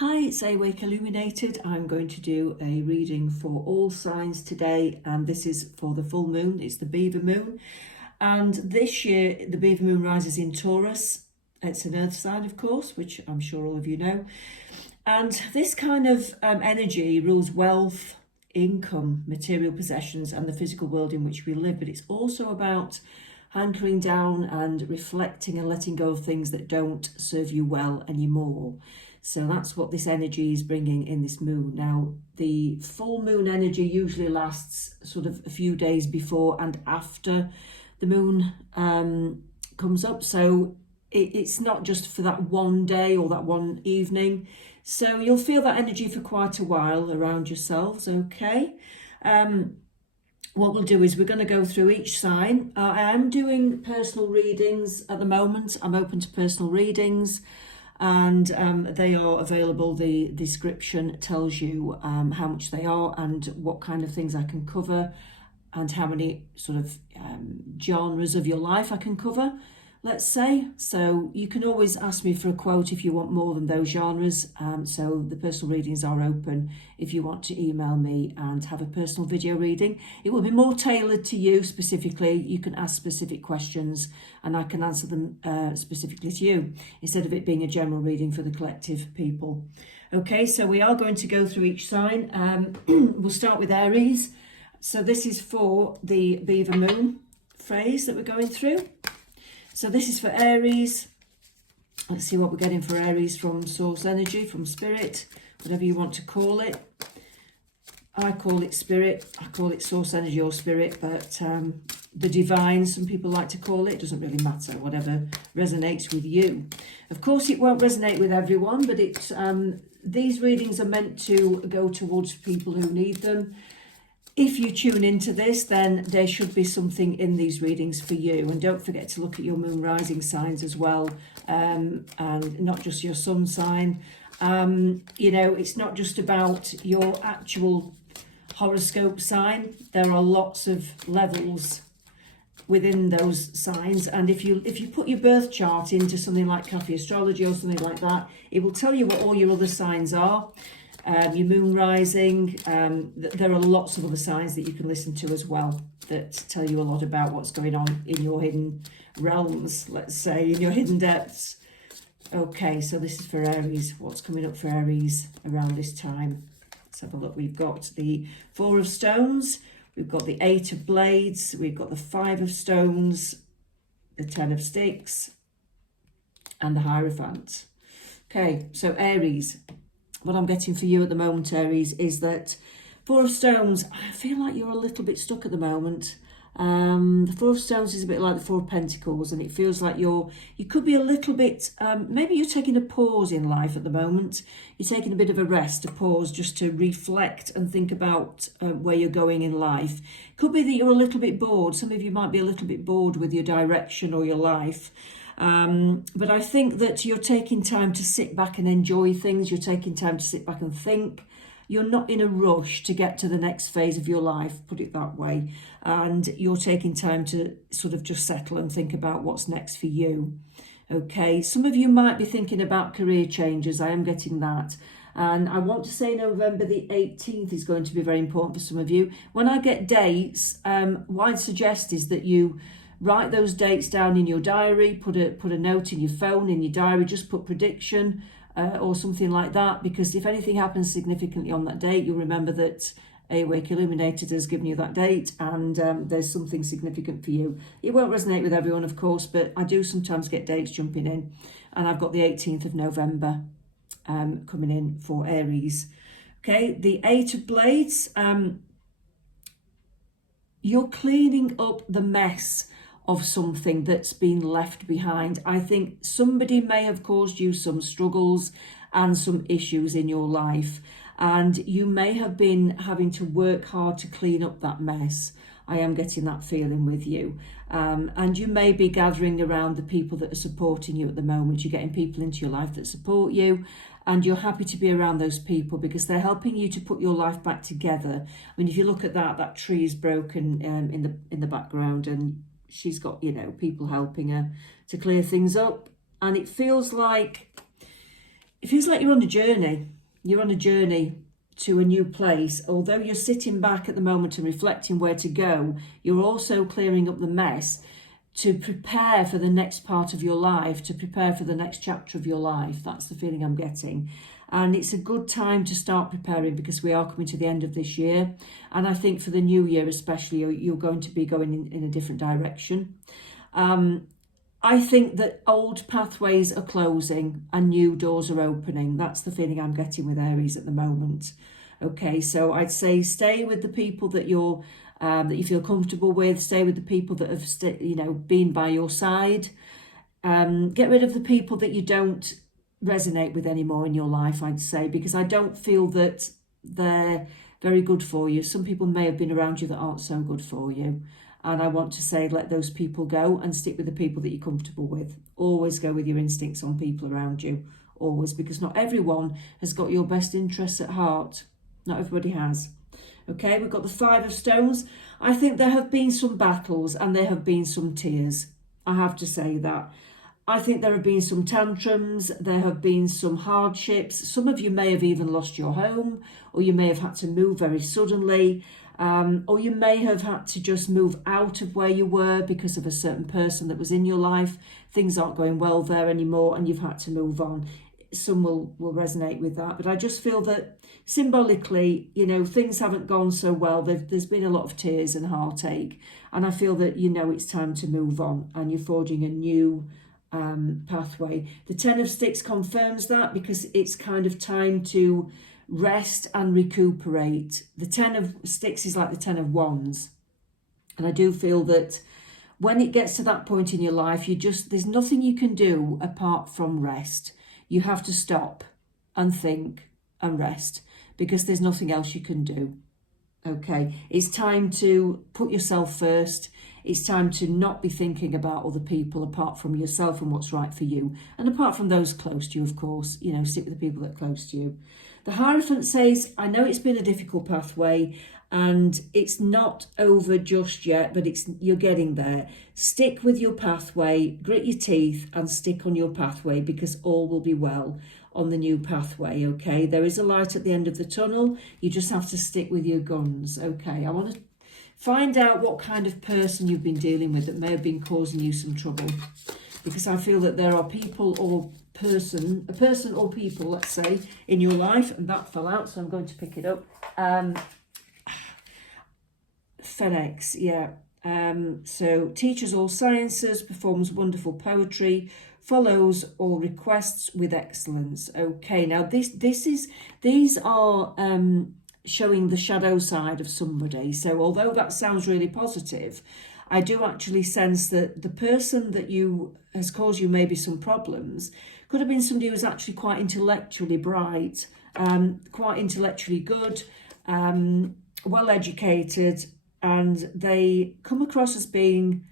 Hi, it's Awake Illuminated. I'm going to do a reading for all signs today, and this is for the full moon. It's the Beaver moon, and this year the Beaver moon rises in Taurus. It's an earth sign, of course, which I'm sure all of you know. And this kind of energy rules wealth, income, material possessions, and the physical world in which we live. But it's also about hunkering down and reflecting and letting go of things that don't serve you well anymore. So that's what this energy is bringing in this moon. Now, the full moon energy usually lasts sort of a few days before and after the moon comes up. So it's not just for that one day or that one evening. So you'll feel that energy for quite a while around yourselves, okay? What we'll do is we're going to go through each sign. I am doing personal readings at the moment. I'm open to personal readings, and they are available. The description tells you how much they are and what kind of things I can cover and how many sort of genres of your life I can cover, let's say. So you can always ask me for a quote if you want more than those genres. So the personal readings are open if you want to email me and have a personal video reading. It will be more tailored to you specifically. You can ask specific questions and I can answer them specifically to you, instead of it being a general reading for the collective people. Okay, so we are going to go through each sign. We'll start with Aries. So this is for the Beaver moon phase that we're going through. So this is for Aries. Let's see what we're getting for Aries from source energy, from spirit, whatever you want to call it. I call it spirit, I call it source energy or spirit, but the divine, some people like to call it, doesn't really matter, whatever resonates with you. Of course, it won't resonate with everyone, but these readings are meant to go towards people who need them. If you tune into this, then there should be something in these readings for you. And don't forget to look at your moon rising signs as well, and not just your sun sign. You know, it's not just about your actual horoscope sign. There are lots of levels within those signs. And if you put your birth chart into something like Cafe Astrology or something like that, it will tell you what all your other signs are. Your moon rising, there are lots of other signs that you can listen to as well that tell you a lot about what's going on in your hidden realms, let's say, in your hidden depths. Okay, so this is for Aries. What's coming up for Aries around this time? Let's have a look. We've got the Four of Stones, we've got the Eight of Blades, we've got the Five of Stones, the Ten of Sticks, and the Hierophant. Okay, so Aries. What I'm getting for you at the moment, Aries, is that Four of Stones, I feel like you're a little bit stuck at the moment. The Four of Stones is a bit like the Four of Pentacles, and it feels like you could be a little bit, maybe you're taking a pause in life at the moment. You're taking a bit of a rest, a pause, just to reflect and think about where you're going in life. Could be that you're a little bit bored. Some of you might be a little bit bored with your direction or your life. But I think that you're taking time to sit back and enjoy things. You're taking time to sit back and think. You're not in a rush to get to the next phase of your life, put it that way. And you're taking time to sort of just settle and think about what's next for you. Okay, some of you might be thinking about career changes. I am getting that. And I want to say November the 18th is going to be very important for some of you. When I get dates, what I'd suggest is that you write those dates down in your diary, put a note in your phone, in your diary, just put prediction or something like that, because if anything happens significantly on that date, you'll remember that Awake Illuminated has given you that date, and there's something significant for you. It won't resonate with everyone, of course, but I do sometimes get dates jumping in, and I've got the 18th of November coming in for Aries. Okay, the Eight of Blades, you're cleaning up the mess of something that's been left behind. I think somebody may have caused you some struggles and some issues in your life, and you may have been having to work hard to clean up that mess. I am getting that feeling with you. And you may be gathering around the people that are supporting you at the moment. You're getting people into your life that support you, and you're happy to be around those people because they're helping you to put your life back together. I mean, if you look at that tree is broken in the background, and she's got, you know, people helping her to clear things up. And it feels like it feels like you're on a journey. You're on a journey to a new place. Although you're sitting back at the moment and reflecting where to go, you're also clearing up the mess to prepare for the next part of your life, to prepare for the next chapter of your life. That's the feeling I'm getting. And it's a good time to start preparing because we are coming to the end of this year. And I think for the new year especially, you're going to be going in a different direction. I think that old pathways are closing and new doors are opening. That's the feeling I'm getting with Aries at the moment. Okay, so I'd say stay with the people that that you feel comfortable with. Stay with the people that have been by your side. Get rid of the people that you don't resonate with anymore in your life, I'd say, because I don't feel that they're very good for you. Some people may have been around you that aren't so good for you. And I want to say, let those people go and stick with the people that you're comfortable with. Always go with your instincts on people around you. Always, because not everyone has got your best interests at heart. Not everybody has. Okay, we've got the Five of Stones. I think there have been some battles and there have been some tears. I have to say that. I think there have been some tantrums. There have been some hardships. Some of you may have even lost your home, or you may have had to move very suddenly. Or you may have had to just move out of where you were because of a certain person that was in your life. Things aren't going well there anymore and you've had to move on. Some will resonate with that. But I just feel that symbolically, things haven't gone so well. There's been a lot of tears and heartache. And I feel that, it's time to move on and you're forging a new pathway. The Ten of Sticks confirms that because it's kind of time to rest and recuperate. The Ten of Sticks is like the Ten of Wands. And I do feel that when it gets to that point in your life, there's nothing you can do apart from rest. You have to stop and think and rest because there's nothing else you can do. Okay, it's time to put yourself first. It's time to not be thinking about other people apart from yourself and what's right for you. And apart from those close to you, of course, stick with the people that are close to you. The Hierophant says, I know it's been a difficult pathway and it's not over just yet, but you're getting there. Stick with your pathway, grit your teeth and stick on your pathway because all will be well on the new pathway, okay? There is a light at the end of the tunnel. You just have to stick with your guns, okay? I want to find out what kind of person you've been dealing with that may have been causing you some trouble because I feel that there are people or a person or people, let's say, in your life, and that fell out, so I'm going to pick it up. Phoenix, yeah. So teaches all sciences, performs wonderful poetry, follows all requests with excellence. Okay, now these are showing the shadow side of somebody. So although that sounds really positive, I do actually sense that the person that has caused you maybe some problems could have been somebody who was actually quite intellectually bright, quite intellectually good, well educated, and they come across as being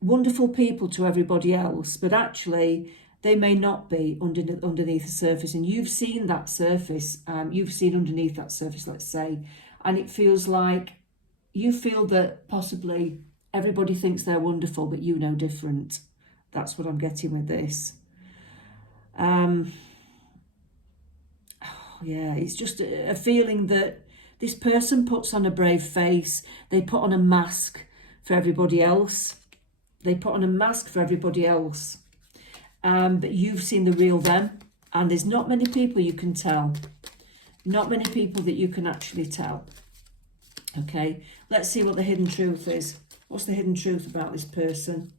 wonderful people to everybody else, but actually they may not be underneath the surface, and you've seen that surface, you've seen underneath that surface, let's say, and it feels like you feel that possibly everybody thinks they're wonderful, but you know different. That's what I'm getting with this. Yeah, it's just a feeling that this person puts on a brave face. They put on a mask for everybody else. But you've seen the real them. And there's not many people you can tell. Not many people that you can actually tell. Okay, let's see what the hidden truth is. What's the hidden truth about this person?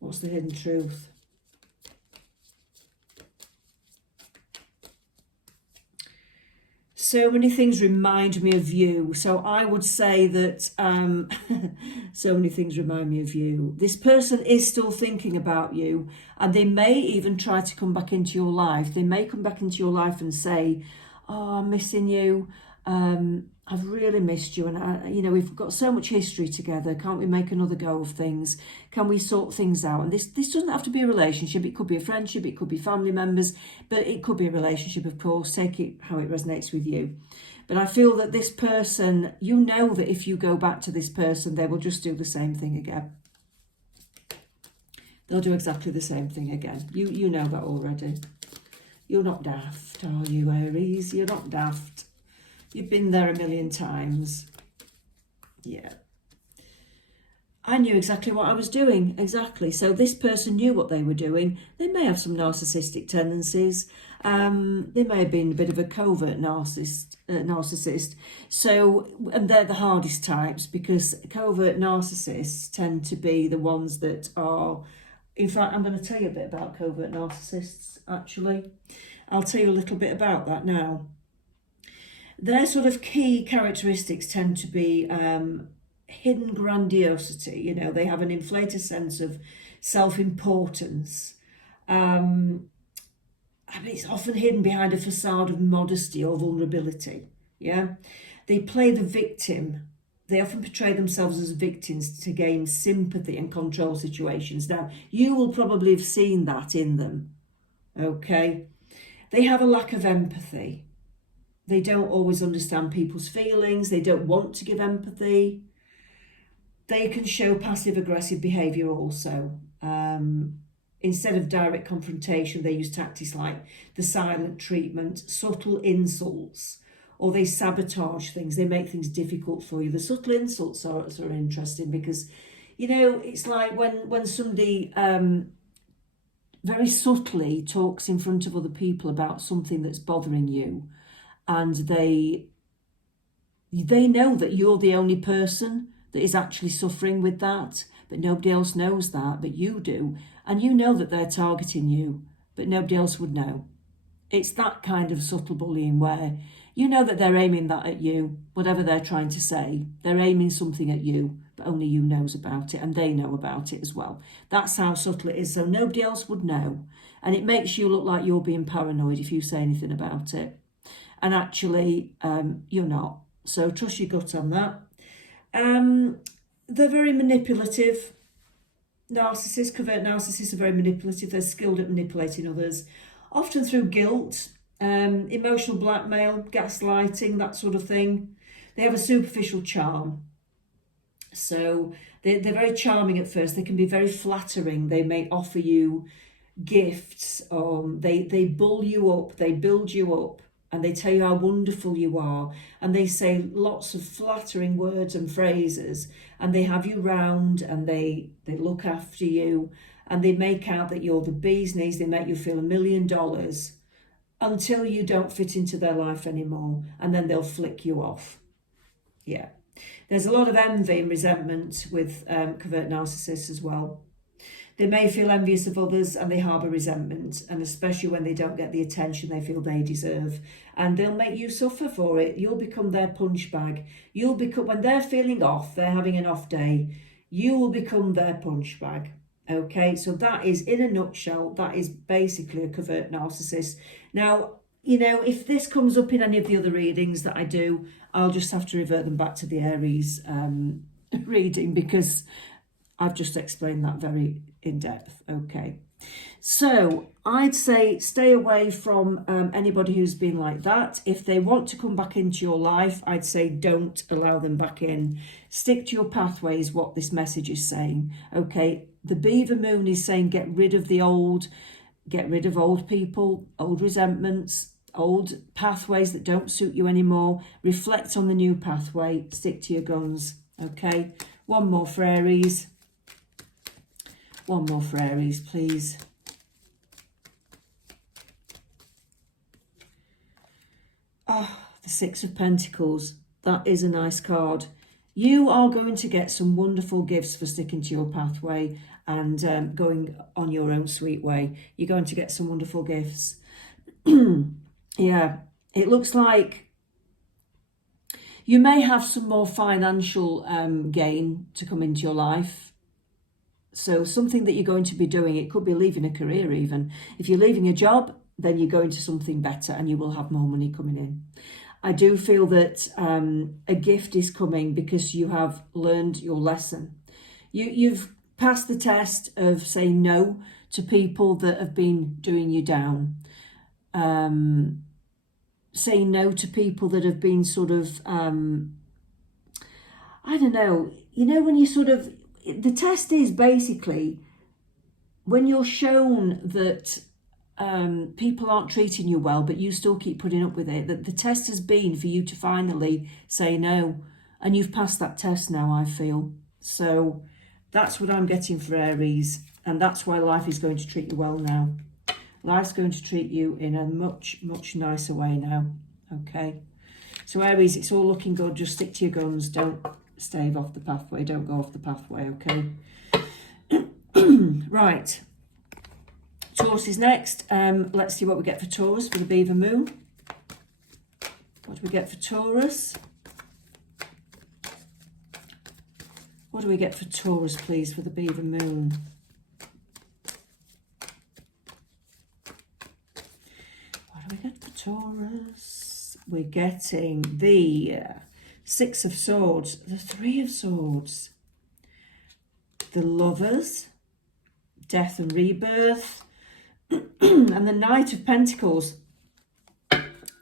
What's the hidden truth? So many things remind me of you. So I would say that so many things remind me of you. This person is still thinking about you, and they may even try to come back into your life. They may come back into your life and say, oh, I'm missing you. I've really missed you, and we've got so much history together. Can't we make another go of things? Can we sort things out? And this doesn't have to be a relationship. It could be a friendship. It could be family members, but it could be a relationship, of course. Take it how it resonates with you. But I feel that this person, you know that if you go back to this person, they will just do the same thing again. They'll do exactly the same thing again. You know that already. You're not daft, are you, Aries? You're not daft. You've been there a million times. Yeah. I knew exactly what I was doing, exactly. So this person knew what they were doing. They may have some narcissistic tendencies. They may have been a bit of a covert narcissist. So, and they're the hardest types, because covert narcissists tend to be the ones that are, in fact, I'm going to tell you a bit about covert narcissists, actually. I'll tell you a little bit about that now. Their sort of key characteristics tend to be hidden grandiosity. You know, they have an inflated sense of self-importance. I mean, it's often hidden behind a facade of modesty or vulnerability. Yeah, they play the victim. They often portray themselves as victims to gain sympathy and control situations. Now, you will probably have seen that in them. Okay, they have a lack of empathy. They don't always understand people's feelings. They don't want to give empathy. They can show passive-aggressive behaviour also. Instead of direct confrontation, they use tactics like the silent treatment, subtle insults, or they sabotage things. They make things difficult for you. The subtle insults are interesting because, you know, it's like when somebody very subtly talks in front of other people about something that's bothering you, and they know that you're the only person that is actually suffering with that, but nobody else knows that, but you do. And you know that they're targeting you, but nobody else would know. It's that kind of subtle bullying where you know that they're aiming that at you, whatever they're trying to say. They're aiming something at you, but only you knows about it, and they know about it as well. That's how subtle it is, so nobody else would know. And it makes you look like you're being paranoid if you say anything about it. And actually, you're not. So trust your gut on that. They're very manipulative. Narcissists, covert narcissists are very manipulative. They're skilled at manipulating others, often through guilt, emotional blackmail, gaslighting, that sort of thing. They have a superficial charm. So they're very charming at first. They can be very flattering. They may offer you gifts. They bull you up. They build you up. And they tell you how wonderful you are. And they say lots of flattering words and phrases. And they have you round, and they look after you. And they make out that you're the bee's knees. They make you feel $1 million until you don't fit into their life anymore. And then they'll flick you off. Yeah. There's a lot of envy and resentment with covert narcissists as well. They may feel envious of others, and they harbour resentment, and especially when they don't get the attention they feel they deserve. And they'll make you suffer for it. You'll become their punch bag. When they're feeling off, they're having an off day, you will become their punch bag. Okay, so that is, in a nutshell, that is basically a covert narcissist. Now, you know, if this comes up in any of the other readings that I do, I'll just have to revert them back to the Aries reading, because I've just explained that very in depth. Okay, so I'd say stay away from anybody who's been like that. If they want to come back into your life, I'd say don't allow them back in. Stick to your pathway is what this message is saying. Okay, the Beaver moon is saying get rid of old people, old resentments, old pathways that don't suit you anymore. Reflect on the new pathway. Stick to your guns. Okay, one more for Aries. One more for Aries, please. The Six of Pentacles. That is a nice card. You are going to get some wonderful gifts for sticking to your pathway and going on your own sweet way. You're going to get some wonderful gifts. Yeah, it looks like you may have some more financial gain to come into your life. So something that you're going to be doing, it could be leaving a career even. If you're leaving a job, then you're going to something better and you will have more money coming in. I do feel that a gift is coming because you have learned your lesson. You've passed the test of saying no to people that have been doing you down. Saying no to people that have been sort of, I don't know, you know, when you sort of, the test is basically when you're shown that people aren't treating you well, but you still keep putting up with it. That the test has been for you to finally say no, and you've passed that test now, I feel. So that's what I'm getting for Aries, and that's why life is going to treat you well now. Life's going to treat you in a much, much nicer way now, okay? So Aries, it's all looking good. Just stick to your guns. Don't stave off the pathway. Don't go off the pathway, okay? Right. Taurus is next. Let's see what we get for Taurus for the Beaver moon. What do we get for Taurus? What do we get for Taurus, please, for the Beaver moon? What do we get for Taurus? We're getting the Six of Swords, the Three of Swords, the Lovers, Death and Rebirth, and the Knight of Pentacles.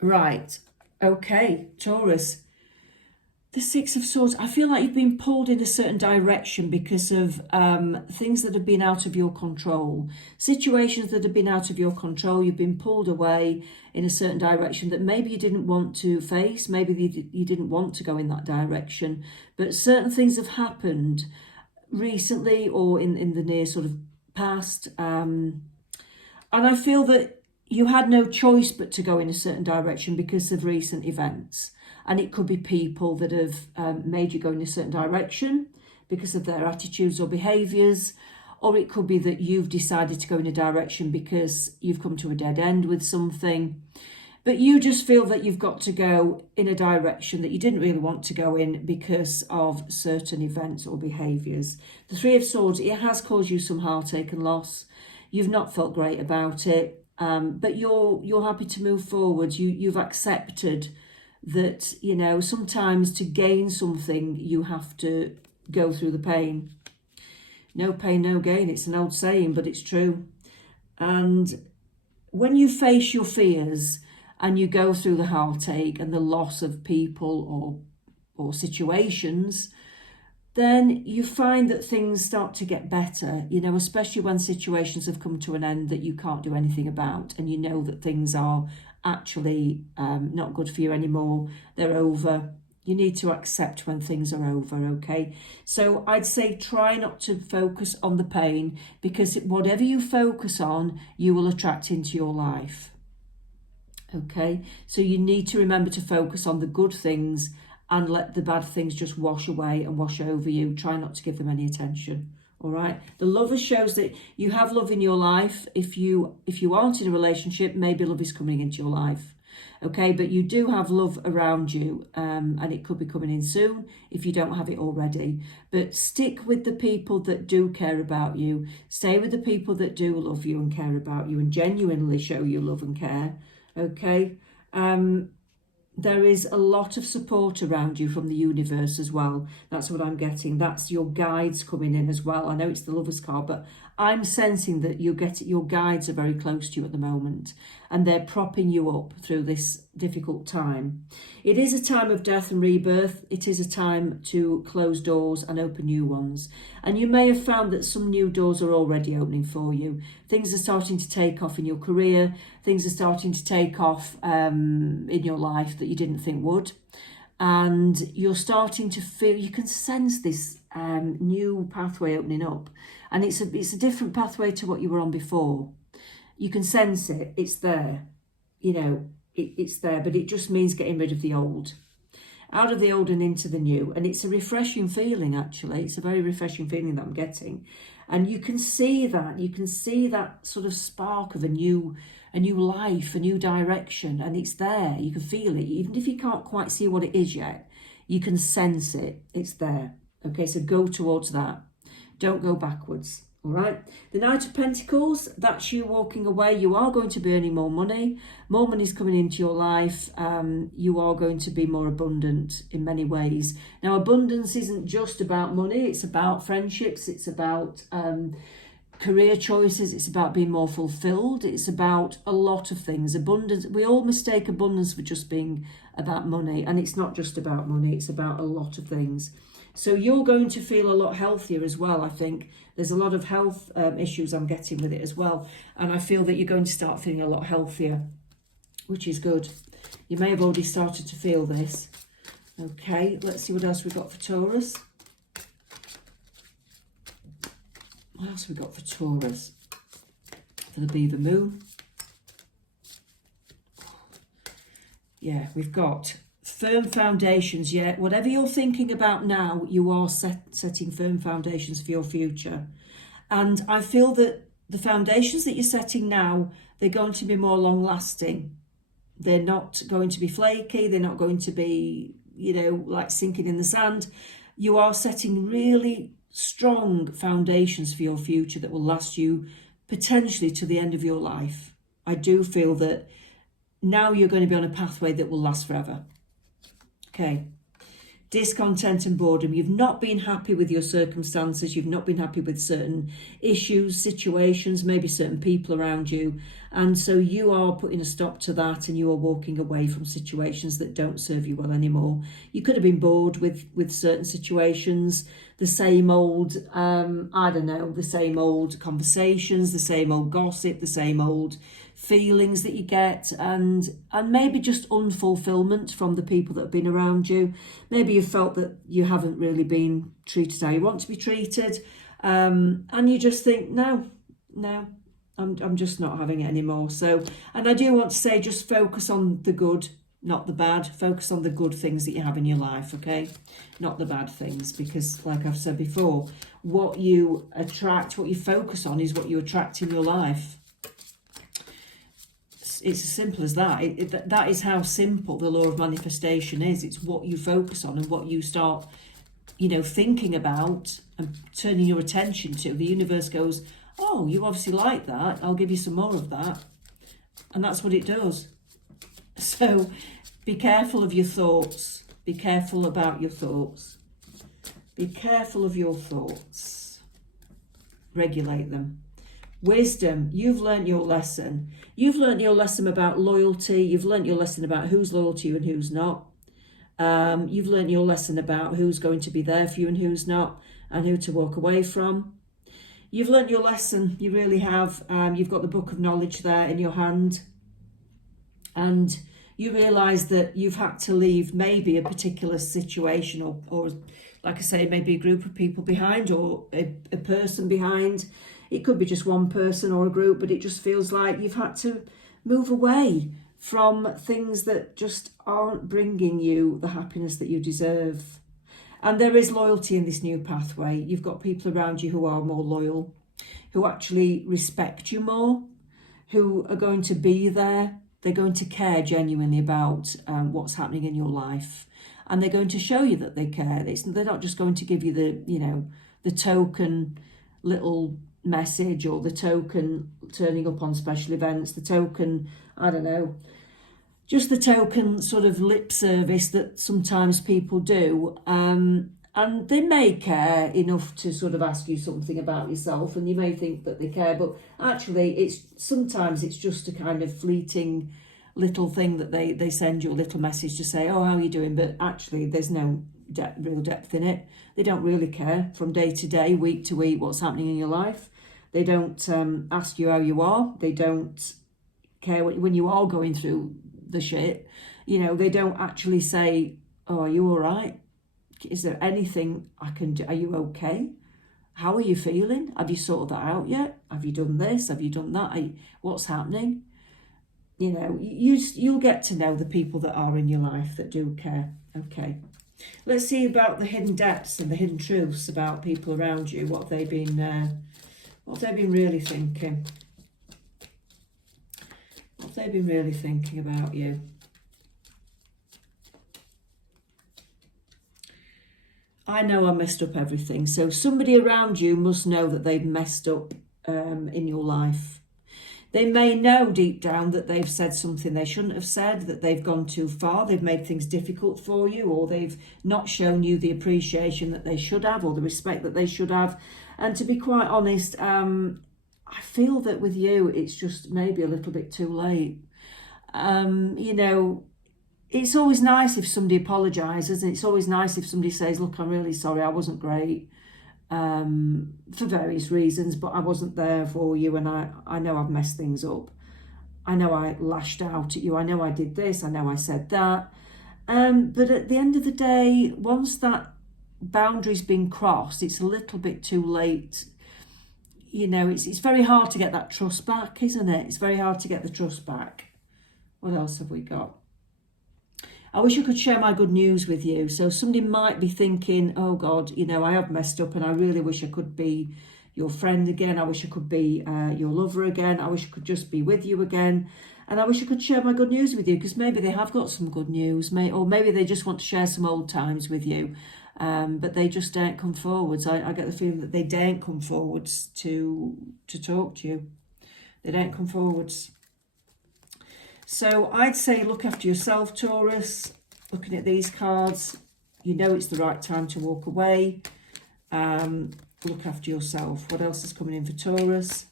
Right, okay, Taurus. The Six of Swords, I feel like you've been pulled in a certain direction because of things that have been out of your control. Situations that have been out of your control, you've been pulled away in a certain direction that maybe you didn't want to face, maybe you didn't want to go in that direction. But certain things have happened recently or in the near sort of past. And I feel that you had no choice but to go in a certain direction because of recent events. And it could be people that have made you go in a certain direction because of their attitudes or behaviours. Or it could be that you've decided to go in a direction because you've come to a dead end with something. But you just feel that you've got to go in a direction that you didn't really want to go in because of certain events or behaviours. The Three of Swords, it has caused you some heartache and loss. You've not felt great about it, but you're happy to move forward. You've accepted that, you know, sometimes to gain something, you have to go through the pain. No pain, no gain. It's an old saying, but it's true. And when you face your fears and you go through the heartache and the loss of people or situations, then you find that things start to get better, you know, especially when situations have come to an end that you can't do anything about, and you know that things are actually not good for you anymore. They're over. You need to accept when things are over, okay? So I'd say try not to focus on the pain, because whatever you focus on, you will attract into your life, okay? So you need to remember to focus on the good things and let the bad things just wash away and wash over you. Try not to give them any attention, all right? The Lover shows that you have love in your life. If you aren't in a relationship, maybe love is coming into your life, okay? But you do have love around you, and it could be coming in soon if you don't have it already. But stick with the people that do care about you. Stay with the people that do love you and care about you and genuinely show you love and care, okay? There is a lot of support around you from the universe as well. That's what I'm getting. That's your guides coming in as well. I know it's the Lover's card, but I'm sensing that your guides are very close to you at the moment, and they're propping you up through this difficult time. It is a time of death and rebirth. It is a time to close doors and open new ones. And you may have found that some new doors are already opening for you. Things are starting to take off in your career. Things are starting to take off in your life that you didn't think would. And you're starting to feel, you can sense this new pathway opening up. And it's a different pathway to what you were on before. You can sense it. It's there. You know, it's there, but it just means getting rid of the old. Out of the old and into the new. And it's a refreshing feeling, actually. It's a very refreshing feeling that I'm getting. And you can see that. You can see that sort of spark of a new life, a new direction. And it's there. You can feel it. Even if you can't quite see what it is yet, you can sense it. It's there. Okay, so go towards that. Don't go backwards. All right. The Knight of Pentacles, that's you walking away. You are going to be earning more money. More money is coming into your life. You are going to be more abundant in many ways. Now, abundance isn't just about money. It's about friendships. It's about career choices. It's about being more fulfilled. It's about a lot of things. Abundance. We all mistake abundance for just being about money. And it's not just about money. It's about a lot of things. So you're going to feel a lot healthier as well, I think. There's a lot of health issues I'm getting with it as well. And I feel that you're going to start feeling a lot healthier, which is good. You may have already started to feel this. Okay, let's see what else we've got for Taurus. What else have we got for Taurus? For the Beaver moon. Yeah, we've got firm foundations. Yeah, whatever you're thinking about now, you are setting firm foundations for your future. And I feel that the foundations that you're setting now, they're going to be more long lasting. They're not going to be flaky. They're not going to be, you know, like sinking in the sand. You are setting really strong foundations for your future that will last you potentially to the end of your life. I do feel that now you're going to be on a pathway that will last forever. Okay. Discontent and boredom. You've not been happy with your circumstances. You've not been happy with certain issues, situations, maybe certain people around you. And so you are putting a stop to that, and you are walking away from situations that don't serve you well anymore. You could have been bored with certain situations, the same old, the same old conversations, the same old gossip, the same old feelings that you get, and maybe just unfulfillment from the people that have been around you. Maybe you felt that you haven't really been treated how you want to be treated, and you just think, no, I'm just not having it anymore. So, and I do want to say, just focus on the good, not the bad. Focus on the good things that you have in your life, okay? Not the bad things, because like I've said before, what you attract, what you focus on is what you attract in your life. It's as simple as that. That is how simple the law of manifestation is. It's what you focus on and what you start, thinking about and turning your attention to. The universe goes, oh, you obviously like that. I'll give you some more of that. And that's what it does. So be careful of your thoughts. Be careful about your thoughts. Be careful of your thoughts. Regulate them. Wisdom, you've learnt your lesson. You've learnt your lesson about loyalty. You've learnt your lesson about who's loyal to you and who's not. You've learnt your lesson about who's going to be there for you and who's not, and who to walk away from. You've learnt your lesson. You really have. You've got the book of knowledge there in your hand. And you realise that you've had to leave maybe a particular situation or like I say, maybe a group of people behind, or a person behind. It could be just one person or a group, but it just feels like you've had to move away from things that just aren't bringing you the happiness that you deserve. And there is loyalty in this new pathway. You've got people around you who are more loyal, who actually respect you more, who are going to be there. They're going to care genuinely about what's happening in your life. And they're going to show you that they care. They're not just going to give you the token little message, or the token turning up on special events, the token, just the token sort of lip service that sometimes people do. And they may care enough to sort of ask you something about yourself, and you may think that they care, but actually sometimes it's just a kind of fleeting little thing that they send you, a little message to say, oh, how are you doing? But actually there's no real depth in it. They don't really care from day to day, week to week, what's happening in your life. They don't ask you how you are. They don't care when you are going through the shit. They don't actually say, oh, are you all right? Is there anything I can do? Are you okay? How are you feeling? Have you sorted that out yet? Have you done this? Have you done that? What's happening? You'll get to know the people that are in your life that do care. Okay. Let's see about the hidden depths and the hidden truths about people around you. What they've been really thinking. What they've been really thinking about you. I know I messed up everything. So somebody around you must know that they've messed up in your life. They may know deep down that they've said something they shouldn't have said, that they've gone too far, they've made things difficult for you, or they've not shown you the appreciation that they should have, or the respect that they should have. And to be quite honest, I feel that with you, it's just maybe a little bit too late. it's always nice if somebody apologises, and it's always nice if somebody says, look, I'm really sorry, I wasn't great, for various reasons, but I wasn't there for you, and I know I've messed things up. I know I lashed out at you. I know I did this. I know I said that. But at the end of the day, once that boundary's been crossed, it's a little bit too late. You know, it's very hard to get that trust back, isn't it? It's very hard to get the trust back. What else have we got? I wish I could share my good news with you. So somebody might be thinking, oh God, you know, I have messed up and I really wish I could be your friend again. I wish I could be your lover again. I wish I could just be with you again. And I wish I could share my good news with you, because maybe they have got some good news, or maybe they just want to share some old times with you, but they just don't come forwards. I get the feeling that they don't come forwards to talk to you. They don't come forwards. So I'd say look after yourself, Taurus. Looking at these cards, you know it's the right time to walk away. Look after yourself. What else is coming in for Taurus?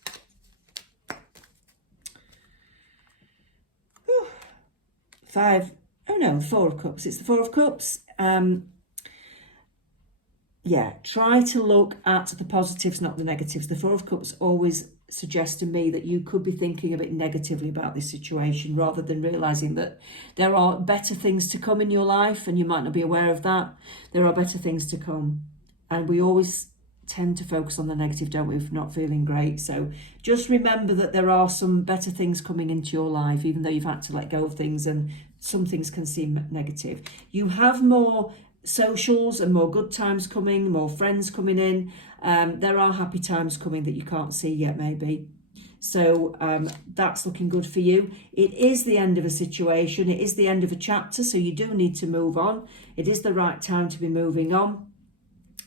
Whew. 4 of Cups. It's the 4 of Cups. Yeah, try to look at the positives, not the negatives. The 4 of Cups always suggests to me that you could be thinking a bit negatively about this situation, rather than realising that there are better things to come in your life, and you might not be aware of that. There are better things to come. And we always tend to focus on the negative, don't we, if we're not feeling great. So just remember that there are some better things coming into your life, even though you've had to let go of things and some things can seem negative. You have more socials and more good times coming, more friends coming in. There are happy times coming that you can't see yet, maybe. So that's looking good for you. It is the end of a situation. It is the end of a chapter, so you do need to move on. It is the right time to be moving on.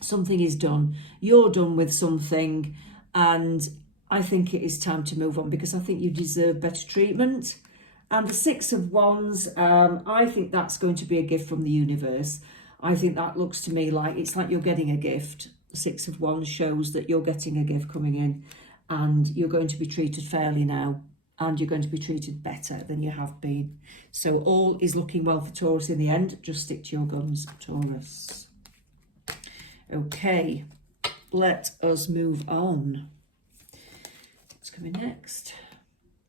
Something is done. You're done with something, and I think it is time to move on, because I think you deserve better treatment. And the 6 of Wands, I think that's going to be a gift from the universe. I think that looks to me like it's like you're getting a gift. The 6 of Wands shows that you're getting a gift coming in, and you're going to be treated fairly now, and you're going to be treated better than you have been. So all is looking well for Taurus in the end. Just stick to your guns, Taurus. Okay, let us move on. What's coming next?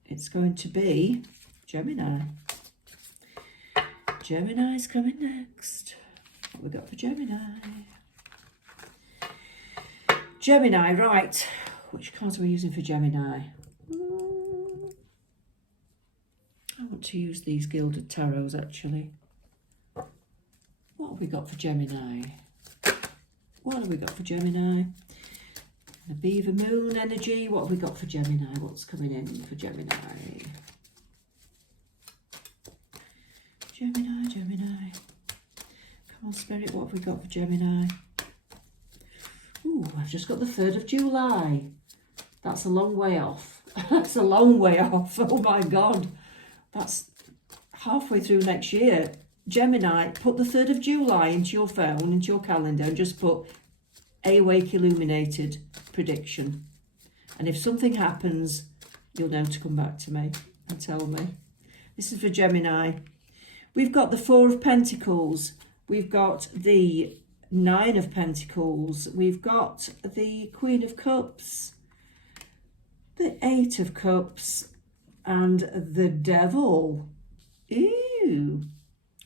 It's going to be Gemini. Gemini's coming next. What have we got for Gemini? Gemini, right. Which cards are we using for Gemini? I want to use these Gilded Tarots, actually. What have we got for Gemini? What have we got for Gemini? The Beaver Moon energy. What have we got for Gemini? What's coming in for Gemini? Gemini, Gemini. Come on, Spirit, what have we got for Gemini? Ooh, I've just got the 3rd of July. That's a long way off. That's a long way off. Oh my God. That's halfway through next year. Gemini, put the 3rd of July into your phone, into your calendar, and just put Awake Illuminated prediction. And if something happens, you'll know to come back to me and tell me. This is for Gemini. We've got the 4 of Pentacles. We've got the 9 of Pentacles. We've got the Queen of Cups, the 8 of Cups, and the Devil. Ew.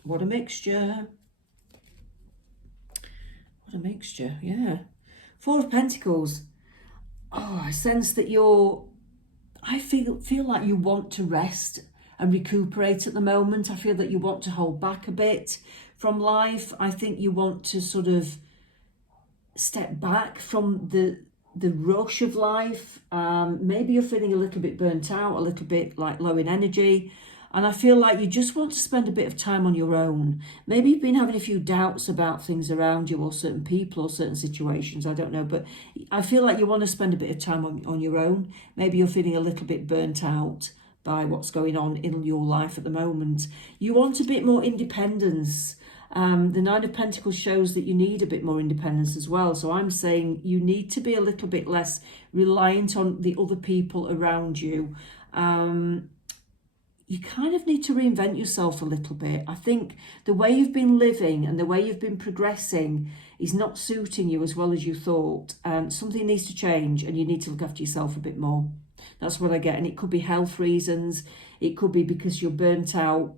What a mixture. What a mixture, yeah. 4 of Pentacles. Oh, I sense that I feel like you want to rest and recuperate at the moment. I feel that you want to hold back a bit from life. I think you want to sort of step back from the rush of life. Maybe you're feeling a little bit burnt out, a little bit like low in energy. And I feel like you just want to spend a bit of time on your own. Maybe you've been having a few doubts about things around you, or certain people or certain situations, I don't know. But I feel like you want to spend a bit of time on your own. Maybe you're feeling a little bit burnt out by what's going on in your life at the moment. You want a bit more independence. The 9 of Pentacles shows that you need a bit more independence as well. So I'm saying you need to be a little bit less reliant on the other people around you. you kind of need to reinvent yourself a little bit. I think the way you've been living and the way you've been progressing is not suiting you as well as you thought. Something needs to change and you need to look after yourself a bit more. That's what I get. And it could be health reasons. It could be because you're burnt out,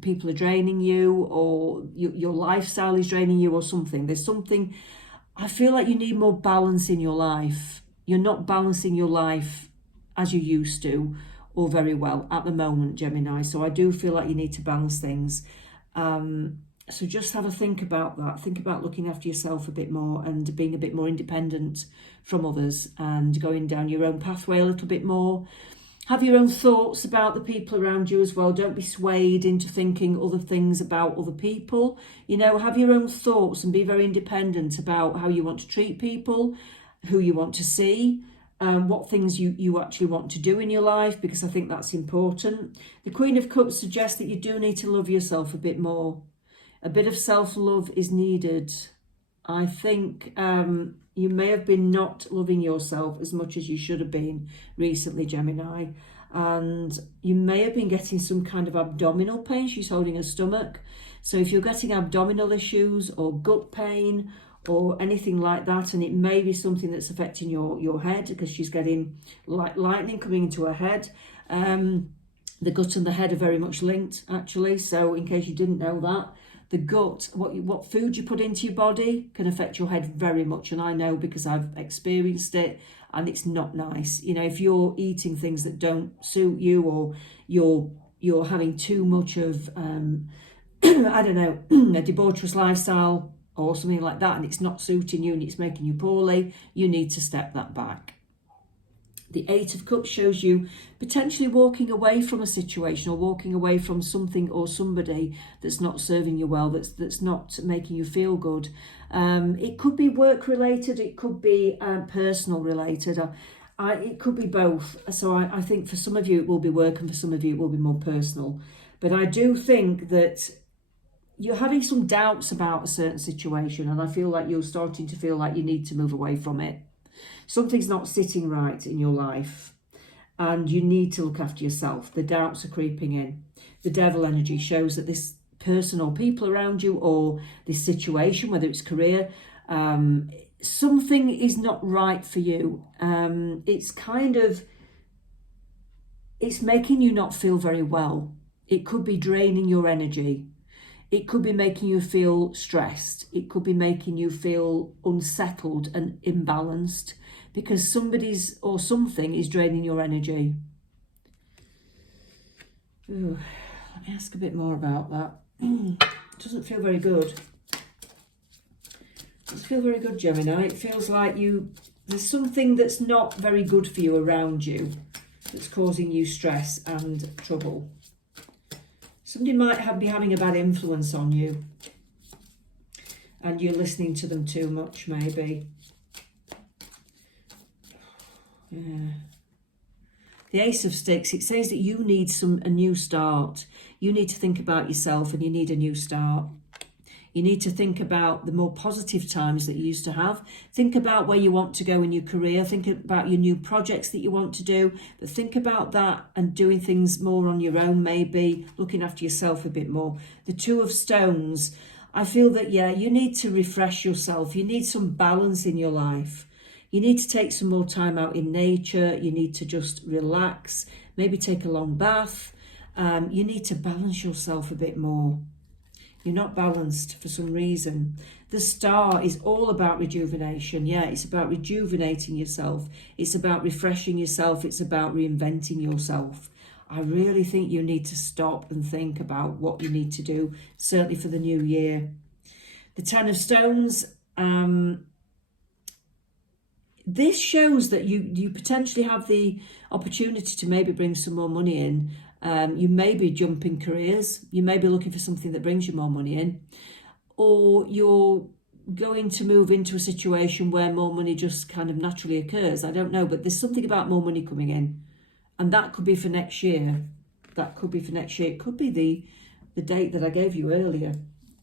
people are draining you, or your lifestyle is draining you or something. There's something, I feel like you need more balance in your life. You're not balancing your life as you used to, or very well at the moment, Gemini. So I do feel like you need to balance things. So just have a think about that. Think about looking after yourself a bit more and being a bit more independent from others and going down your own pathway a little bit more. Have your own thoughts about the people around you as well. Don't be swayed into thinking other things about other people. You know, have your own thoughts and be very independent about how you want to treat people, who you want to see, what things you actually want to do in your life, because I think that's important. The Queen of Cups suggests that you do need to love yourself a bit more. A bit of self-love is needed. I think you may have been not loving yourself as much as you should have been recently, Gemini. And you may have been getting some kind of abdominal pain. She's holding her stomach. So if you're getting abdominal issues or gut pain or anything like that, and it may be something that's affecting your head, because she's getting lightning coming into her head. The gut and the head are very much linked, actually. So in case you didn't know that, the gut, what food you put into your body can affect your head very much. And I know because I've experienced it, and it's not nice. You know, if you're eating things that don't suit you, or you're having too much of, I don't know, a debaucherous lifestyle or something like that, and it's not suiting you and it's making you poorly, you need to step that back. The Eight of Cups shows you potentially walking away from a situation or walking away from something or somebody that's not serving you well, that's not making you feel good. It could be work related, it could be personal related. It could be both. So I think for some of you it will be work and for some of you it will be more personal. But I do think that you're having some doubts about a certain situation, and I feel like you're starting to feel like you need to move away from it. Something's not sitting right in your life and you need to look after yourself. The doubts are creeping in. The devil energy shows that this person or people around you, or this situation, whether it's career, something is not right for you. It's making you not feel very well. It could be draining your energy. It could be making you feel stressed. It could be making you feel unsettled and imbalanced, because somebody's or something is draining your energy. Ooh, let me ask a bit more about that. Doesn't feel very good. Doesn't feel very good, Gemini. It feels like there's something that's not very good for you around you that's causing you stress and trouble. Somebody might be having a bad influence on you and you're listening to them too much, maybe. Yeah. The Ace of Sticks, it says that you need a new start. You need to think about yourself and you need a new start. You need to think about the more positive times that you used to have. Think about where you want to go in your career. Think about your new projects that you want to do. But think about that and doing things more on your own, maybe looking after yourself a bit more. The Two of Stones, I feel that, yeah, you need to refresh yourself. You need some balance in your life. You need to take some more time out in nature. You need to just relax, maybe take a long bath. You need to balance yourself a bit more. You're not balanced for some reason. The Star is all about rejuvenation. Yeah, it's about rejuvenating yourself. It's about refreshing yourself. It's about reinventing yourself. I really think you need to stop and think about what you need to do, certainly for the new year. The Ten of Stones, this shows that you potentially have the opportunity to maybe bring some more money in. You may be jumping careers. You may be looking for something that brings you more money in. Or you're going to move into a situation where more money just kind of naturally occurs. I don't know, but there's something about more money coming in. And that could be for next year. That could be for next year. It could be the date that I gave you earlier.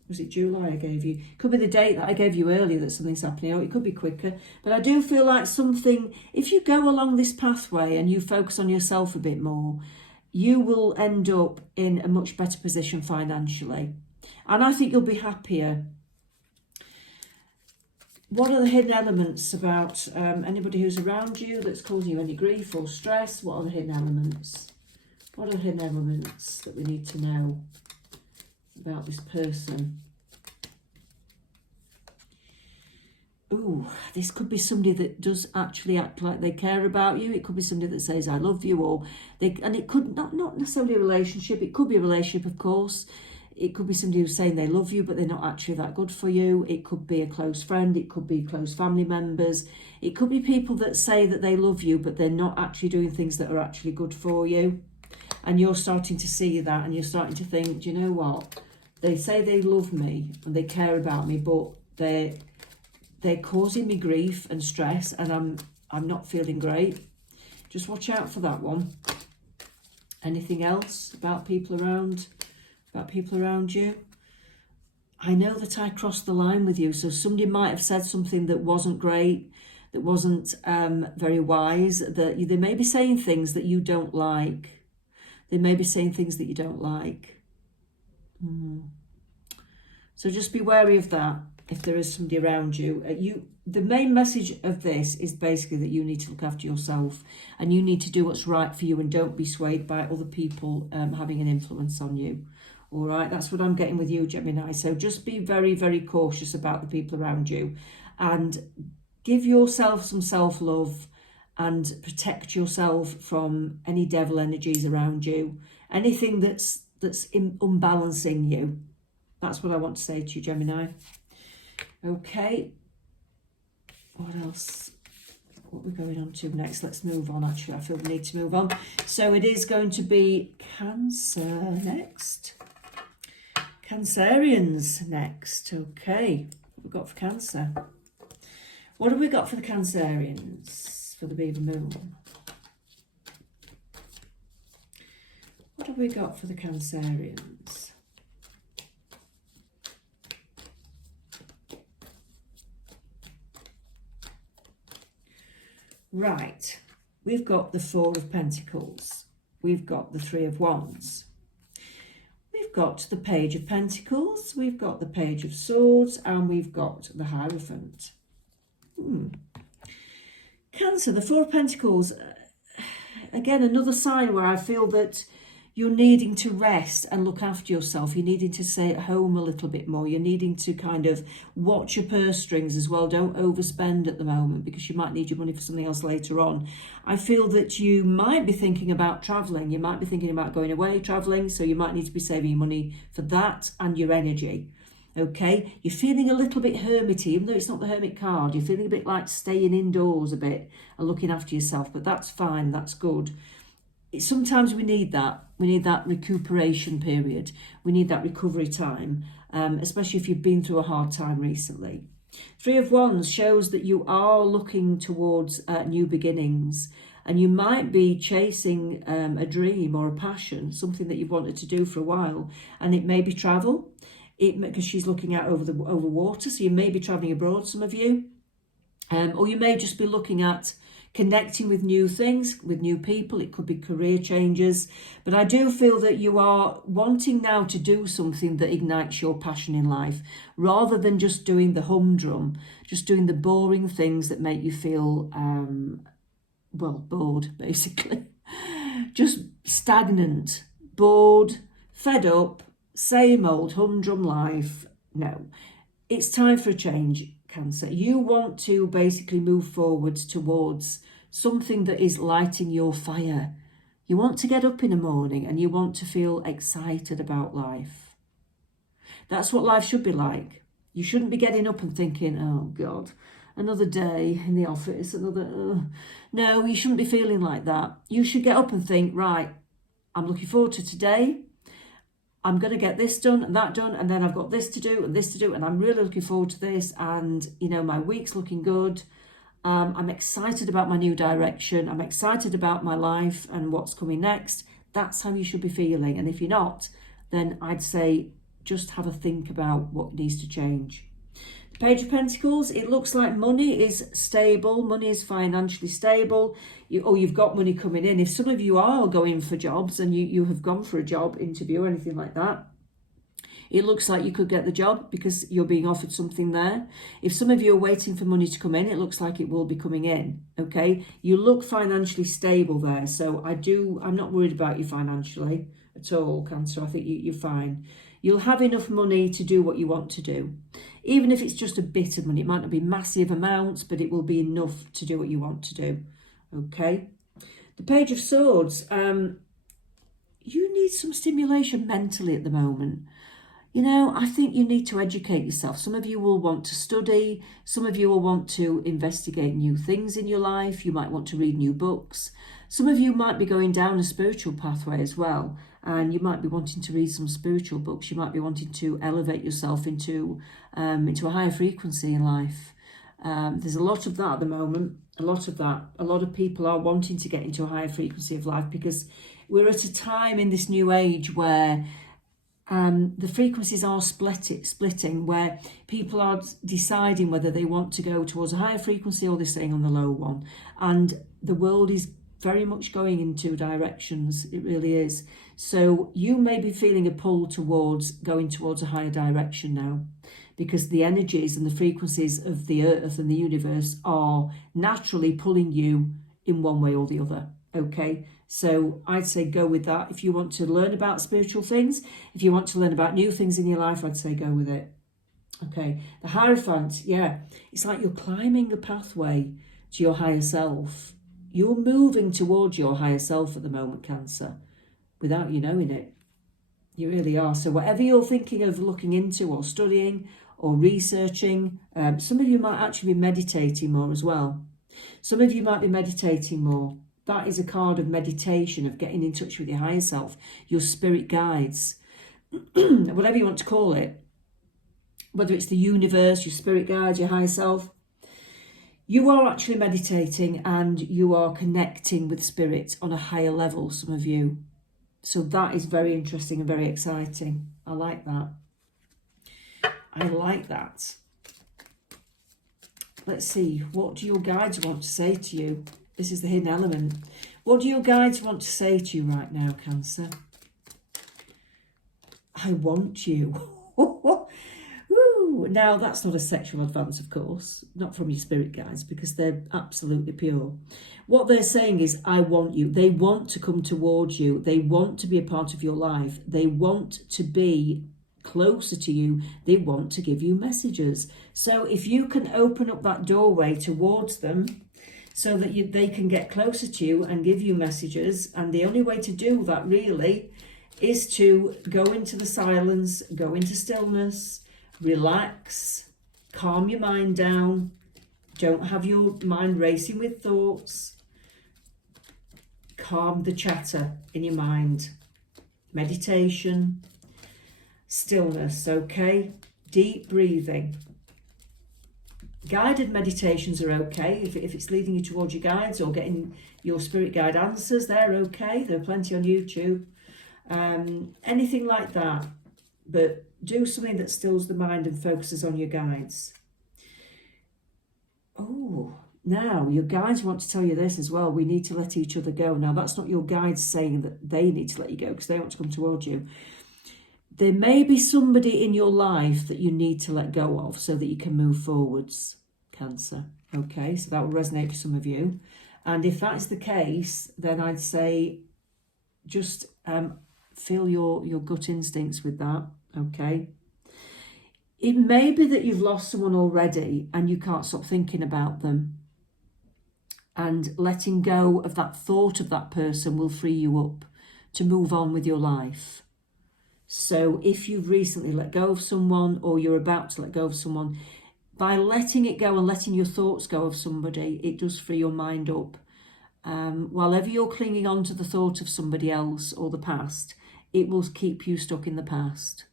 Was it July I gave you? It could be the date that I gave you earlier that something's happening. Or it could be quicker. But I do feel like something, if you go along this pathway and you focus on yourself a bit more, you will end up in a much better position financially. And I think you'll be happier. What are the hidden elements about anybody who's around you that's causing you any grief or stress? What are the hidden elements? What are the hidden elements that we need to know about this person? Ooh, this could be somebody that does actually act like they care about you. It could be somebody that says, I love you, or and it could not necessarily a relationship. It could be a relationship, of course. It could be somebody who's saying they love you, but they're not actually that good for you. It could be a close friend. It could be close family members. It could be people that say that they love you, but they're not actually doing things that are actually good for you. And you're starting to see that, and you're starting to think, do you know what? They say they love me and they care about me, but they're causing me grief and stress, and I'm not feeling great. Just watch out for that one. Anything else about people around you? I know that I crossed the line with you, so somebody might have said something that wasn't great, that wasn't very wise, that they may be saying things that you don't like. They may be saying things that you don't like. So just be wary of that. If there is somebody around you, the main message of this is basically that you need to look after yourself, and you need to do what's right for you, and don't be swayed by other people having an influence on you. All right, that's what I'm getting with you, Gemini. So just be very, very cautious about the people around you, and give yourself some self-love, and protect yourself from any devil energies around you, anything that's unbalancing you. That's what I want to say to you, Gemini. Okay, what else? What we're going on to next? Let's move on. Actually, I feel we need to move on. So it is going to be Cancer next. Cancerians next. Okay, what have we got for Cancer? What have we got for the Cancerians for the Beaver Moon? What have we got for the Cancerians? Right, we've got the Four of Pentacles, we've got the Three of Wands, we've got the Page of Pentacles, we've got the Page of Swords, and we've got the Hierophant. Cancer, the Four of Pentacles, again, another sign where I feel that you're needing to rest and look after yourself. You're needing to stay at home a little bit more. You're needing to kind of watch your purse strings as well. Don't overspend at the moment, because you might need your money for something else later on. I feel that you might be thinking about travelling. You might be thinking about going away, travelling. So you might need to be saving your money for that and your energy. Okay, you're feeling a little bit hermity, even though it's not the hermit card. You're feeling a bit like staying indoors a bit and looking after yourself, but that's fine. That's good. Sometimes we need that. We need that recuperation period. We need that recovery time, especially if you've been through a hard time recently. Three of Wands shows that you are looking towards new beginnings, and you might be chasing a dream or a passion, something that you've wanted to do for a while, and it may be travel. Because she's looking out over water, so you may be travelling abroad, some of you, or you may just be looking at connecting with new things, with new people. It could be career changes, but I do feel that you are wanting now to do something that ignites your passion in life, rather than just doing the humdrum, just doing the boring things that make you feel, bored, basically. Just stagnant, bored, fed up, same old humdrum life. No, it's time for a change, Cancer. You want to basically move forwards towards something that is lighting your fire. You want to get up in the morning and you want to feel excited about life. That's what life should be like. You shouldn't be getting up and thinking, oh God, another day in the office, No, you shouldn't be feeling like that. You should get up and think, right, I'm looking forward to today. I'm going to get this done and that done, and then I've got this to do, and I'm really looking forward to this, and, my week's looking good. I'm excited about my new direction. I'm excited about my life and what's coming next. That's how you should be feeling. And if you're not, then I'd say just have a think about what needs to change. Page of Pentacles, it looks like money is stable, money is financially stable, you've got money coming in. If some of you are going for jobs and you have gone for a job interview or anything like that, it looks like you could get the job because you're being offered something there. If some of you are waiting for money to come in, it looks like it will be coming in, okay? You look financially stable there, so I'm not worried about you financially at all, Cancer. I think you're fine. You'll have enough money to do what you want to do. Even if it's just a bit of money, it might not be massive amounts, but it will be enough to do what you want to do, okay? The Page of Swords, you need some stimulation mentally at the moment. You know, I think you need to educate yourself. Some of you will want to study. Some of you will want to investigate new things in your life. You might want to read new books. Some of you might be going down a spiritual pathway as well. And you might be wanting to read some spiritual books. You might be wanting to elevate yourself into a higher frequency in life. There's a lot of that at the moment. A lot of that. A lot of people are wanting to get into a higher frequency of life because we're at a time in this new age where the frequencies are splitting, where people are deciding whether they want to go towards a higher frequency or they're staying on the low one. And the world is very much going in two directions. It really is. So you may be feeling a pull towards going towards a higher direction now, because the energies and the frequencies of the earth and the universe are naturally pulling you in one way or the other. Okay, so I'd say go with that. If you want to learn about spiritual things, if you want to learn about new things in your life, I'd say go with it. Okay, the Hierophant, yeah, it's like you're climbing a pathway to your higher self. You're moving towards your higher self at the moment, Cancer, without you knowing it. You really are. So whatever you're thinking of looking into or studying or researching, some of you might actually be meditating more as well. Some of you might be meditating more. That is a card of meditation, of getting in touch with your higher self, your spirit guides, whatever you want to call it. Whether it's the universe, your spirit guides, your higher self. You are actually meditating and you are connecting with spirit on a higher level, some of you. So that is very interesting and very exciting. I like that. I like that. Let's see, what do your guides want to say to you? This is the hidden element. What do your guides want to say to you right now, Cancer? I want you. Woo. Now, that's not a sexual advance, of course, not from your spirit guides, because they're absolutely pure. What they're saying is, I want you. They want to come towards you. They want to be a part of your life. They want to be closer to you. They want to give you messages. So if you can open up that doorway towards them so that they can get closer to you and give you messages, and the only way to do that really is to go into the silence, go into stillness, relax, calm your mind down, don't have your mind racing with thoughts, calm the chatter in your mind, meditation, stillness, okay? Deep breathing. Guided meditations are okay. If it's leading you towards your guides or getting your spirit guide answers, they're okay. There are plenty on YouTube. Anything like that. But do something that stills the mind and focuses on your guides. Oh, now your guides want to tell you this as well. We need to let each other go. Now, that's not your guides saying that they need to let you go because they want to come towards you. There may be somebody in your life that you need to let go of so that you can move forwards, Cancer. Okay, so that will resonate for some of you. And if that's the case, then I'd say just feel your gut instincts with that, okay? It may be that you've lost someone already and you can't stop thinking about them. And letting go of that thought of that person will free you up to move on with your life. So if you've recently let go of someone or you're about to let go of someone, by letting it go and letting your thoughts go of somebody, it does free your mind up. While ever you're clinging on to the thought of somebody else or the past, it will keep you stuck in the past.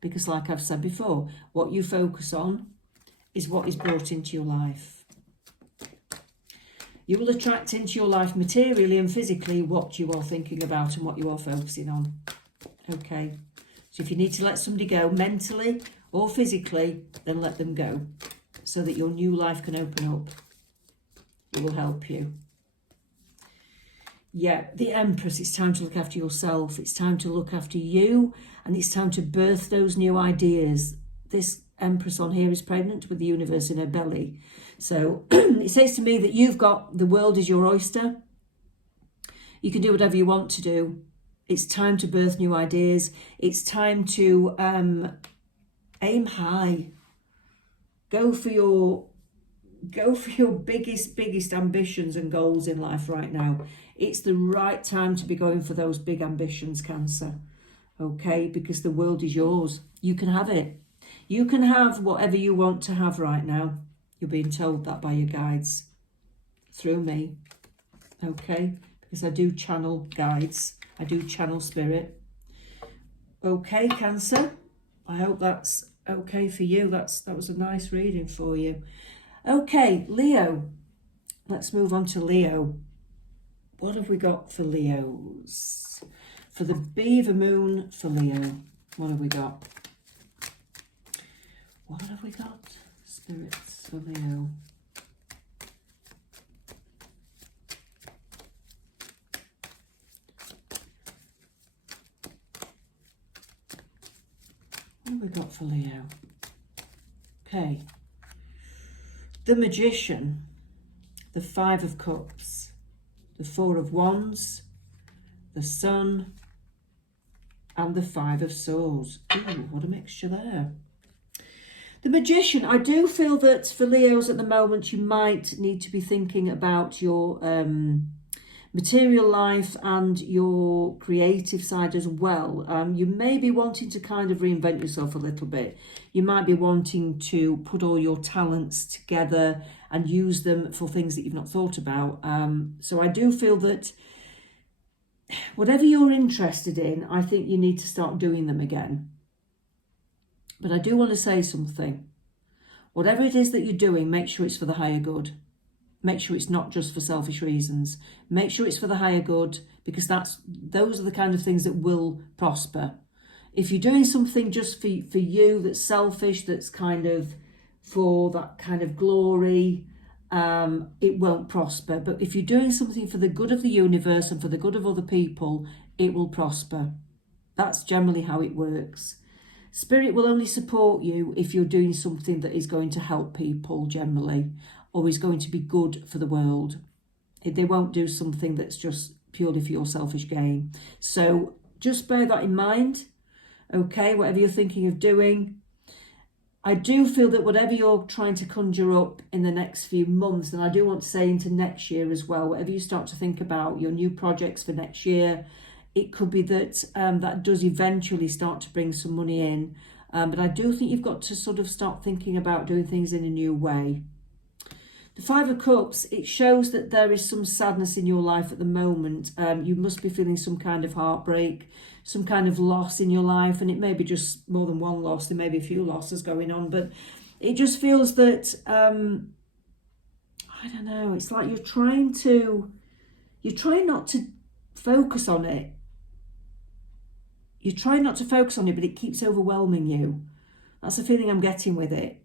Because like I've said before, what you focus on is what is brought into your life. You will attract into your life materially and physically what you are thinking about and what you are focusing on. Okay. So if you need to let somebody go mentally or physically, then let them go so that your new life can open up. It will help you. Yeah, the Empress, it's time to look after yourself. It's time to look after you, and it's time to birth those new ideas. This Empress on here is pregnant with the universe in her belly. So it says to me that you've got the world is your oyster. You can do whatever you want to do. It's time to birth new ideas. It's time to aim high. Go for your biggest ambitions and goals in life right now. It's the right time to be going for those big ambitions, Cancer. Okay, because the world is yours. You can have it. You can have whatever you want to have right now. You're being told that by your guides through me. Okay, because I do channel guides. I do channel spirit. Okay, Cancer. I hope that's okay for you. That was a nice reading for you. Okay, Leo. Let's move on to Leo. What have we got for Leos? For the Beaver moon for Leo, what have we got? What have we got? Spirits for Leo. What have we got for Leo? Okay. The Magician, the Five of Cups, the Four of Wands, the Sun, and the Five of Swords. Ooh, what a mixture there. The Magician, I do feel that for Leos at the moment, you might need to be thinking about your material life and your creative side as well. You may be wanting to kind of reinvent yourself a little bit. You might be wanting to put all your talents together and use them for things that you've not thought about. So I do feel that whatever you're interested in, I think you need to start doing them again. But I do want to say something. Whatever it is that you're doing, make sure it's for the higher good. Make sure it's not just for selfish reasons. Make sure it's for the higher good, because those are the kind of things that will prosper. If you're doing something just for you that's selfish, that's kind of for that kind of glory, it won't prosper. But if you're doing something for the good of the universe and for the good of other people, it will prosper. That's generally how it works. Spirit will only support you if you're doing something that is going to help people generally, or is going to be good for the world. They won't do something that's just purely for your selfish gain. So just bear that in mind, okay, whatever you're thinking of doing. I do feel that whatever you're trying to conjure up in the next few months, and I do want to say into next year as well, whatever you start to think about, your new projects for next year, it could be that that does eventually start to bring some money in. But I do think you've got to sort of start thinking about doing things in a new way. The Five of Cups, it shows that there is some sadness in your life at the moment. You must be feeling some kind of heartbreak, some kind of loss in your life, and it may be just more than one loss. There may be a few losses going on, but it just feels that, I don't know, it's like you're trying not to focus on it. You're trying not to focus on it, but it keeps overwhelming you. That's the feeling I'm getting with it.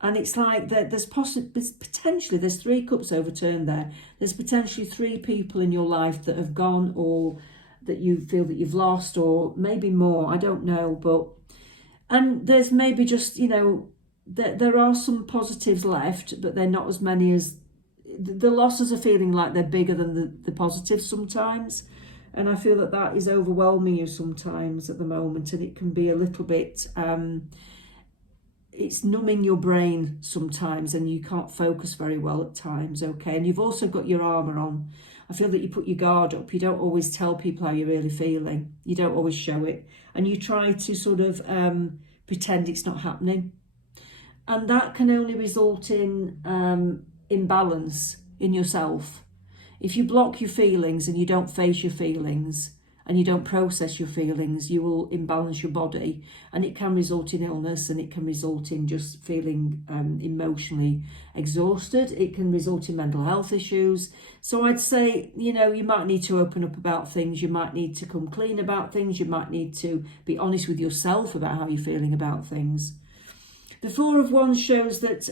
And it's like that there's potentially, there's 3 cups overturned there. There's potentially 3 people in your life that have gone, or that you feel that you've lost, or maybe more, I don't know. And there's maybe just, there are some positives left, but they're not as many as, the losses are feeling like they're bigger than the positives sometimes. And I feel that is overwhelming you sometimes at the moment, and it can be a little bit, it's numbing your brain sometimes, and you can't focus very well at times, okay? And you've also got your armour on. I feel that you put your guard up. You don't always tell people how you're really feeling. You don't always show it. And you try to sort of pretend it's not happening. And that can only result in imbalance in yourself. If you block your feelings and you don't face your feelings, and you don't process your feelings, you will imbalance your body, and it can result in illness, and it can result in just feeling emotionally exhausted. It can result in mental health issues. So I'd say, you know, you might need to open up about things. You might need to come clean about things. You might need to be honest with yourself about how you're feeling about things. The Four of Wands shows that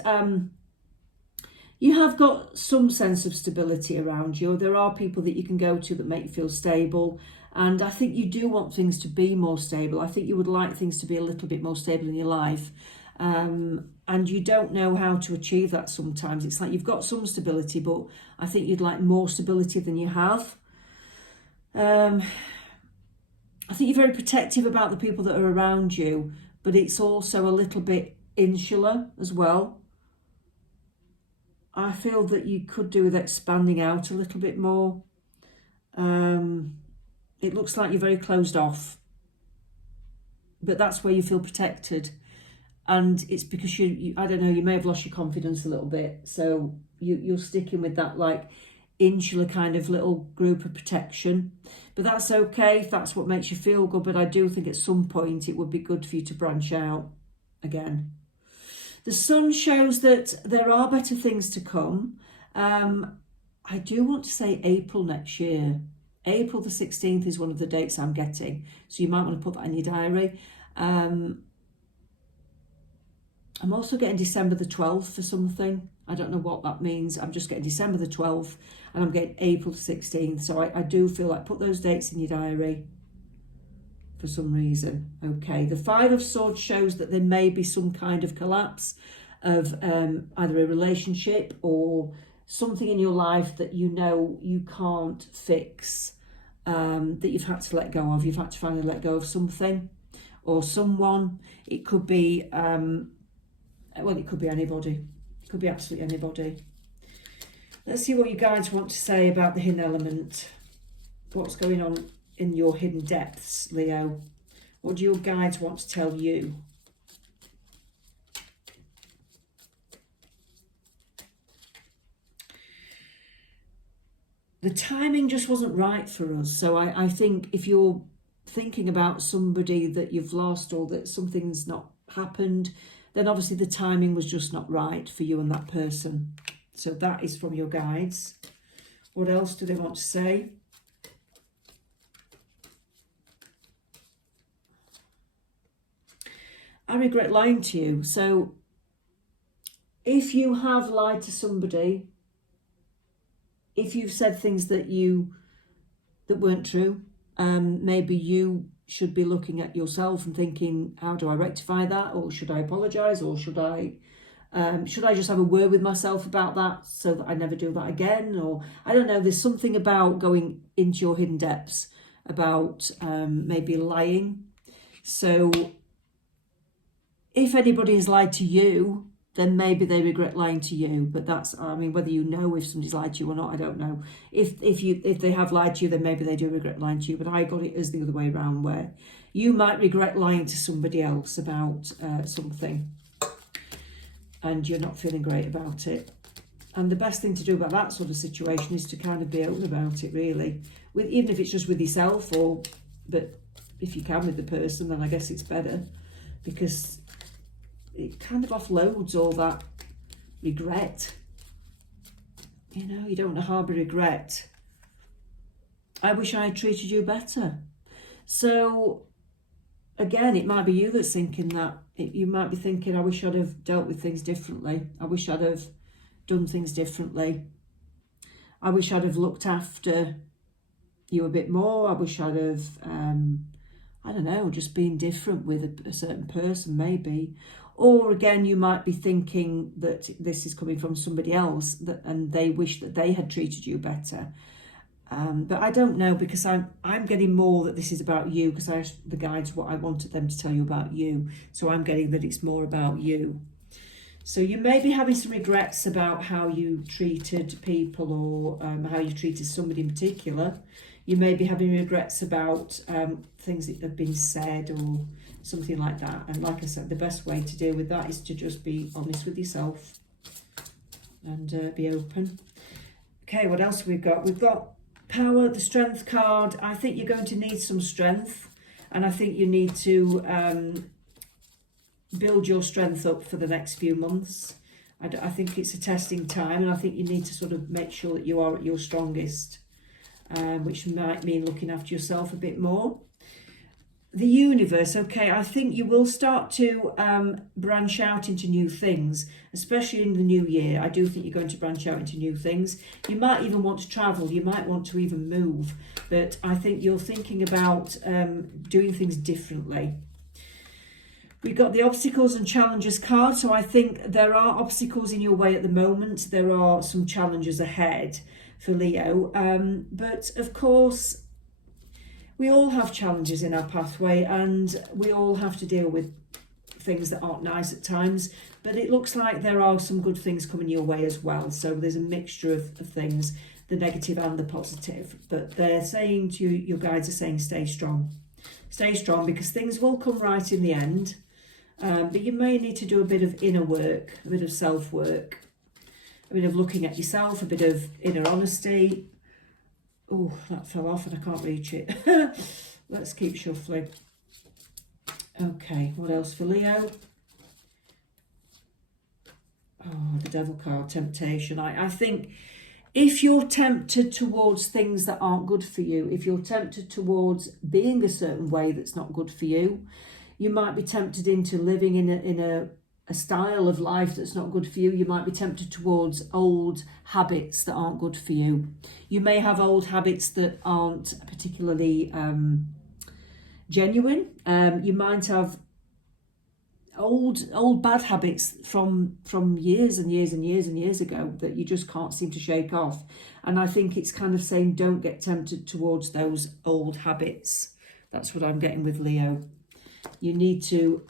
you have got some sense of stability around you. There are people that you can go to that make you feel stable. And I think you do want things to be more stable. I think you would like things to be a little bit more stable in your life. And you don't know how to achieve that sometimes. It's like you've got some stability, but I think you'd like more stability than you have. I think you're very protective about the people that are around you, but it's also a little bit insular as well. I feel that you could do with expanding out a little bit more. It looks like you're very closed off, but that's where you feel protected. And it's because you I don't know, you may have lost your confidence a little bit. So you're sticking with that like insular kind of little group of protection. But that's okay if that's what makes you feel good. But I do think at some point it would be good for you to branch out again. The Sun shows that there are better things to come. I do want to say April next year. April the 16th is one of the dates I'm getting. So you might want to put that in your diary. I'm also getting December the 12th for something. I don't know what that means. I'm just getting December the 12th and I'm getting April the 16th. So I do feel like put those dates in your diary for some reason. Okay, the Five of Swords shows that there may be some kind of collapse of either a relationship or something in your life that you know you can't fix, that you've had to let go of. You've had to finally let go of something or someone. It could be, well, it could be anybody. It could be absolutely anybody. Let's see what you guys want to say about the hidden element. What's going on in your hidden depths, Leo? What do your guides want to tell you? The timing just wasn't right for us. So I think if you're thinking about somebody that you've lost or that something's not happened, then obviously the timing was just not right for you and that person. So that is from your guides. What else do they want to say? I regret lying to you. So if you have lied to somebody, if you've said things that weren't true, maybe you should be looking at yourself and thinking, how do I rectify that? Or should I apologise? Or should I just have a word with myself about that so that I never do that again? Or I don't know, there's something about going into your hidden depths about maybe lying. So if anybody has lied to you, then maybe they regret lying to you. But that's, I mean, whether you know if somebody's lied to you or not, I don't know. If they have lied to you, then maybe they do regret lying to you. But I got it as the other way around, where you might regret lying to somebody else about something, and you're not feeling great about it. And the best thing to do about that sort of situation is to kind of be open about it, really. Even if it's just with yourself, but if you can with the person, then I guess it's better, because it kind of offloads all that regret. You know, you don't want to harbour regret. I wish I had treated you better. So again, it might be you that's thinking that. You might be thinking, I wish I'd have dealt with things differently. I wish I'd have done things differently. I wish I'd have looked after you a bit more. I wish I'd have, I don't know, just been different with a certain person maybe. Or again, you might be thinking that this is coming from somebody else and they wish that they had treated you better. But I don't know, because I'm getting more that this is about you, because I asked the guides what I wanted them to tell you about you. So I'm getting that it's more about you. So you may be having some regrets about how you treated people, or how you treated somebody in particular. You may be having regrets about things that have been said or something like that. And like I said, the best way to deal with that is to just be honest with yourself and be open. Okay, what else have we got? We've got Power, the Strength card, I think you're going to need some strength, and I think you need to build your strength up for the next few months. I think it's a testing time, and I think you need to sort of make sure that you are at your strongest, which might mean looking after yourself a bit more. The universe, okay, I think you will start to branch out into new things, especially in the new year. I do think you're going to branch out into new things. You might even want to travel, you might want to even move, but I think you're thinking about doing things differently. We've got the obstacles and challenges card, so I think there are obstacles in your way at the moment. There are some challenges ahead for Leo, but of course, we all have challenges in our pathway, and we all have to deal with things that aren't nice at times, but it looks like there are some good things coming your way as well. So there's a mixture of things, the negative and the positive, but they're saying to you, your guides are saying stay strong. Stay strong, because things will come right in the end, but you may need to do a bit of inner work, a bit of self-work, a bit of looking at yourself, a bit of inner honesty. Oh, that fell off and I can't reach it. Let's keep shuffling. Okay, what else for Leo? Oh, the Devil card, temptation. I think if you're tempted towards things that aren't good for you, if you're tempted towards being a certain way that's not good for you, you might be tempted into living in a style of life that's not good for you. You might be tempted towards old habits that aren't good for you. You may have old habits that aren't particularly genuine. You might have old bad habits from years and years and years and years ago that you just can't seem to shake off. And I think it's kind of saying don't get tempted towards those old habits. That's what I'm getting with Leo. You need to,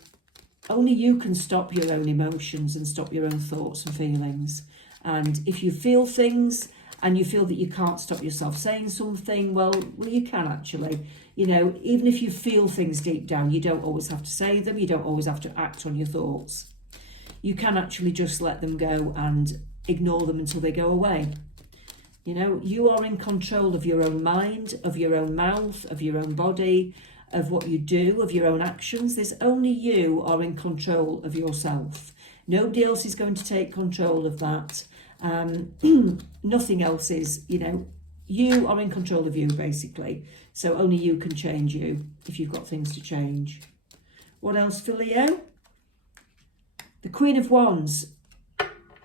only you can stop your own emotions and stop your own thoughts and feelings. And if you feel things and you feel that you can't stop yourself saying something, well, you can actually. You know, even if you feel things deep down, you don't always have to say them. You don't always have to act on your thoughts. You can actually just let them go and ignore them until they go away. You know, you are in control of your own mind, of your own mouth, of your own body, of what you do, of your own actions. There's only you are in control of yourself. Nobody else is going to take control of that. Nothing else is, you know, you are in control of you, basically. So only you can change you if you've got things to change. What else for Leo? The Queen of Wands.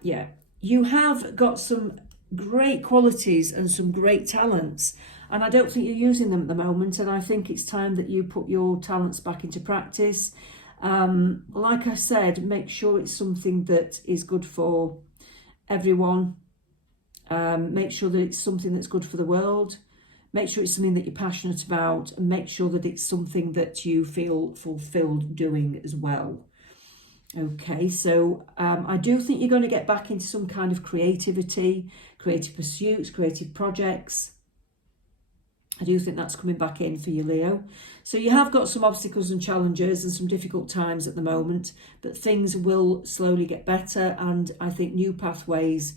Yeah, you have got some great qualities and some great talents, and I don't think you're using them at the moment, and I think it's time that you put your talents back into practice. Like I said, make sure it's something that is good for everyone. Make sure that it's something that's good for the world. Make sure it's something that you're passionate about, and make sure that it's something that you feel fulfilled doing as well. Okay, so I do think you're going to get back into some kind of creativity, creative pursuits, creative projects. I do think that's coming back in for you, Leo. So you have got some obstacles and challenges and some difficult times at the moment, but things will slowly get better, and I think new pathways,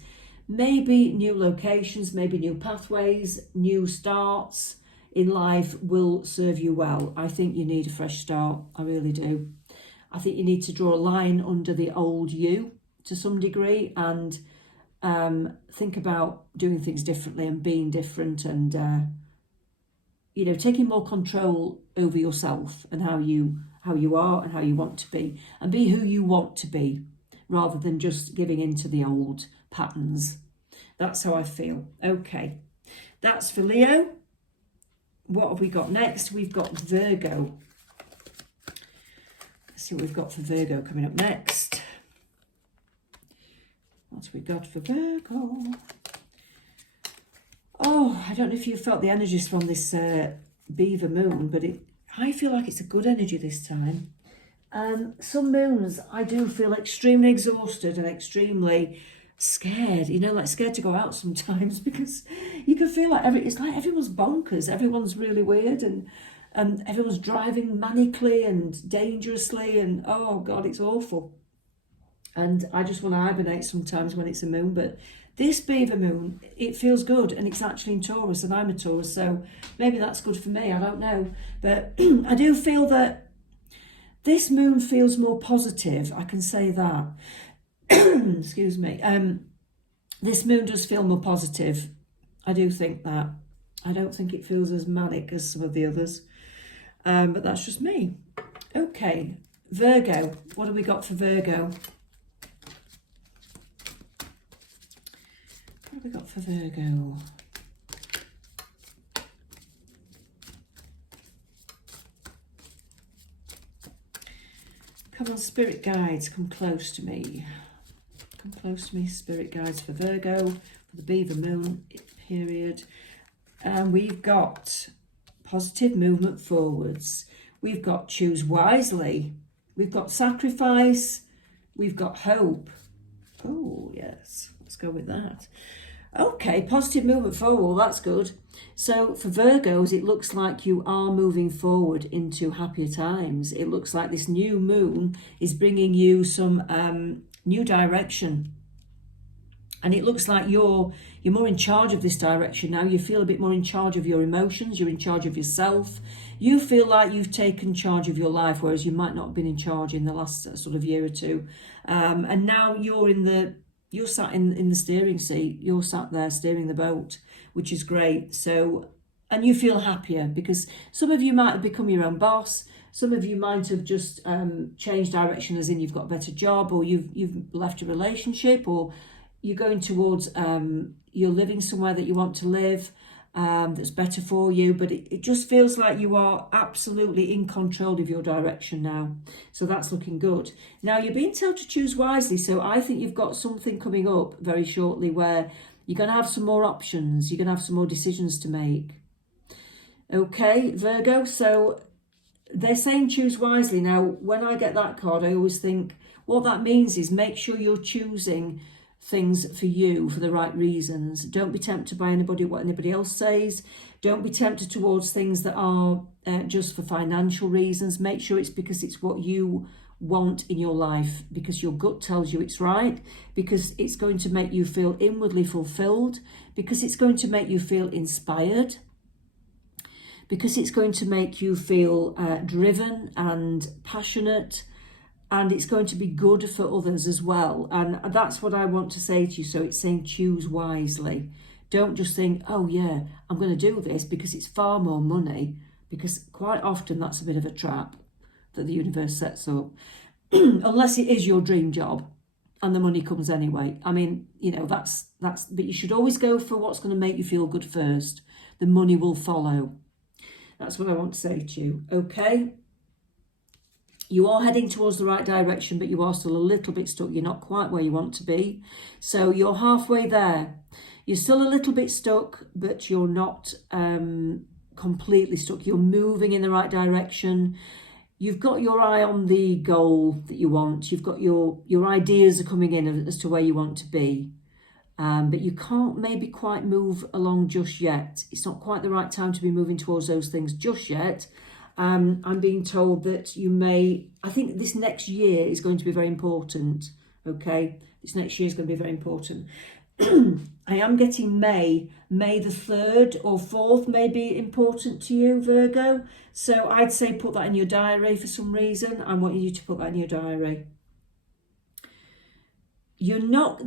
maybe new locations, maybe new pathways, new starts in life will serve you well. I think you need a fresh start, I really do. I think you need to draw a line under the old you to some degree, and think about doing things differently and being different, and you know, taking more control over yourself and how you are and how you want to be, and be who you want to be rather than just giving in to the old patterns. That's how I feel. Okay, that's for Leo. What have we got next? We've got Virgo. Let's see what we've got for Virgo coming up next. What's we got for Virgo? Oh, I don't know if you felt the energies from this Beaver moon, but I feel like it's a good energy this time. Some moons, I do feel extremely exhausted and extremely scared, you know, like scared to go out sometimes, because you can feel like it's like everyone's bonkers, everyone's really weird, and everyone's driving manically and dangerously, and oh God, it's awful. And I just want to hibernate sometimes when it's a moon. But this Beaver moon, it feels good, and it's actually in Taurus, and I'm a Taurus, so maybe that's good for me, I don't know. But I do feel that this moon feels more positive, I can say that. Excuse me. This moon does feel more positive. I do think that. I don't think it feels as manic as some of the others. But that's just me. Okay, Virgo. What have we got for Virgo? What have we got for Virgo? Come on, spirit guides, come close to me. Come close to me, spirit guides for Virgo, for the Beaver moon period. And we've got positive movement forwards. We've got choose wisely. We've got sacrifice. We've got hope. Oh, yes. Let's go with that. Okay, positive movement forward. Well, that's good. So for Virgos, it looks like you are moving forward into happier times. It looks like this new moon is bringing you some new direction. And it looks like you're more in charge of this direction now. You feel a bit more in charge of your emotions. You're in charge of yourself. You feel like you've taken charge of your life, whereas you might not have been in charge in the last sort of year or two. And now you're sat in the steering seat. You're sat there steering the boat, which is great. So, and you feel happier because some of you might have become your own boss. Some of you might have just changed direction, as in you've got a better job, or you've left a relationship, or you're going towards, you're living somewhere that you want to live, that's better for you. But it just feels like you are absolutely in control of your direction now. So that's looking good. Now you're being told to choose wisely. So I think you've got something coming up very shortly where you're going to have some more options. You're going to have some more decisions to make. Okay, Virgo. So they're saying choose wisely. Now, when I get that card, I always think what that means is make sure you're choosing things for you for the right reasons. Don't be tempted by what anybody else says. Don't be tempted towards things that are just for financial reasons. Make sure it's because it's what you want in your life, because your gut tells you it's right, because it's going to make you feel inwardly fulfilled, because it's going to make you feel inspired, because it's going to make you feel driven and passionate, and it's going to be good for others as well. And that's what I want to say to you. So it's saying choose wisely. Don't just think, oh yeah, I'm going to do this because it's far more money, because quite often that's a bit of a trap that the universe sets up. Unless it is your dream job and the money comes anyway. I mean, you know, that's, but you should always go for what's going to make you feel good first. The money will follow. That's what I want to say to you. Okay. You are heading towards the right direction, but you are still a little bit stuck. You're not quite where you want to be. So you're halfway there. You're still a little bit stuck, but you're not completely stuck. You're moving in the right direction. You've got your eye on the goal that you want. You've got your ideas are coming in as to where you want to be. But you can't maybe quite move along just yet. It's not quite the right time to be moving towards those things just yet. I'm being told that I think this next year is going to be very important, okay? This next year is going to be very important. I am getting May the 3rd or 4th may be important to you, Virgo. So I'd say put that in your diary for some reason. I want you to put that in your diary. You're not...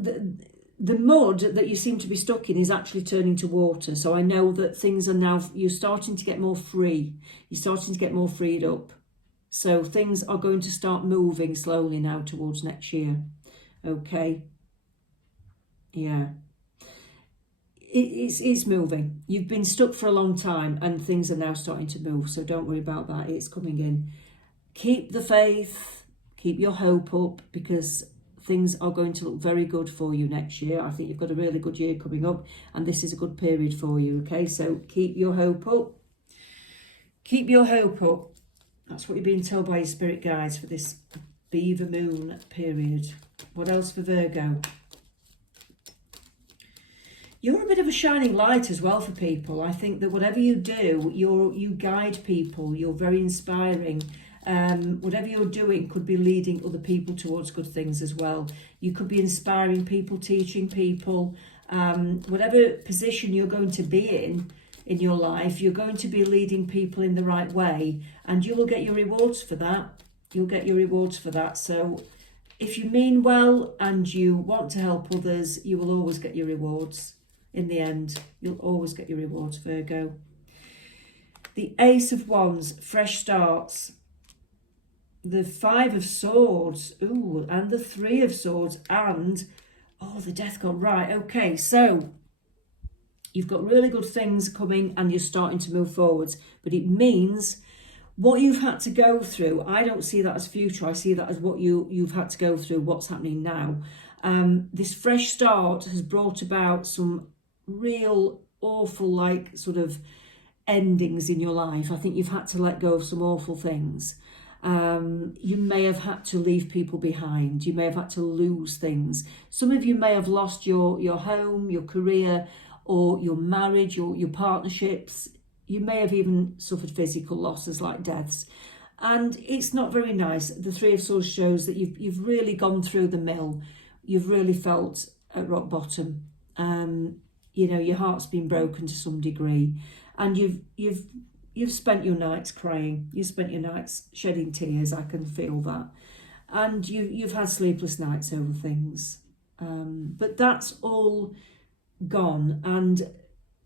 The mud that you seem to be stuck in is actually turning to water. So I know that things are now, you're starting to get more free. You're starting to get more freed up. So things are going to start moving slowly now towards next year. Okay. Yeah. It's moving. You've been stuck for a long time and things are now starting to move. So don't worry about that. It's coming in. Keep the faith. Keep your hope up, because things are going to look very good for you next year. I think you've got a really good year coming up, and this is a good period for you, okay? So keep your hope up. Keep your hope up. That's what you're being told by your spirit guides for this Beaver moon period. What else for Virgo? You're a bit of a shining light as well for people. I think that whatever you do, you guide people. You're very inspiring. Whatever you're doing could be leading other people towards good things as well. You could be inspiring people, teaching people. Whatever position you're going to be in your life, you're going to be leading people in the right way, and you will get your rewards for that. You'll get your rewards for that. So if you mean well and you want to help others, you will always get your rewards. In the end, you'll always get your rewards, Virgo. The Ace of Wands, fresh starts. The Five of Swords, ooh, and the Three of Swords, and, oh, the Death card, right, okay, so you've got really good things coming and you're starting to move forwards, but it means what you've had to go through, I don't see that as future, I see that as what you've had to go through, what's happening now. This fresh start has brought about some real awful, like, sort of endings in your life. I think you've had to let go of some awful things. You may have had to leave people behind. You may have had to lose things. Some of you may have lost your home, your career, or your marriage, your partnerships. You may have even suffered physical losses like deaths. And it's not very nice. The Three of Swords shows that you've really gone through the mill. You've really felt at rock bottom. You know, your heart's been broken to some degree. And you've spent your nights crying. You've spent your nights shedding tears. I can feel that. And you've had sleepless nights over things. But that's all gone. And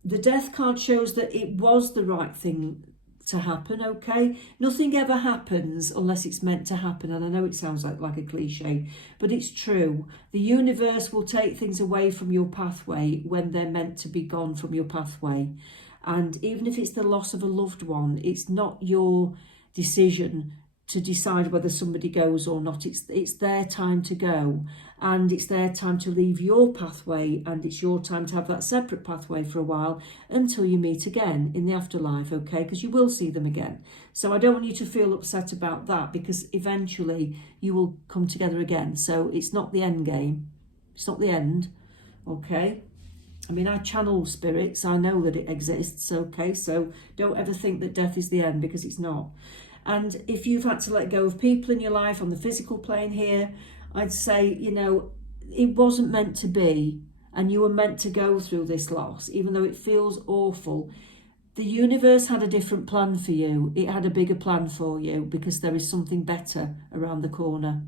the Death card shows that it was the right thing to happen, okay? Nothing ever happens unless it's meant to happen. And I know it sounds like a cliche, but it's true. The universe will take things away from your pathway when they're meant to be gone from your pathway. And even if it's the loss of a loved one, it's not your decision to decide whether somebody goes or not. It's their time to go, and it's their time to leave your pathway, and it's your time to have that separate pathway for a while until you meet again in the afterlife, okay? Because you will see them again. So I don't want you to feel upset about that, because eventually you will come together again. So it's not the end game. It's not the end, okay? I mean, I channel spirits. I know that it exists, okay? So don't ever think that death is the end, because it's not. And if you've had to let go of people in your life on the physical plane here, I'd say, you know, it wasn't meant to be, and you were meant to go through this loss, even though it feels awful. The universe had a different plan for you. It had a bigger plan for you, because there is something better around the corner.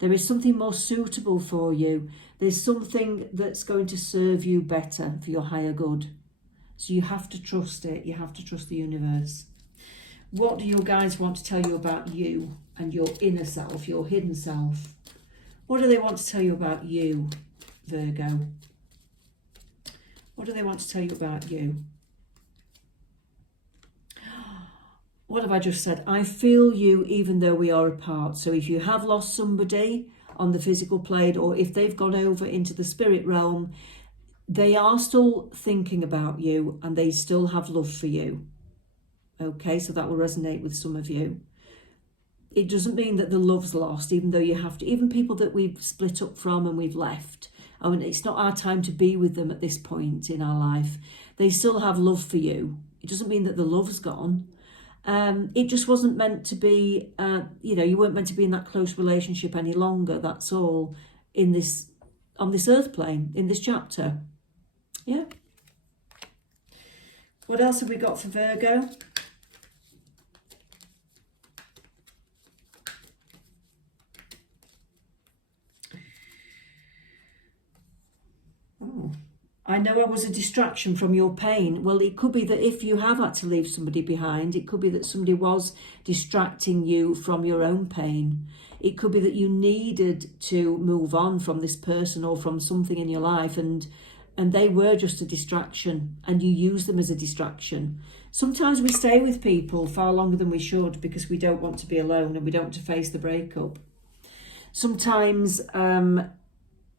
There is something more suitable for you. There's something that's going to serve you better for your higher good. So you have to trust it. You have to trust the universe. What do your guides want to tell you about you and your inner self, your hidden self? What do they want to tell you about you, Virgo? What do they want to tell you about you? What have I just said? I feel you even though we are apart. So if you have lost somebody on the physical plane, or if they've gone over into the spirit realm, they are still thinking about you and they still have love for you. Okay, so that will resonate with some of you. It doesn't mean that the love's lost, even though you have to, even people that we've split up from and we've left. I mean, it's not our time to be with them at this point in our life. They still have love for you. It doesn't mean that the love's gone. It just wasn't meant to be, you know, you weren't meant to be in that close relationship any longer. That's all on this earth plane, in this chapter. Yeah. What else have we got for Virgo? I know I was a distraction from your pain. Well, it could be that if you have had to leave somebody behind, it could be that somebody was distracting you from your own pain. It could be that you needed to move on from this person or from something in your life, and they were just a distraction, and you use them as a distraction. Sometimes we stay with people far longer than we should because we don't want to be alone and we don't want to face the breakup. Sometimes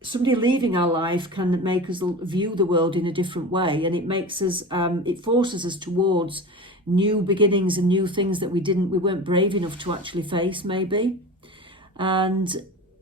somebody leaving our life can make us view the world in a different way, and it makes us, it forces us towards new beginnings and new things that we weren't brave enough to actually face, maybe. And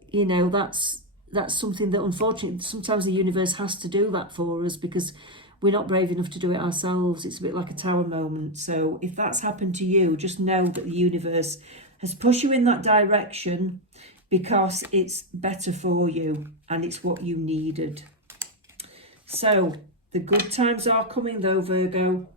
you know, that's something that unfortunately sometimes the universe has to do that for us, because we're not brave enough to do it ourselves. It's a bit like a tower moment. So if that's happened to you, just know that the universe has pushed you in that direction because it's better for you and it's what you needed. So the good times are coming though, Virgo.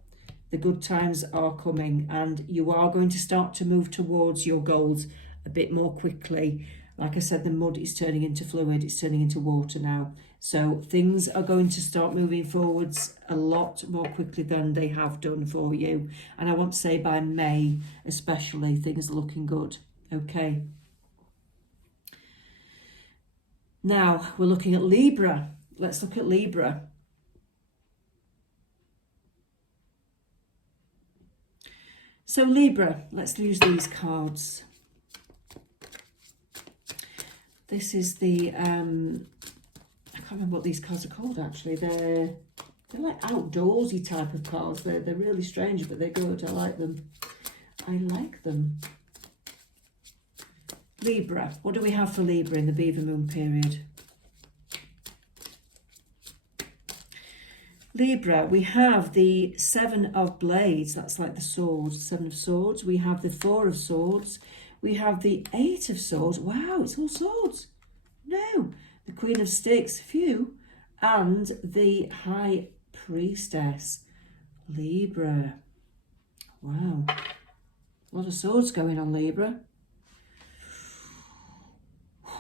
The good times are coming and you are going to start to move towards your goals a bit more quickly. Like I said, the mud is turning into fluid, it's turning into water now. So things are going to start moving forwards a lot more quickly than they have done for you. And I want to say by May, especially, things are looking good. Okay. Now we're looking at Libra. Let's look at Libra. So Libra, let's use these cards. This is the, I can't remember what these cards are called actually. They're like outdoorsy type of cards. They're really strange, but they're good. I like them. I like them. Libra, what do we have for Libra in the Beaver Moon period? Libra, we have the Seven of Blades, that's like the swords, Seven of Swords. We have the Four of Swords. We have the Eight of Swords. Wow, it's all swords. No, the Queen of Sticks, phew, and the High Priestess. Libra. Wow, a lot of swords going on, Libra.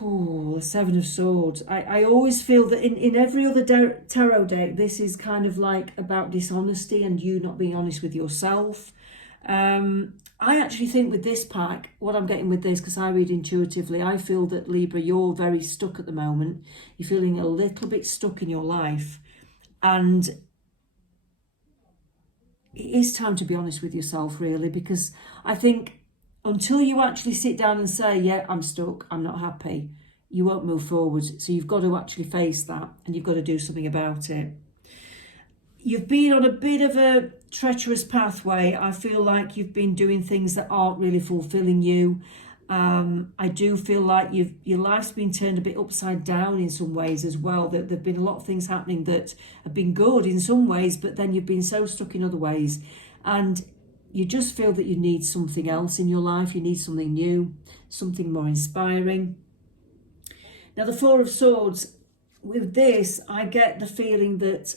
Oh, the Seven of Swords. I always feel that in every other tarot deck, this is kind of like about dishonesty and you not being honest with yourself. I actually think with this pack, what I'm getting with this, because I read intuitively, I feel that Libra, you're very stuck at the moment. You're feeling a little bit stuck in your life. And it is time to be honest with yourself, really, because I think until you actually sit down and say, yeah, I'm stuck, I'm not happy, you won't move forward. So you've got to actually face that and you've got to do something about it. You've been on a bit of a treacherous pathway. I feel like you've been doing things that aren't really fulfilling you. I do feel like your life's been turned a bit upside down in some ways as well. There have been a lot of things happening that have been good in some ways, but then you've been so stuck in other ways. And you just feel that you need something else in your life. You need something new, something more inspiring. Now, the Four of Swords, with this, I get the feeling that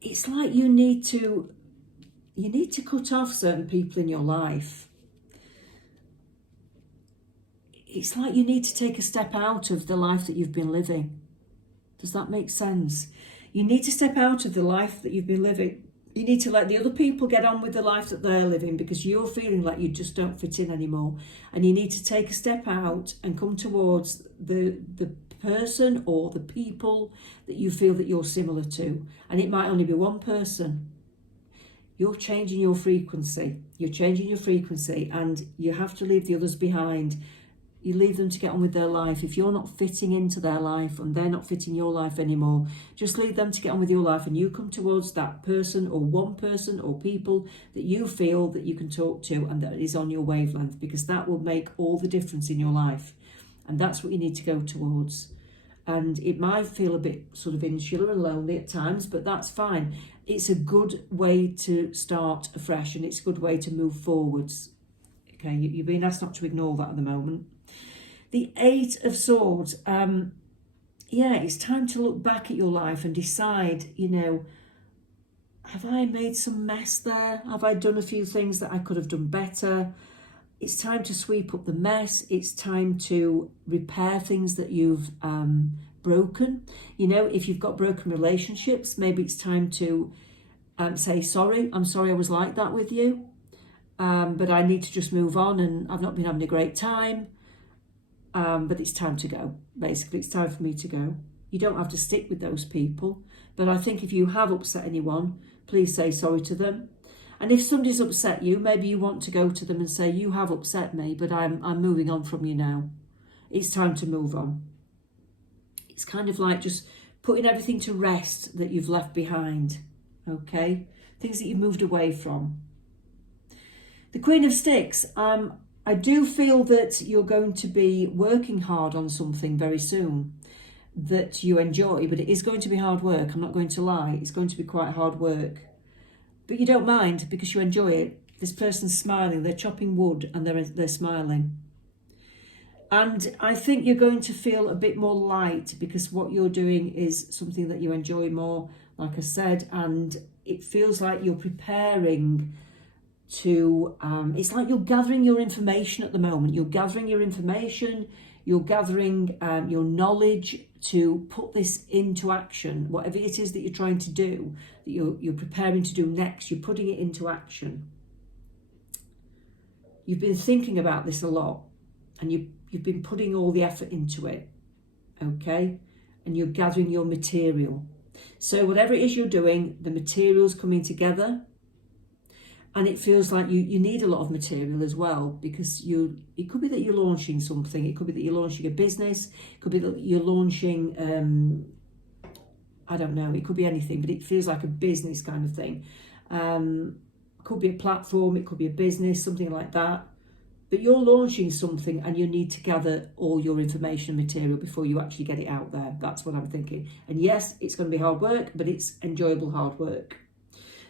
it's like you need to cut off certain people in your life. It's like you need to take a step out of the life that you've been living. Does that make sense? You need to step out of the life that you've been living. You need to let the other people get on with the life that they're living because you're feeling like you just don't fit in anymore. And you need to take a step out and come towards the person or the people that you feel that you're similar to. And it might only be one person. You're changing your frequency. You're changing your frequency and you have to leave the others behind. You leave them to get on with their life. If you're not fitting into their life and they're not fitting your life anymore, just leave them to get on with your life and you come towards that person or one person or people that you feel that you can talk to and that is on your wavelength, because that will make all the difference in your life. And that's what you need to go towards. And it might feel a bit sort of insular and lonely at times, but that's fine. It's a good way to start afresh and it's a good way to move forwards. Okay, you're being asked not to ignore that at the moment. The Eight of Swords, yeah, it's time to look back at your life and decide, you know, have I made some mess there? Have I done a few things that I could have done better? It's time to sweep up the mess. It's time to repair things that you've broken. You know, if you've got broken relationships, maybe it's time to say, sorry, I'm sorry I was like that with you, but I need to just move on and I've not been having a great time. But it's time to go. Basically, it's time for me to go. You don't have to stick with those people. But I think if you have upset anyone, please say sorry to them. And if somebody's upset you, maybe you want to go to them and say, you have upset me, but I'm moving on from you now. It's time to move on. It's kind of like just putting everything to rest that you've left behind. Okay? Things that you moved away from. The Queen of Sticks, I do feel that you're going to be working hard on something very soon that you enjoy, but it is going to be hard work. I'm not going to lie. It's going to be quite hard work. But you don't mind because you enjoy it. This person's smiling. They're chopping wood and they're smiling. And I think you're going to feel a bit more light because what you're doing is something that you enjoy more, like I said, and it feels like you're preparing to, it's like you're gathering your information at the moment. You're gathering your information, you're gathering your knowledge to put this into action. Whatever it is that you're trying to do, that you're preparing to do next, you're putting it into action. You've been thinking about this a lot, and you've been putting all the effort into it, okay? And you're gathering your material. So whatever it is you're doing, the material's coming together, and it feels like you need a lot of material as well, because it could be that you're launching something, it could be that you're launching a business, it could be that you're launching, I don't know, it could be anything, but it feels like a business kind of thing. It could be a platform, it could be a business, something like that. But you're launching something and you need to gather all your information and material before you actually get it out there. That's what I'm thinking. And yes, it's going to be hard work, but it's enjoyable hard work.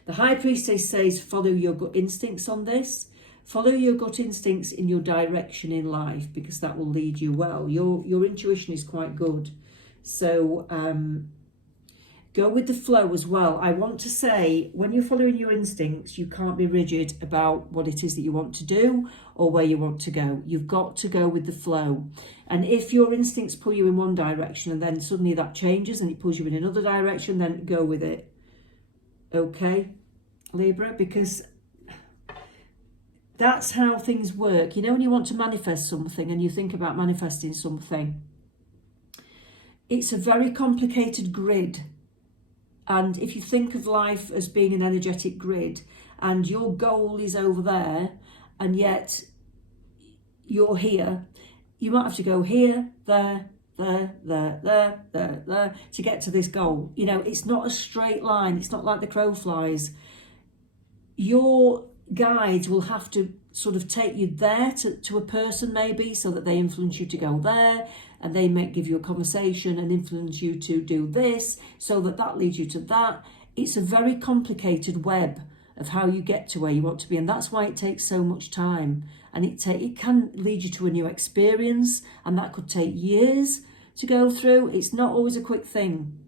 The High Priestess says, follow your gut instincts on this. Follow your gut instincts in your direction in life, because that will lead you well. Your intuition is quite good. So go with the flow as well. I want to say, when you're following your instincts, you can't be rigid about what it is that you want to do or where you want to go. You've got to go with the flow. And if your instincts pull you in one direction and then suddenly that changes and it pulls you in another direction, then go with it. Okay, Libra? Because that's how things work. You know, when you want to manifest something and you think about manifesting something, it's a very complicated grid. And if you think of life as being an energetic grid and your goal is over there and yet you're here, you might have to go here, there, there to get to this goal. You know, it's not a straight line. It's not like the crow flies. Your guides will have to sort of take you there to a person maybe, so that they influence you to go there, and they might give you a conversation and influence you to do this, so that leads you to that. It's a very complicated web of how you get to where you want to be, and that's why it takes so much time. And it can lead you to a new experience, and that could take years to go through. It's not always a quick thing.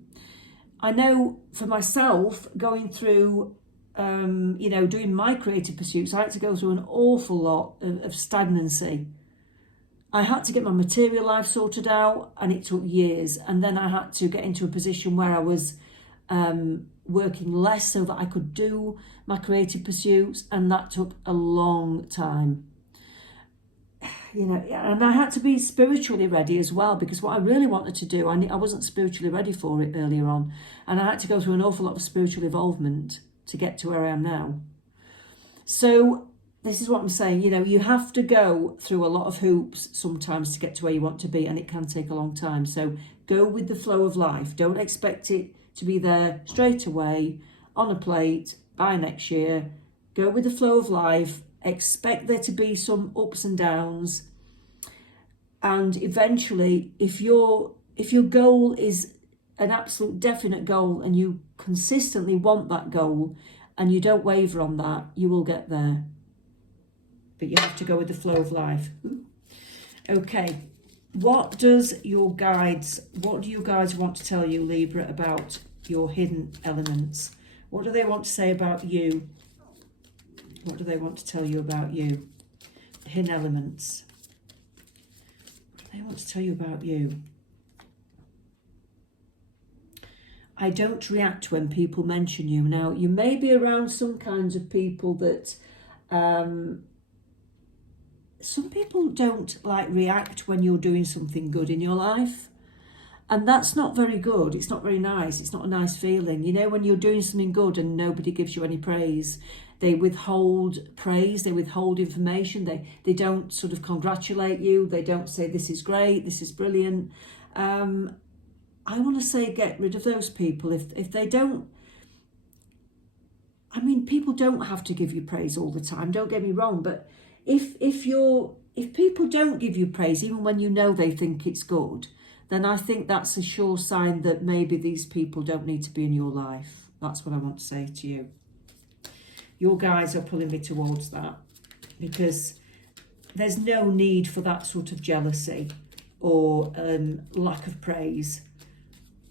I know for myself, going through doing my creative pursuits, I had to go through an awful lot of stagnancy. I had to get my material life sorted out, and it took years. And then I had to get into a position where I was working less so that I could do my creative pursuits, and that took a long time. You know, and I had to be spiritually ready as well, because what I really wanted to do, I wasn't spiritually ready for it earlier on. And I had to go through an awful lot of spiritual involvement to get to where I am now. So this is what I'm saying, you know, you have to go through a lot of hoops sometimes to get to where you want to be, and it can take a long time. So go with the flow of life. Don't expect it to be there straight away on a plate by next year. Go with the flow of life. Expect there to be some ups and downs. And eventually, if your goal is an absolute definite goal and you consistently want that goal and you don't waver on that, you will get there. But you have to go with the flow of life. Okay, what do your guides want to tell you, Libra, about your hidden elements? What do they want to say about you? What do they want to tell you about you? The hidden elements. What do they want to tell you about you? I don't react when people mention you. Now, you may be around some kinds of people that some people don't like react when you're doing something good in your life. And that's not very good. It's not very nice. It's not a nice feeling. You know, when you're doing something good and nobody gives you any praise, they withhold praise, they withhold information, they don't sort of congratulate you, they don't say this is great, this is brilliant. I want to say get rid of those people. If they don't, I mean, people don't have to give you praise all the time, don't get me wrong, but if people don't give you praise, even when you know they think it's good, then I think that's a sure sign that maybe these people don't need to be in your life. That's what I want to say to you. Your guides are pulling me towards that, because there's no need for that sort of jealousy or lack of praise.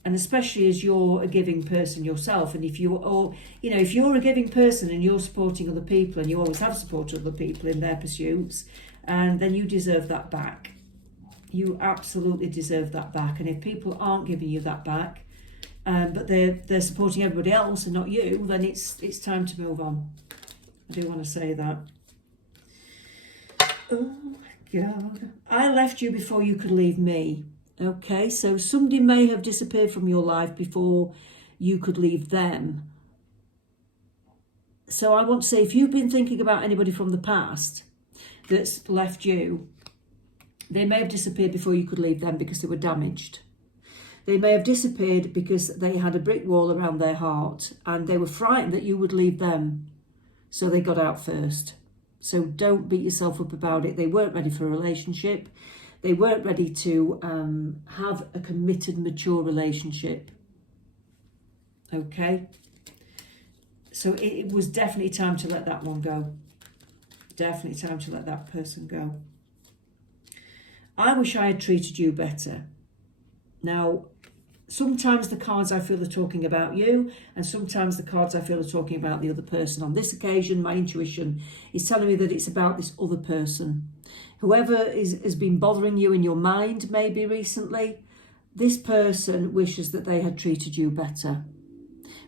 And especially as you're a giving person yourself, and if you're a giving person and you're supporting other people, and you always have supported other people in their pursuits, and then you deserve that back. You absolutely deserve that back. And if people aren't giving you that back, but they're supporting everybody else and not you, then it's time to move on. I do want to say that. Oh God, I left you before you could leave me. Okay, so somebody may have disappeared from your life before you could leave them. So I want to say, if you've been thinking about anybody from the past that's left you, they may have disappeared before you could leave them because they were damaged. They may have disappeared because they had a brick wall around their heart and they were frightened that you would leave them. So they got out first. So don't beat yourself up about it. They weren't ready for a relationship. They weren't ready to have a committed, mature relationship. Okay? So it was definitely time to let that one go. Definitely time to let that person go. I wish I had treated you better. Now, sometimes the cards I feel are talking about you, and sometimes the cards I feel are talking about the other person. On this occasion, my intuition is telling me that it's about this other person. Whoever has been bothering you in your mind maybe recently, this person wishes that they had treated you better.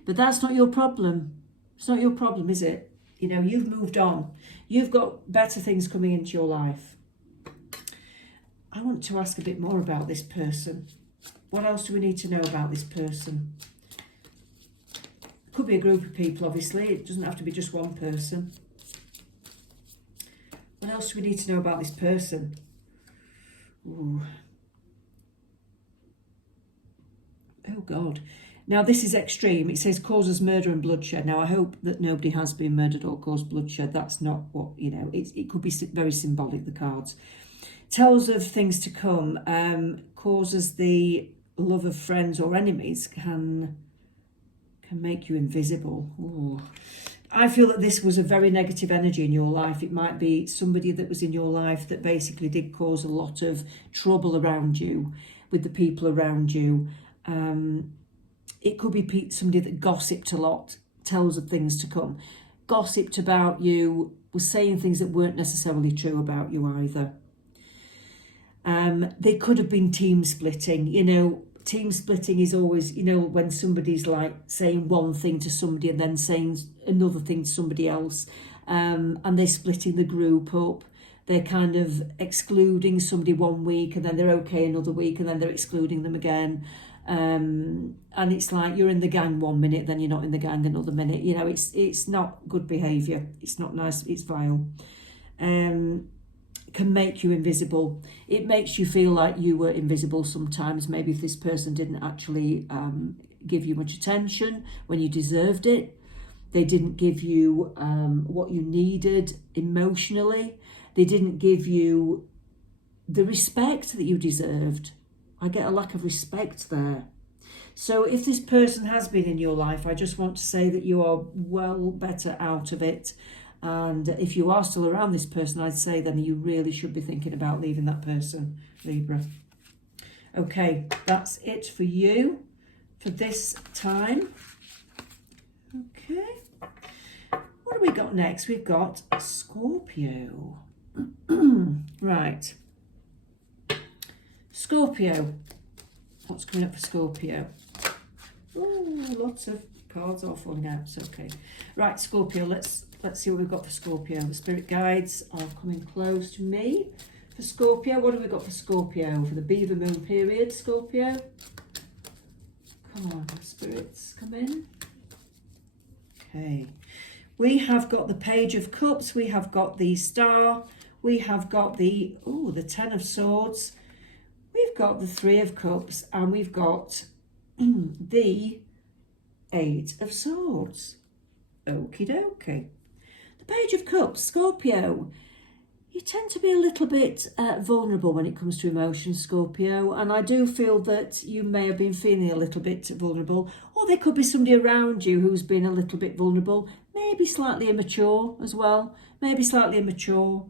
But that's not your problem. It's not your problem, is it? You know, you've moved on. You've got better things coming into your life. I want to ask a bit more about this person. What else do we need to know about this person? It could be a group of people, obviously. It doesn't have to be just one person. What else do we need to know about this person? Ooh. Oh, God. Now, this is extreme. It says causes murder and bloodshed. Now, I hope that nobody has been murdered or caused bloodshed. That's not what, you know, it could be very symbolic, the cards. Tells of things to come. Causes the love of friends or enemies, can make you invisible. Ooh. I feel that this was a very negative energy in your life. It might be somebody that was in your life that basically did cause a lot of trouble around you, with the people around you. It could be somebody that gossiped a lot, tells of things to come. Gossiped about you, was saying things that weren't necessarily true about you either. They could have been team splitting. You know, team splitting is always, you know, when somebody's like saying one thing to somebody and then saying another thing to somebody else, and they're splitting the group up. They're kind of excluding somebody one week and then they're okay another week and then they're excluding them again. And it's like you're in the gang one minute, then you're not in the gang another minute. You know, it's not good behaviour. It's not nice. It's vile. Can make you invisible. It makes you feel like you were invisible sometimes. Maybe if this person didn't actually give you much attention when you deserved it. They didn't give you what you needed emotionally. They didn't give you the respect that you deserved. I get a lack of respect there. So if this person has been in your life, I just want to say that you are well better out of it. And if you are still around this person, I'd say then you really should be thinking about leaving that person, Libra. Okay, that's it for you for this time. Okay. What do we got next? We've got Scorpio. Right. Scorpio. What's coming up for Scorpio? Oh, lots of cards are falling out. It's okay. Right, Scorpio, let's see what we've got for Scorpio. The spirit guides are coming close to me. For Scorpio, what have we got for Scorpio? For the Beaver moon period, Scorpio. Come on, spirits, come in. Okay. We have got the Page of Cups. We have got the Star. We have got the Ten of Swords. We've got the Three of Cups. And we've got the Eight of Swords. Okie dokie. The Page of Cups, Scorpio. You tend to be a little bit vulnerable when it comes to emotions, Scorpio, and I do feel that you may have been feeling a little bit vulnerable, or there could be somebody around you who's been a little bit vulnerable. maybe slightly immature as well, maybe slightly immature.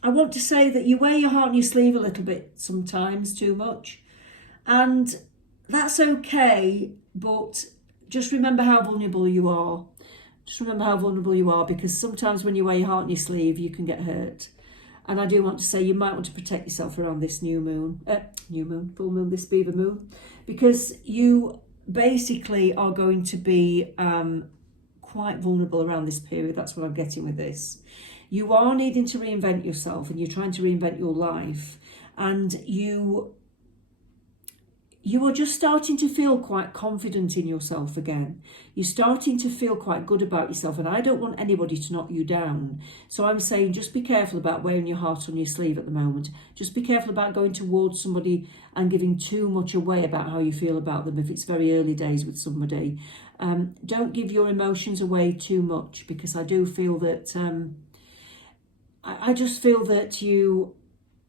I want to say that you wear your heart on your sleeve a little bit sometimes, too much, and that's okay, but just remember how vulnerable you are. Just remember how vulnerable you are, because sometimes when you wear your heart on your sleeve, you can get hurt. And I do want to say you might want to protect yourself around this full moon, this Beaver moon, because you basically are going to be quite vulnerable around this period. That's what I'm getting with this. You are needing to reinvent yourself, and you're trying to reinvent your life, and you are just starting to feel quite confident in yourself again. You're starting to feel quite good about yourself, and I don't want anybody to knock you down. So I'm saying just be careful about wearing your heart on your sleeve at the moment. Just be careful about going towards somebody and giving too much away about how you feel about them if it's very early days with somebody. Don't give your emotions away too much, because I do feel that... I just feel that you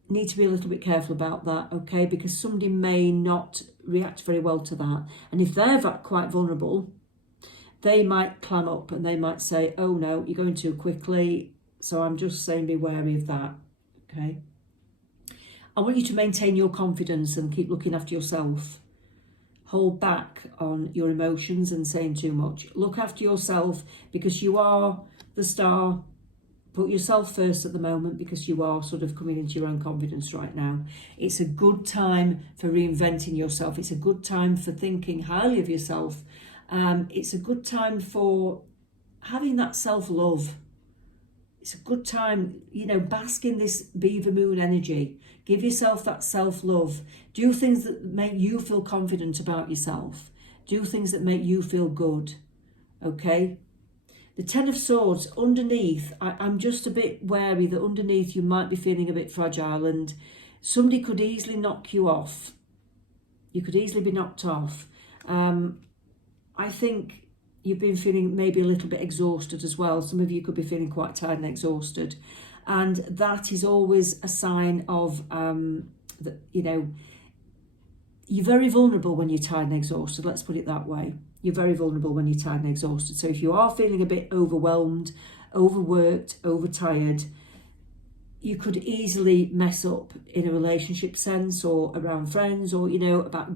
need to be a little bit careful about that, okay? Because somebody may not react very well to that. And if they're quite vulnerable, they might clam up and they might say, oh no, you're going too quickly. So I'm just saying be wary of that, okay? I want you to maintain your confidence and keep looking after yourself. Hold back on your emotions and saying too much. Look after yourself, because you are the star. Put yourself first at the moment, because you are sort of coming into your own confidence right now. It's a good time for reinventing yourself. It's a good time for thinking highly of yourself. It's a good time for having that self-love. It's a good time, bask in this Beaver moon energy. Give yourself that self-love. Do things that make you feel confident about yourself. Do things that make you feel good, okay? The Ten of Swords, underneath, I'm just a bit wary that underneath you might be feeling a bit fragile, and somebody could easily knock you off. You could easily be knocked off. I think you've been feeling maybe a little bit exhausted as well. Some of you could be feeling quite tired and exhausted. And that is always a sign of, you're very vulnerable when you're tired and exhausted. Let's put it that way. You're very vulnerable when you're tired and exhausted. So if you are feeling a bit overwhelmed, overworked, overtired, you could easily mess up in a relationship sense, or around friends, or, about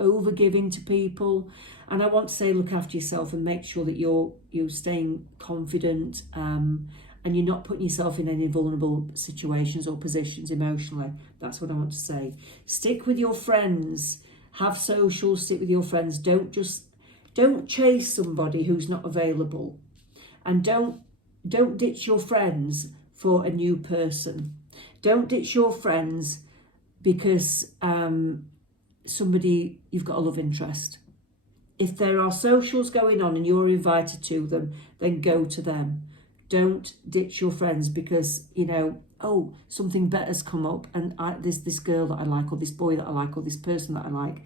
over giving to people. And I want to say, look after yourself and make sure that you're staying confident, and you're not putting yourself in any vulnerable situations or positions emotionally. That's what I want to say. Stick with your friends. Have socials, stick with your friends. Don't chase somebody who's not available, and don't ditch your friends for a new person. Don't ditch your friends because you've got a love interest. If there are socials going on and you're invited to them, then go to them. Don't ditch your friends because, something better's come up, and this girl that I like, or this boy that I like, or this person that I like.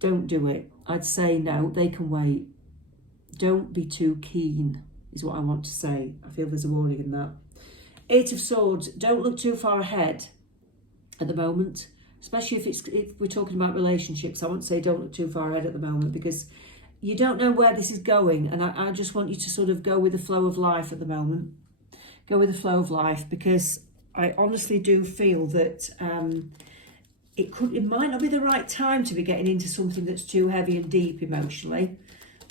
Don't do it. I'd say no, they can wait. Don't be too keen, is what I want to say. I feel there's a warning in that. Eight of Swords, don't look too far ahead at the moment, especially if we're talking about relationships. I won't say don't look too far ahead at the moment, because you don't know where this is going, and I just want you to sort of go with the flow of life at the moment. Go with the flow of life, because I honestly do feel that it might not be the right time to be getting into something that's too heavy and deep emotionally,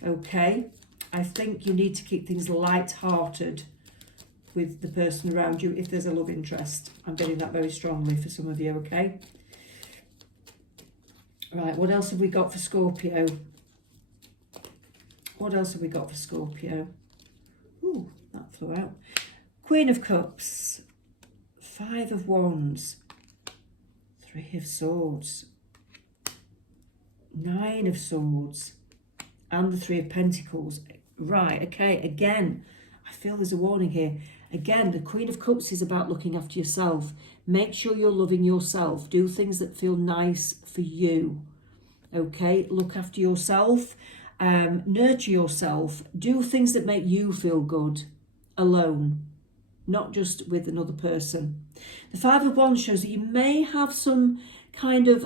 okay? I think you need to keep things light-hearted with the person around you if there's a love interest. I'm getting that very strongly for some of you, okay? Right, what else have we got for Scorpio? What else have we got for Scorpio? Ooh, that flew out. Queen of Cups, Five of Wands, Three of Swords, Nine of Swords, and the Three of Pentacles. Right, okay, again, I feel there's a warning here. Again, the Queen of Cups is about looking after yourself. Make sure you're loving yourself. Do things that feel nice for you. Okay, look after yourself. Nurture yourself. Do things that make you feel good alone, not just with another person. The Five of Wands shows that you may have some kind of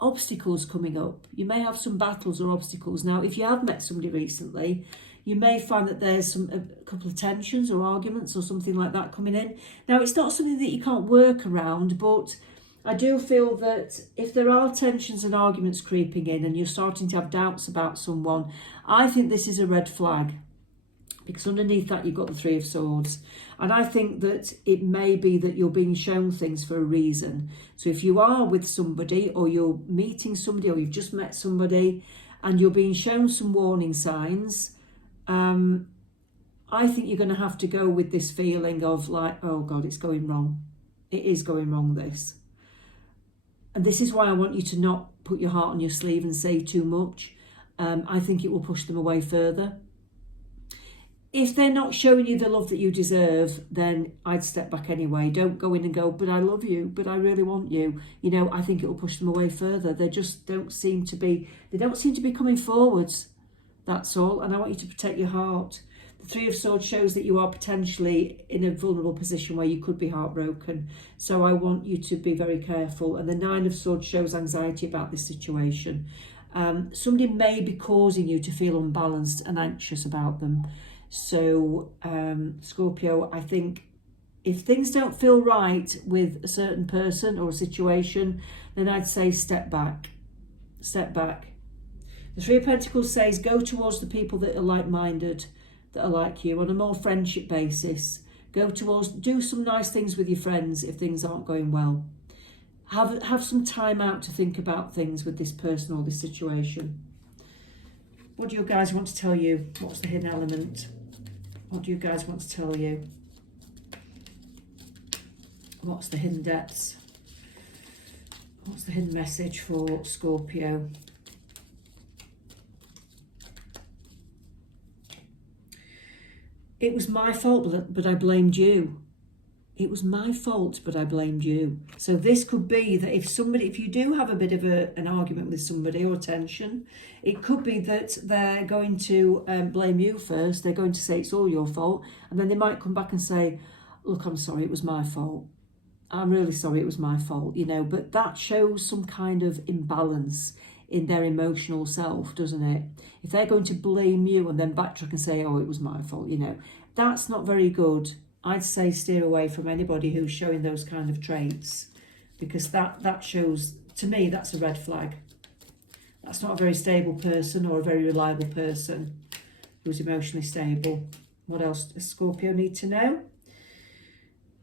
obstacles coming up. You may have some battles or obstacles. Now, if you have met somebody recently, you may find that there's a couple of tensions or arguments or something like that coming in. Now, it's not something that you can't work around, but I do feel that if there are tensions and arguments creeping in and you're starting to have doubts about someone, I think this is a red flag. Because underneath that, you've got the Three of Swords. And I think that it may be that you're being shown things for a reason. So if you are with somebody, or you're meeting somebody, or you've just met somebody, and you're being shown some warning signs, I think you're going to have to go with this feeling of like, oh God, it's going wrong. It is going wrong, this. And this is why I want you to not put your heart on your sleeve and say too much. I think it will push them away further. If they're not showing you the love that you deserve, then I'd step back anyway. Don't go in and go, but I love you, but I really want you. You know, I think it will push them away further. They just don't seem to be coming forwards. That's all. And I want you to protect your heart. The Three of Swords shows that you are potentially in a vulnerable position where you could be heartbroken. So I want you to be very careful. And the Nine of Swords shows anxiety about this situation. Somebody may be causing you to feel unbalanced and anxious about them. So, Scorpio, I think if things don't feel right with a certain person or a situation, then I'd say step back. Step back. The Three of Pentacles says go towards the people that are like-minded, that are like you, on a more friendship basis. Do some nice things with your friends if things aren't going well. Have some time out to think about things with this person or this situation. What do you guys want to tell you? What's the hidden element? What do you guys want to tell you? What's the hidden depths? What's the hidden message for Scorpio? It was my fault, but I blamed you. It was my fault, but I blamed you. So this could be that if you do have a bit of an argument with somebody or tension, it could be that they're going to blame you first. They're going to say it's all your fault. And then they might come back and say, look, I'm sorry, it was my fault. I'm really sorry, it was my fault, you know. But that shows some kind of imbalance in their emotional self, doesn't it? If they're going to blame you and then backtrack and say, oh, it was my fault, you know, that's not very good. I'd say steer away from anybody who's showing those kind of traits, because that shows, to me, that's a red flag. That's not a very stable person or a very reliable person who's emotionally stable. What else does Scorpio need to know?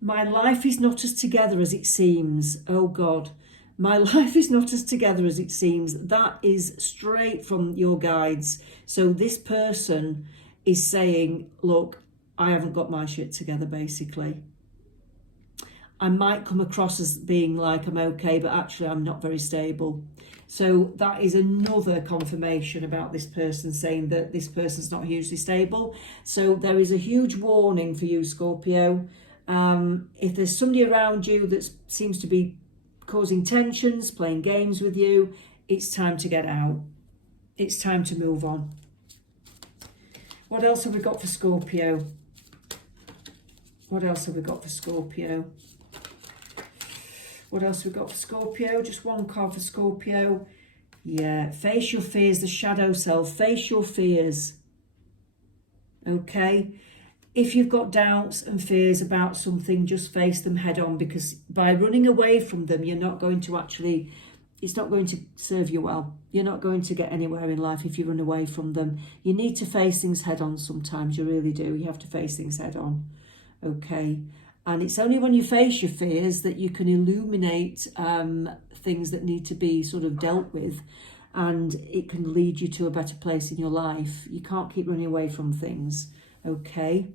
My life is not as together as it seems. Oh God, my life is not as together as it seems. That is straight from your guides. So this person is saying, look, I haven't got my shit together, basically. I might come across as being like I'm okay, but actually I'm not very stable. So that is another confirmation about this person, saying that this person's not hugely stable. So there is a huge warning for you, Scorpio. If there's somebody around you that seems to be causing tensions, playing games with you, it's time to get out. It's time to move on. What else have we got for Scorpio? What else have we got for Scorpio? What else have we got for Scorpio? Just one card for Scorpio. Yeah, face your fears, the shadow self. Face your fears. Okay? If you've got doubts and fears about something, just face them head on, because by running away from them, you're not going to actually, it's not going to serve you well. You're not going to get anywhere in life if you run away from them. You need to face things head on sometimes, you really do. You have to face things head on. Okay, and it's only when you face your fears that you can illuminate things that need to be sort of dealt with, and it can lead you to a better place in your life. You can't keep running away from things. Okay,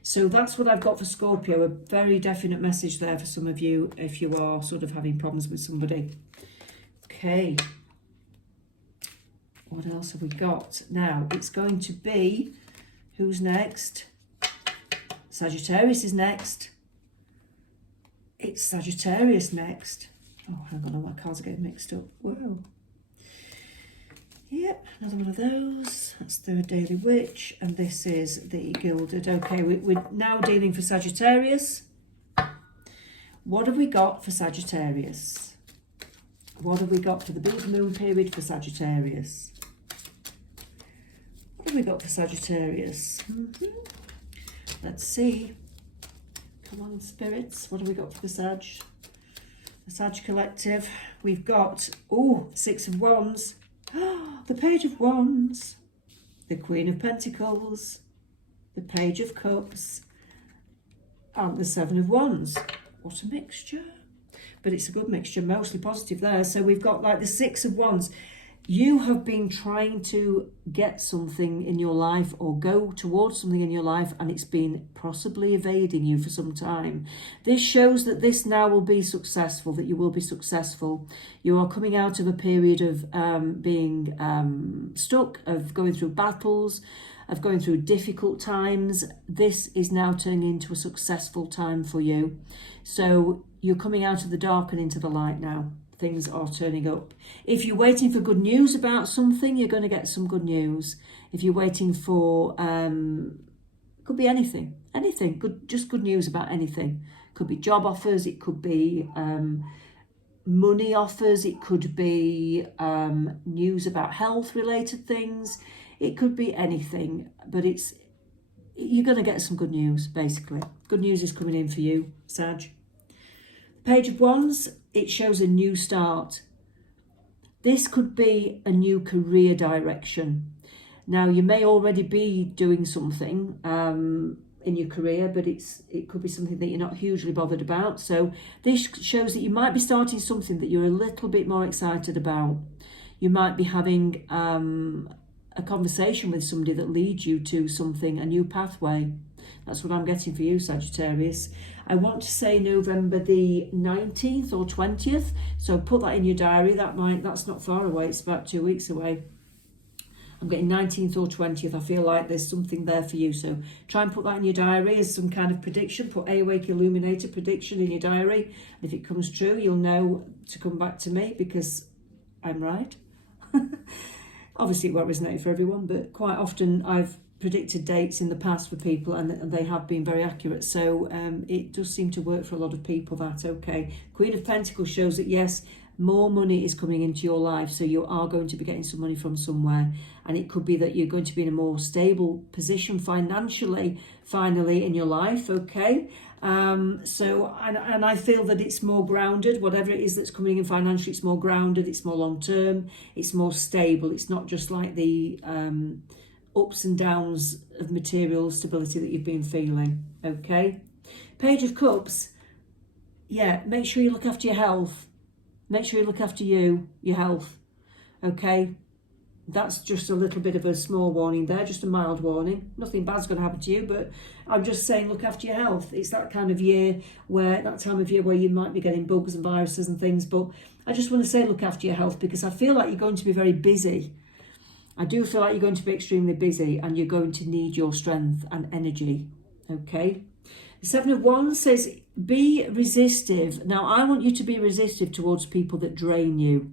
so that's what I've got for Scorpio. A very definite message there for some of you if you are sort of having problems with somebody. Okay, what else have we got? Now it's going to be, who's next? Sagittarius is next. It's Sagittarius next. Oh, hang on, my cards are getting mixed up. Whoa. Yep, another one of those. That's the Daily Witch, and this is the Gilded. Okay, we're now dealing for Sagittarius. What have we got for Sagittarius? What have we got for the Beaver moon period for Sagittarius? What have we got for Sagittarius? Let's see. Come on, spirits. What have we got for the Sag? The Sag Collective. We've got, oh, Six of Wands. The Page of Wands. The Queen of Pentacles. The Page of Cups. And the Seven of Wands. What a mixture. But it's a good mixture, mostly positive there. So we've got like the Six of Wands. You have been trying to get something in your life or go towards something in your life, and it's been possibly evading you for some time. This shows that this now will be successful, that you will be successful. You are coming out of a period of being stuck, of going through battles, of going through difficult times. This is now turning into a successful time for you. So you're coming out of the dark and into the light now. Things are turning up. If you're waiting for good news about something, you're going to get some good news. If you're waiting for, could be anything, good, just good news about anything. Could be job offers, it could be money offers, it could be news about health related things. It could be anything, but you're going to get some good news, basically. Good news is coming in for you, Sag. Page of Wands, it shows a new start. This could be a new career direction. Now, you may already be doing something in your career, but it could be something that you're not hugely bothered about. So this shows that you might be starting something that you're a little bit more excited about. You might be having a conversation with somebody that leads you to something, a new pathway. That's what I'm getting for you, Sagittarius. I want to say November the 19th or 20th. So put that in your diary. That's not far away. It's about 2 weeks away. I'm getting 19th or 20th. I feel like there's something there for you. So try and put that in your diary as some kind of prediction. Put Awake Illuminated prediction in your diary. And if it comes true, you'll know to come back to me because I'm right. Obviously, it won't resonate for everyone, but quite often I've predicted dates in the past for people and they have been very accurate. So it does seem to work for a lot of people, that, okay. Queen of Pentacles shows that, yes, more money is coming into your life. So you are going to be getting some money from somewhere. And it could be that you're going to be in a more stable position financially, finally, in your life, okay. So I feel that it's more grounded. Whatever it is that's coming in financially, it's more grounded, it's more long term, it's more stable. It's not just like the ups and downs of material stability that you've been feeling, okay. Page of Cups, yeah, make sure you look after your health. Make sure you look after your health, okay. That's just a little bit of a small warning there, just a mild warning. Nothing bad's going to happen to you, but I'm just saying look after your health. It's that kind of that time of year where you might be getting bugs and viruses and things, but I just want to say look after your health because I feel like you're going to be very busy. I do feel like you're going to be extremely busy and you're going to need your strength and energy, okay? The Seven of Wands says be resistive. Now, I want you to be resistive towards people that drain you.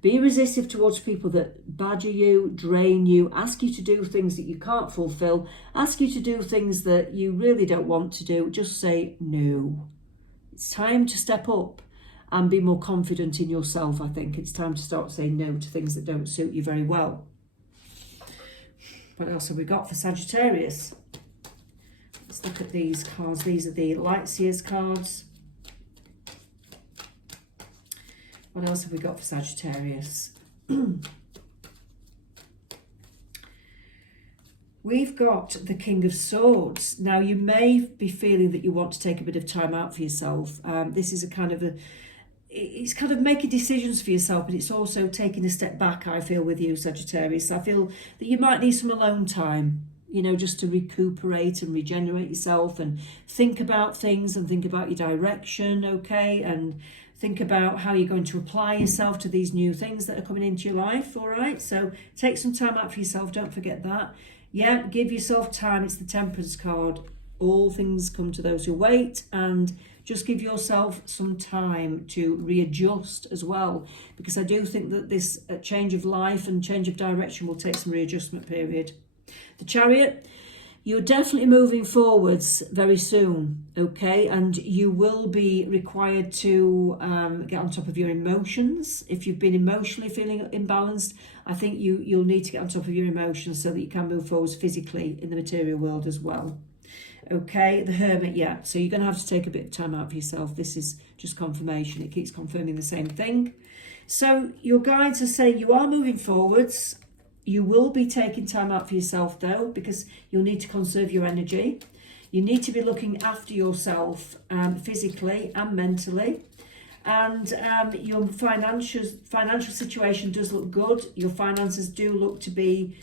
Be resistive towards people that badger you, drain you, ask you to do things that you can't fulfill, ask you to do things that you really don't want to do. Just say no. It's time to step up and be more confident in yourself, I think. It's time to start saying no to things that don't suit you very well. What else have we got for Sagittarius? Let's look at these cards. These are the Lightseers cards. What else have we got for Sagittarius? We've got the King of Swords. Now, you may be feeling that you want to take a bit of time out for yourself. This is it's kind of making decisions for yourself, but it's also taking a step back, I feel, with you, Sagittarius. I feel that you might need some alone time, you know, just to recuperate and regenerate yourself and think about things and think about your direction, okay? And think about how you're going to apply yourself to these new things that are coming into your life, all right? So take some time out for yourself, don't forget that. Yeah, give yourself time. It's the Temperance card. All things come to those who wait, and just give yourself some time to readjust as well, because I do think that this change of life and change of direction will take some readjustment period. The Chariot, You're definitely moving forwards very soon, okay? And you will be required to get on top of your emotions. If you've been emotionally feeling imbalanced, I think you'll need to get on top of your emotions so that you can move forwards physically in the material world as well. Okay, the Hermit, yeah. So you're going to have to take a bit of time out for yourself. This is just confirmation. It keeps confirming the same thing. So your guides are saying you are moving forwards. You will be taking time out for yourself though, because you'll need to conserve your energy. You need to be looking after yourself physically and mentally. And your financial situation does look good. Your finances do look to be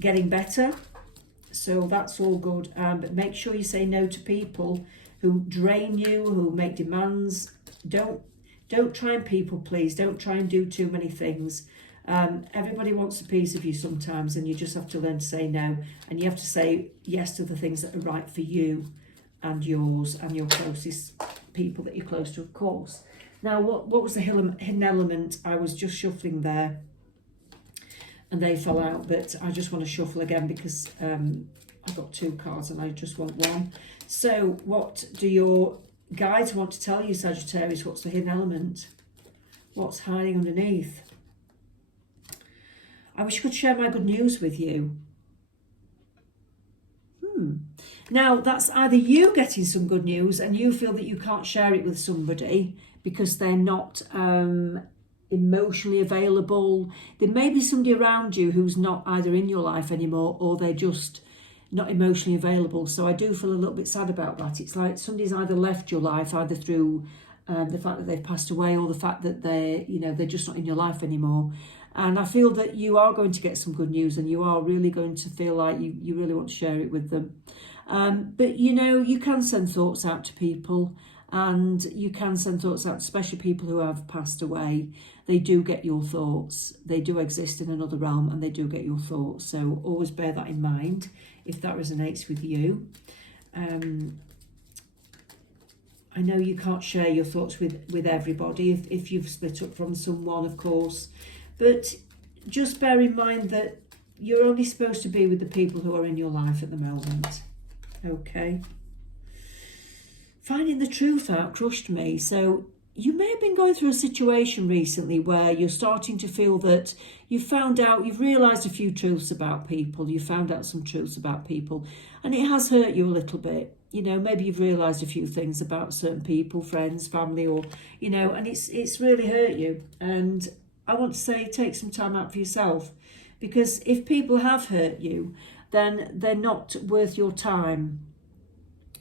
getting better. So that's all good. But make sure you say no to people who drain you, who make demands. Don't try and people please. Don't try and do too many things. Everybody wants a piece of you sometimes, and you just have to learn to say no. And you have to say yes to the things that are right for you and yours and your closest people that you're close to, of course. Now, what was the hidden element? I was just shuffling there and they fell out, but I just want to shuffle again because I've got 2 cards and I just want one. So what do your guides want to tell you, Sagittarius? What's the hidden element? What's hiding underneath? I wish I could share my good news with you. Now, that's either you getting some good news and you feel that you can't share it with somebody because they're not emotionally available. There may be somebody around you who's not either in your life anymore or they're just not emotionally available. So I do feel a little bit sad about that. It's like somebody's either left your life either through the fact that they've passed away or the fact that they're just not in your life anymore. And I feel that you are going to get some good news and you are really going to feel like you really want to share it with them. But, you can send thoughts out to people and you can send thoughts out, especially people who have passed away. They do get your thoughts. They do exist in another realm and they do get your thoughts. So always bear that in mind if that resonates with you. I know you can't share your thoughts with everybody if you've split up from someone, of course. But just bear in mind that you're only supposed to be with the people who are in your life at the moment. Okay. Finding the truth out crushed me. So you may have been going through a situation recently where you're starting to feel that you've realised a few truths about people. You found out some truths about people and it has hurt you a little bit. Maybe you've realised a few things about certain people, friends, family, or, and it's really hurt you. And I want to say take some time out for yourself, because if people have hurt you, then they're not worth your time.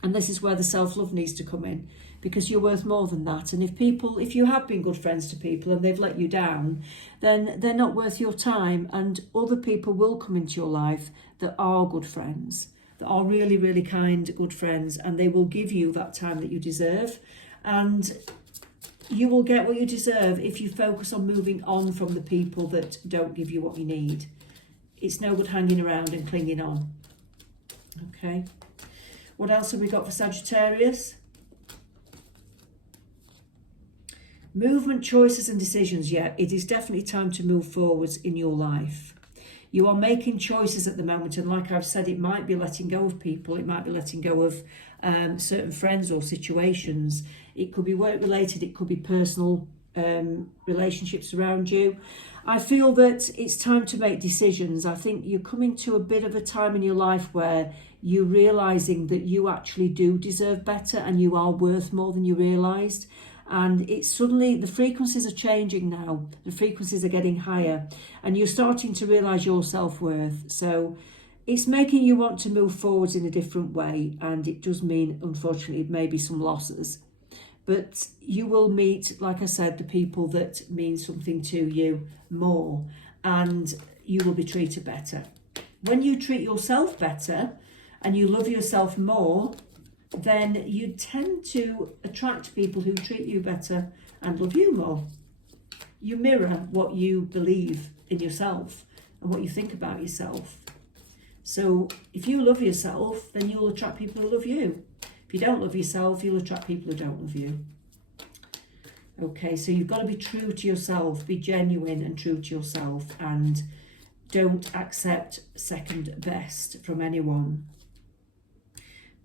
And this is where the self-love needs to come in, because you're worth more than that. And if you have been good friends to people and they've let you down, then they're not worth your time. And other people will come into your life that are good friends, that are really, really kind, good friends, and they will give you that time that you deserve. And you will get what you deserve if you focus on moving on from the people that don't give you what you need. It's no good hanging around and clinging on. Okay. What else have we got for Sagittarius? Movement, choices and decisions. Yeah, it is definitely time to move forwards in your life. You are making choices at the moment, and like I've said, it might be letting go of people, it might be letting go of certain friends or situations. It could be work related, it could be personal relationships around you. I feel that it's time to make decisions. I think you're coming to a bit of a time in your life where you're realising that you actually do deserve better and you are worth more than you realised. And it's suddenly, the frequencies are changing now. The frequencies are getting higher and you're starting to realise your self-worth. So it's making you want to move forwards in a different way. And it does mean, unfortunately, maybe some losses. But you will meet, like I said, the people that mean something to you more, and you will be treated better. When you treat yourself better and you love yourself more, then you tend to attract people who treat you better and love you more. You mirror what you believe in yourself and what you think about yourself. So if you love yourself, then you'll attract people who love you. If you don't love yourself, you'll attract people who don't love you. Okay, so you've got to be true to yourself, be genuine and true to yourself, and don't accept second best from anyone.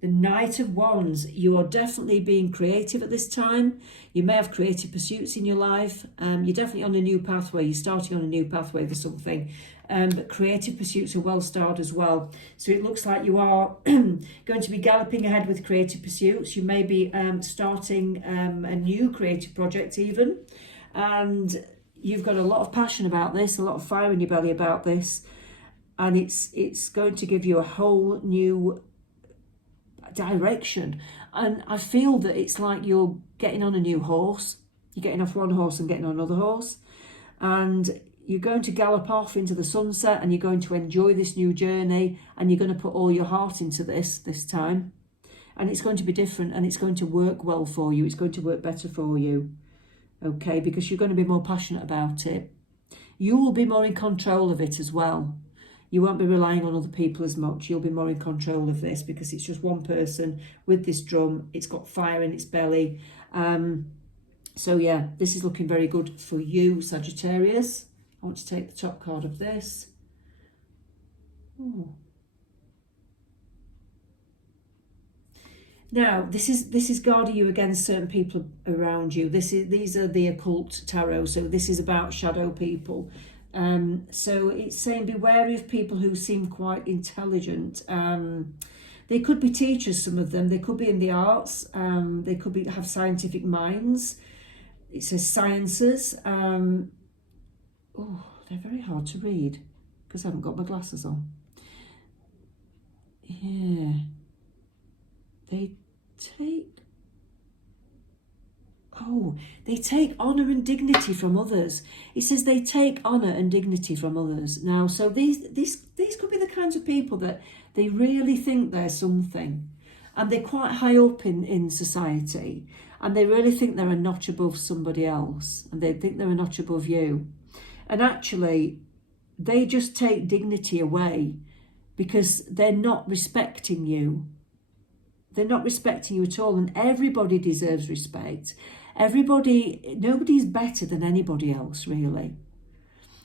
The Knight of Wands, you are definitely being creative at this time. You may have creative pursuits in your life. You're definitely on a new pathway. You're starting on a new pathway for something. But creative pursuits are well starred as well. So it looks like you are going to be galloping ahead with creative pursuits. You may be starting a new creative project even. And you've got a lot of passion about this, a lot of fire in your belly about this. And it's going to give you a whole new direction. And I feel that it's like you're getting on a new horse. You're getting off one horse and getting on another horse, and you're going to gallop off into the sunset, and you're going to enjoy this new journey, and you're going to put all your heart into this time, and it's going to be different, and it's going to work well for you. It's going to work better for you, okay, because you're going to be more passionate about it. You will be more in control of it as well. You won't be relying on other people as much. You'll be more in control of this because it's just one person with this drum. It's got fire in its belly. So yeah, this is looking very good for you, Sagittarius. I want to take the top card of this. Ooh. Now, this is guarding you against certain people around you. These are the occult tarot, so this is about shadow people. So it's saying be wary of people who seem quite intelligent. They could be teachers, some of them. They could be in the arts. They could have scientific minds. It says sciences. Oh, they're very hard to read because I haven't got my glasses on. Yeah. They take honour and dignity from others. It says they take honour and dignity from others. Now, so these could be the kinds of people that they really think they're something, and they're quite high up in society, and they really think they're a notch above somebody else, and they think they're a notch above you. And actually, they just take dignity away because they're not respecting you. They're not respecting you at all, and everybody deserves respect. Nobody's better than anybody else, really.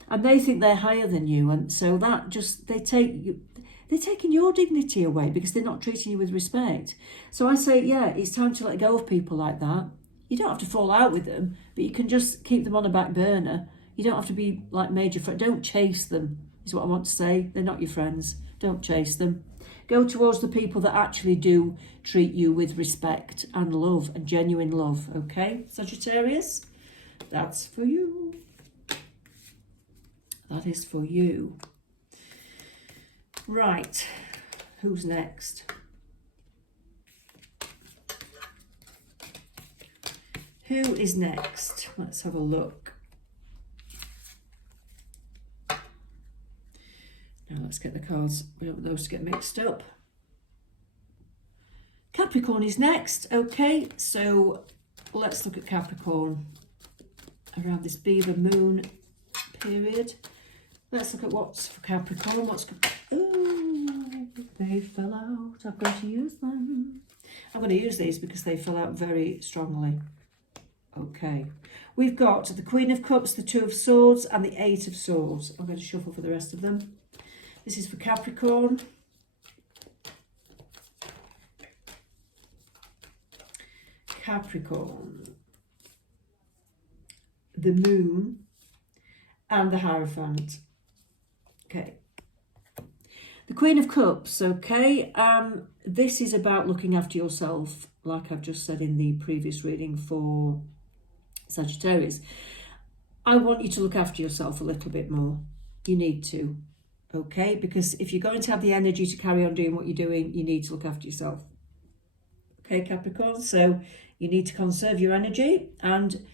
And they think they're higher than you, and so that just, they're taking your dignity away because they're not treating you with respect. So I say, yeah, it's time to let go of people like that. You don't have to fall out with them, but you can just keep them on a back burner. You don't have to be like major friends. Don't chase them, is what I want to say. They're not your friends. Don't chase them. Go towards the people that actually do treat you with respect and love and genuine love, okay, Sagittarius? That's for you. That is for you. Right, who's next? Who is next? Let's have a look. Now let's get the cards. We don't want those to get mixed up. Capricorn is next. Okay, so let's look at Capricorn around this Beaver moon period. Let's look at what's for Capricorn. Oh, they fell out. I'm going to use them. I'm going to use these because they fell out very strongly. Okay, we've got the Queen of Cups, the Two of Swords, and the Eight of Swords. I'm going to shuffle for the rest of them. This is for Capricorn. Capricorn, the Moon, and the Hierophant. Okay. The Queen of Cups, okay. This is about looking after yourself, like I've just said in the previous reading for Sagittarius. I want you to look after yourself a little bit more. You need to. Okay, because if you're going to have the energy to carry on doing what you're doing, you need to look after yourself. Okay, Capricorn, so you need to conserve your energy and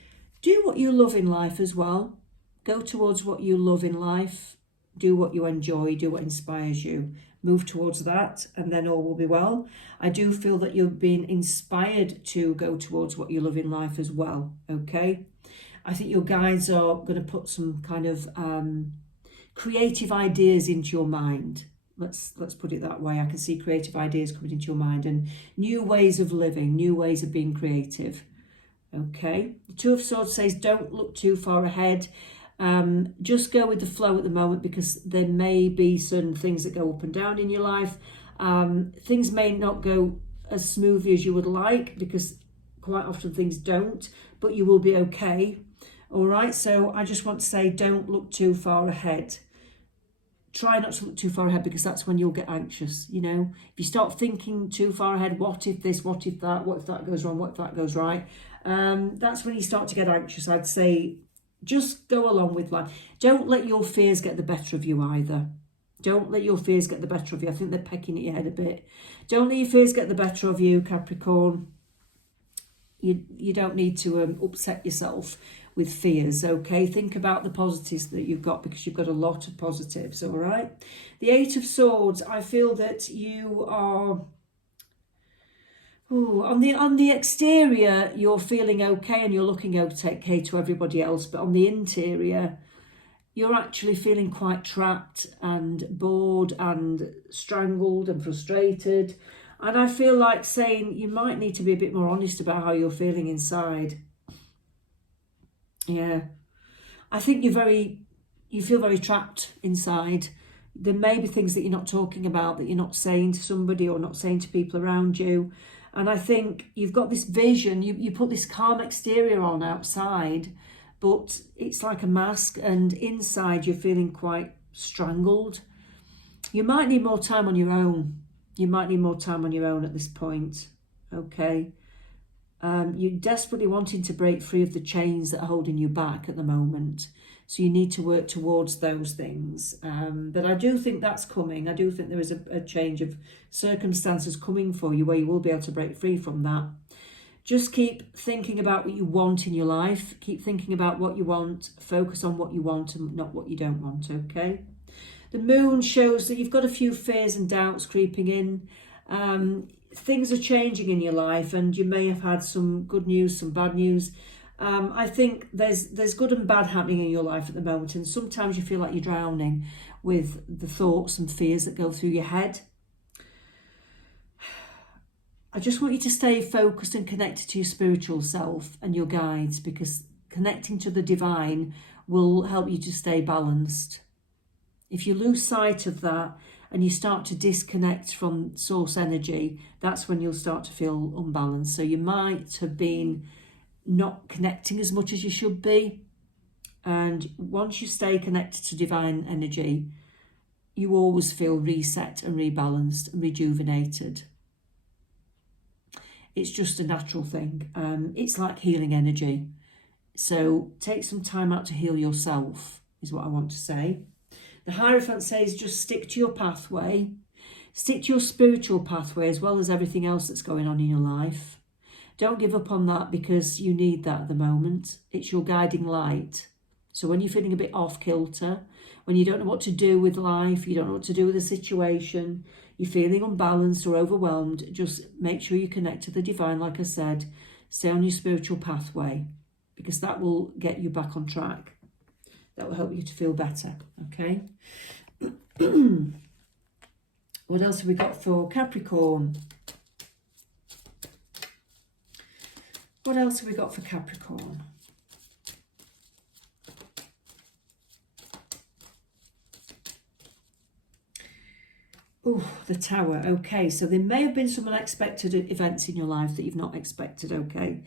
do what you love in life as well. Go towards what you love in life. Do what you enjoy, do what inspires you. Move towards that and then all will be well. I do feel that you're being inspired to go towards what you love in life as well, okay? I think your guides are going to put some kind of creative ideas into your mind. Let's put it that way. I can see creative ideas coming into your mind and new ways of living, new ways of being creative. Okay. The Two of Swords says don't look too far ahead. Just go with the flow at the moment because there may be certain things that go up and down in your life. Things may not go as smoothly as you would like, because quite often things don't, but you will be okay. All right, so I just want to say, don't look too far ahead. Try not to look too far ahead, because that's when you'll get anxious. You know, if you start thinking too far ahead, what if this, what if that, what if that goes wrong, what if that goes right, that's when you start to get anxious. I'd say just go along with life. Don't let your fears get the better of you either. Don't let your fears get the better of you. I think they're pecking at your head a bit. Don't let your fears get the better of you, Capricorn. You don't need to upset yourself with fears, okay? Think about the positives that you've got, because you've got a lot of positives, all right? The Eight of Swords, I feel that you are... Ooh, on the exterior, you're feeling okay and you're looking okay to everybody else, but on the interior, you're actually feeling quite trapped and bored and strangled and frustrated. And I feel like saying you might need to be a bit more honest about how you're feeling inside. Yeah, I think you feel very trapped inside. There may be things that you're not talking about, that you're not saying to somebody or not saying to people around you. And I think you've got this vision, you put this calm exterior on outside, but it's like a mask, and inside you're feeling quite strangled. You might need more time on your own. You might need more time on your own at this point, okay? You're desperately wanting to break free of the chains that are holding you back at the moment. So you need to work towards those things. But I do think that's coming. I do think there is a change of circumstances coming for you where you will be able to break free from that. Just keep thinking about what you want in your life. Keep thinking about what you want. Focus on what you want and not what you don't want, okay? The moon shows that you've got a few fears and doubts creeping in. Things are changing in your life, and you may have had some good news, some bad news. I think there's good and bad happening in your life at the moment, and sometimes you feel like you're drowning with the thoughts and fears that go through your head. I just want you to stay focused and connected to your spiritual self and your guides, because connecting to the divine will help you to stay balanced. If you lose sight of that and you start to disconnect from source energy, that's when you'll start to feel unbalanced. So you might have been not connecting as much as you should be. And once you stay connected to divine energy, you always feel reset and rebalanced and rejuvenated. It's just a natural thing. It's like healing energy. So take some time out to heal yourself, is what I want to say. The Hierophant says just stick to your pathway. Stick to your spiritual pathway as well as everything else that's going on in your life. Don't give up on that, because you need that at the moment. It's your guiding light. So when you're feeling a bit off kilter, when you don't know what to do with life, you don't know what to do with the situation, you're feeling unbalanced or overwhelmed, just make sure you connect to the divine, like I said. Stay on your spiritual pathway, because that will get you back on track. That will help you to feel better, okay? What else have we got for Capricorn? What else have we got for Capricorn? Oh, the Tower. Okay, so there may have been some unexpected events in your life that you've not expected, okay?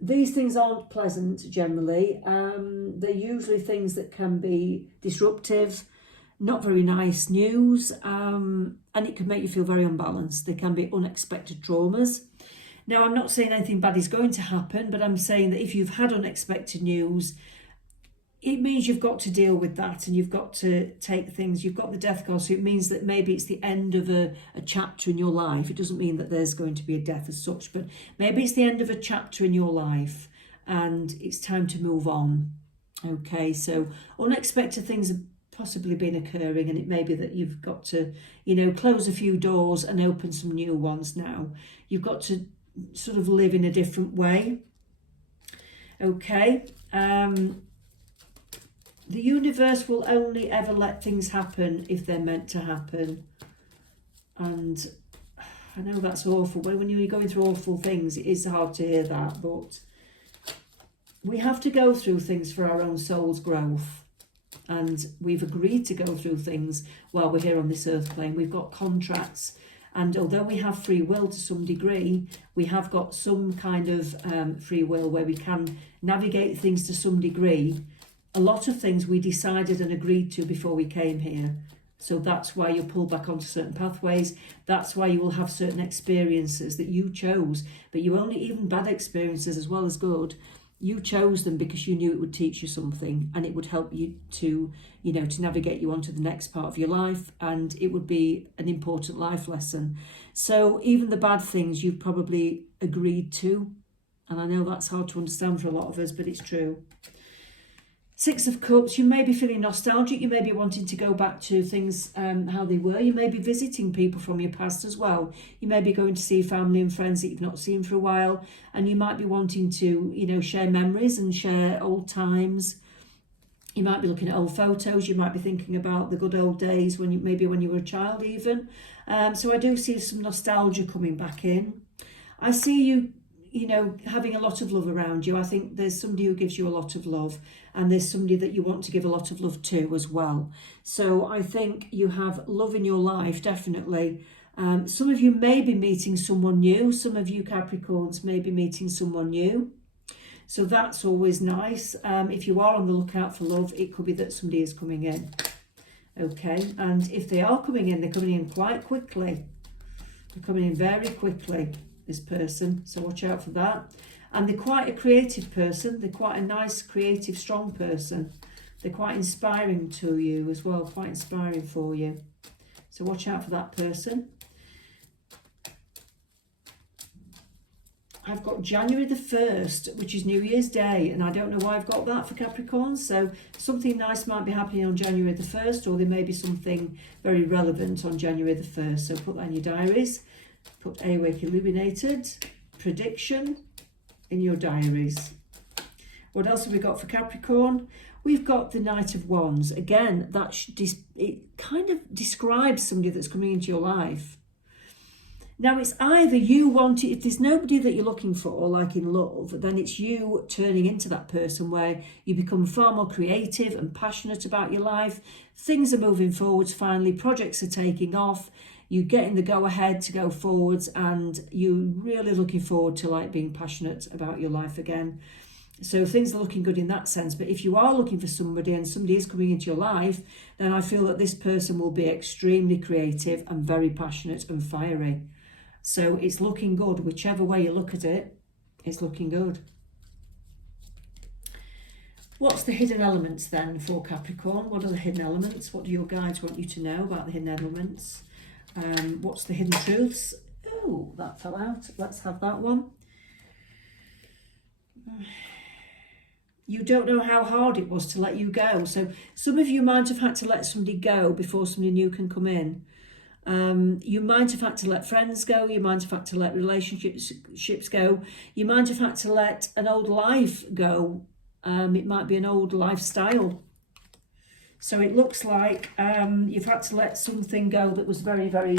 These things aren't pleasant generally. They're usually things that can be disruptive, not very nice news, and it can make you feel very unbalanced. They can be unexpected traumas. Now, I'm not saying anything bad is going to happen, but I'm saying that if you've had unexpected news, it means you've got to deal with that, and you've got to take things. You've got the death card, so it means that maybe it's the end of a chapter in your life. It doesn't mean that there's going to be a death as such, but maybe it's the end of a chapter in your life and it's time to move on. Okay, so unexpected things have possibly been occurring, and it may be that you've got to, close a few doors and open some new ones now. You've got to sort of live in a different way. Okay. The universe will only ever let things happen if they're meant to happen. And I know that's awful. When you're going through awful things, it is hard to hear that. But we have to go through things for our own soul's growth. And we've agreed to go through things while we're here on this earth plane. We've got contracts And although we have free will to some degree, we have got some kind of free will where we can navigate things to some degree. A lot of things we decided and agreed to before we came here. So that's why you're pulled back onto certain pathways. That's why you will have certain experiences that you chose. But you only, even bad experiences as well as good, you chose them because you knew it would teach you something, and it would help you to, to navigate you onto the next part of your life, and it would be an important life lesson. So even the bad things you've probably agreed to, and I know that's hard to understand for a lot of us, but it's true. Six of Cups, you may be feeling nostalgic, you may be wanting to go back to things how they were. You may be visiting people from your past as well. You may be going to see family and friends that you've not seen for a while, and you might be wanting to, share memories and share old times. You might be looking at old photos, you might be thinking about the good old days when you were a child even. So I do see some nostalgia coming back in. I see you, having a lot of love around you. I think there's somebody who gives you a lot of love, and there's somebody that you want to give a lot of love to as well. So I think you have love in your life, definitely. Some of you may be meeting someone new. Some of you Capricorns may be meeting someone new. So that's always nice. If you are on the lookout for love, it could be that somebody is coming in. Okay, and if they are coming in, they're coming in quite quickly. They're coming in very quickly, this person, so watch out for that. And they're quite a creative person. They're quite a nice, creative, strong person. They're quite inspiring to you as well, quite inspiring for you. So watch out for that person. I've got January the 1st, which is New Year's Day, and I don't know why I've got that for Capricorn. So something nice might be happening on January the 1st, or there may be something very relevant on January the 1st. So put that in your diaries. Put Awake Illuminated prediction in your diaries. What else have we got for Capricorn? We've got the Knight of Wands. Again, it kind of describes somebody that's coming into your life. Now, it's either you want it, if there's nobody that you're looking for, like in love, then it's you turning into that person where you become far more creative and passionate about your life. Things are moving forwards finally, projects are taking off, you're getting the go-ahead to go forwards, and you're really looking forward to being passionate about your life again. So things are looking good in that sense. But if you are looking for somebody and somebody is coming into your life, then I feel that this person will be extremely creative and very passionate and fiery. So it's looking good. Whichever way you look at it, it's looking good. What's the hidden elements then for Capricorn? What are the hidden elements? What do your guides want you to know about the hidden elements? What's the hidden truths? Oh, that fell out. Let's have that one. You don't know how hard it was to let you go. So some of you might have had to let somebody go before somebody new can come in. You might have had to let friends go. You might have had to let relationships go. You might have had to let an old life go. It might be an old lifestyle. So it looks like you've had to let something go that was very, very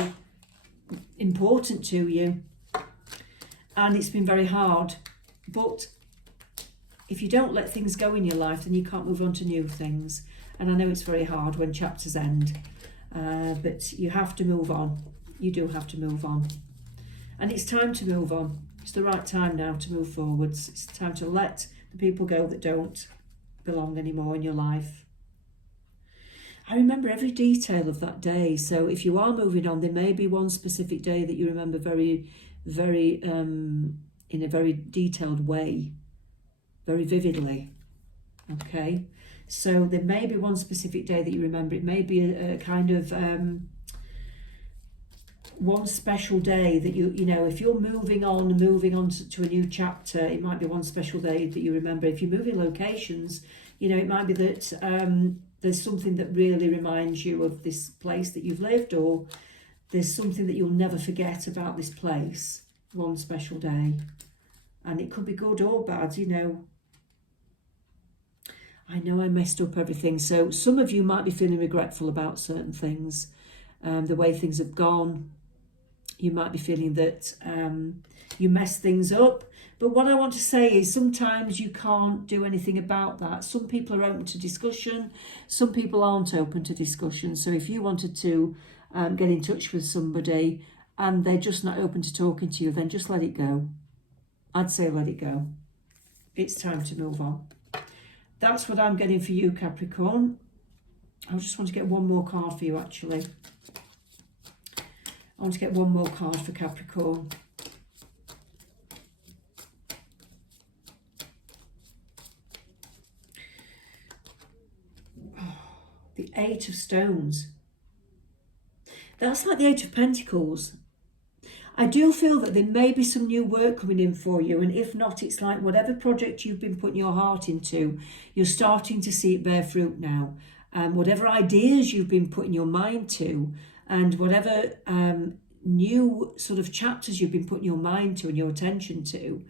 important to you. And it's been very hard. But if you don't let things go in your life, then you can't move on to new things. And I know it's very hard when chapters end. But you have to move on. You do have to move on. And it's time to move on. It's the right time now to move forwards. It's time to let the people go that don't belong anymore in your life. I remember every detail of that day. So if you are moving on, there may be one specific day that you remember very, very, in a very detailed way, very vividly. Okay. So there may be one specific day that you remember. It may be a kind of one special day that if you're moving on to a new chapter, it might be one special day that you remember. If you're moving locations, it might be that there's something that really reminds you of this place that you've lived, or there's something that you'll never forget about this place, one special day. And it could be good or bad, I know I messed up everything. So some of you might be feeling regretful about certain things, the way things have gone. You might be feeling that you messed things up. But what I want to say is sometimes you can't do anything about that. Some people are open to discussion. Some people aren't open to discussion. So if you wanted to get in touch with somebody, and they're just not open to talking to you, then just let it go. I'd say let it go. It's time to move on. That's what I'm getting for you, Capricorn. I just want to get one more card for you, actually. I want to get one more card for Capricorn. The Eight of Stones. That's like the Eight of Pentacles. I do feel that there may be some new work coming in for you, and if not, it's like whatever project you've been putting your heart into, you're starting to see it bear fruit now. Whatever ideas you've been putting your mind to, and whatever new sort of chapters you've been putting your mind to and your attention to,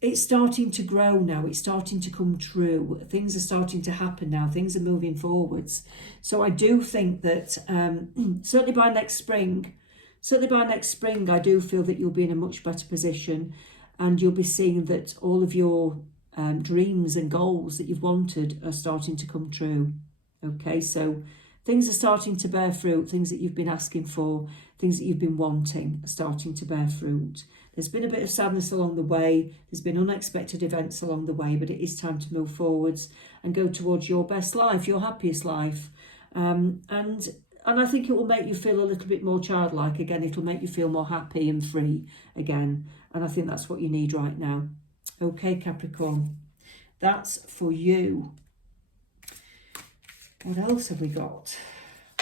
it's starting to grow now. It's starting to come true. Things are starting to happen now. Things are moving forwards. So I do think that certainly by next spring, I do feel that you'll be in a much better position, and you'll be seeing that all of your dreams and goals that you've wanted are starting to come true. Okay, so things are starting to bear fruit. Things that you've been asking for, things that you've been wanting are starting to bear fruit. There's been a bit of sadness along the way. There's been unexpected events along the way, but it is time to move forwards and go towards your best life, your happiest life. And I think it will make you feel a little bit more childlike again. It'll make you feel more happy and free again. And I think that's what you need right now. Okay, Capricorn, that's for you. What else have we got?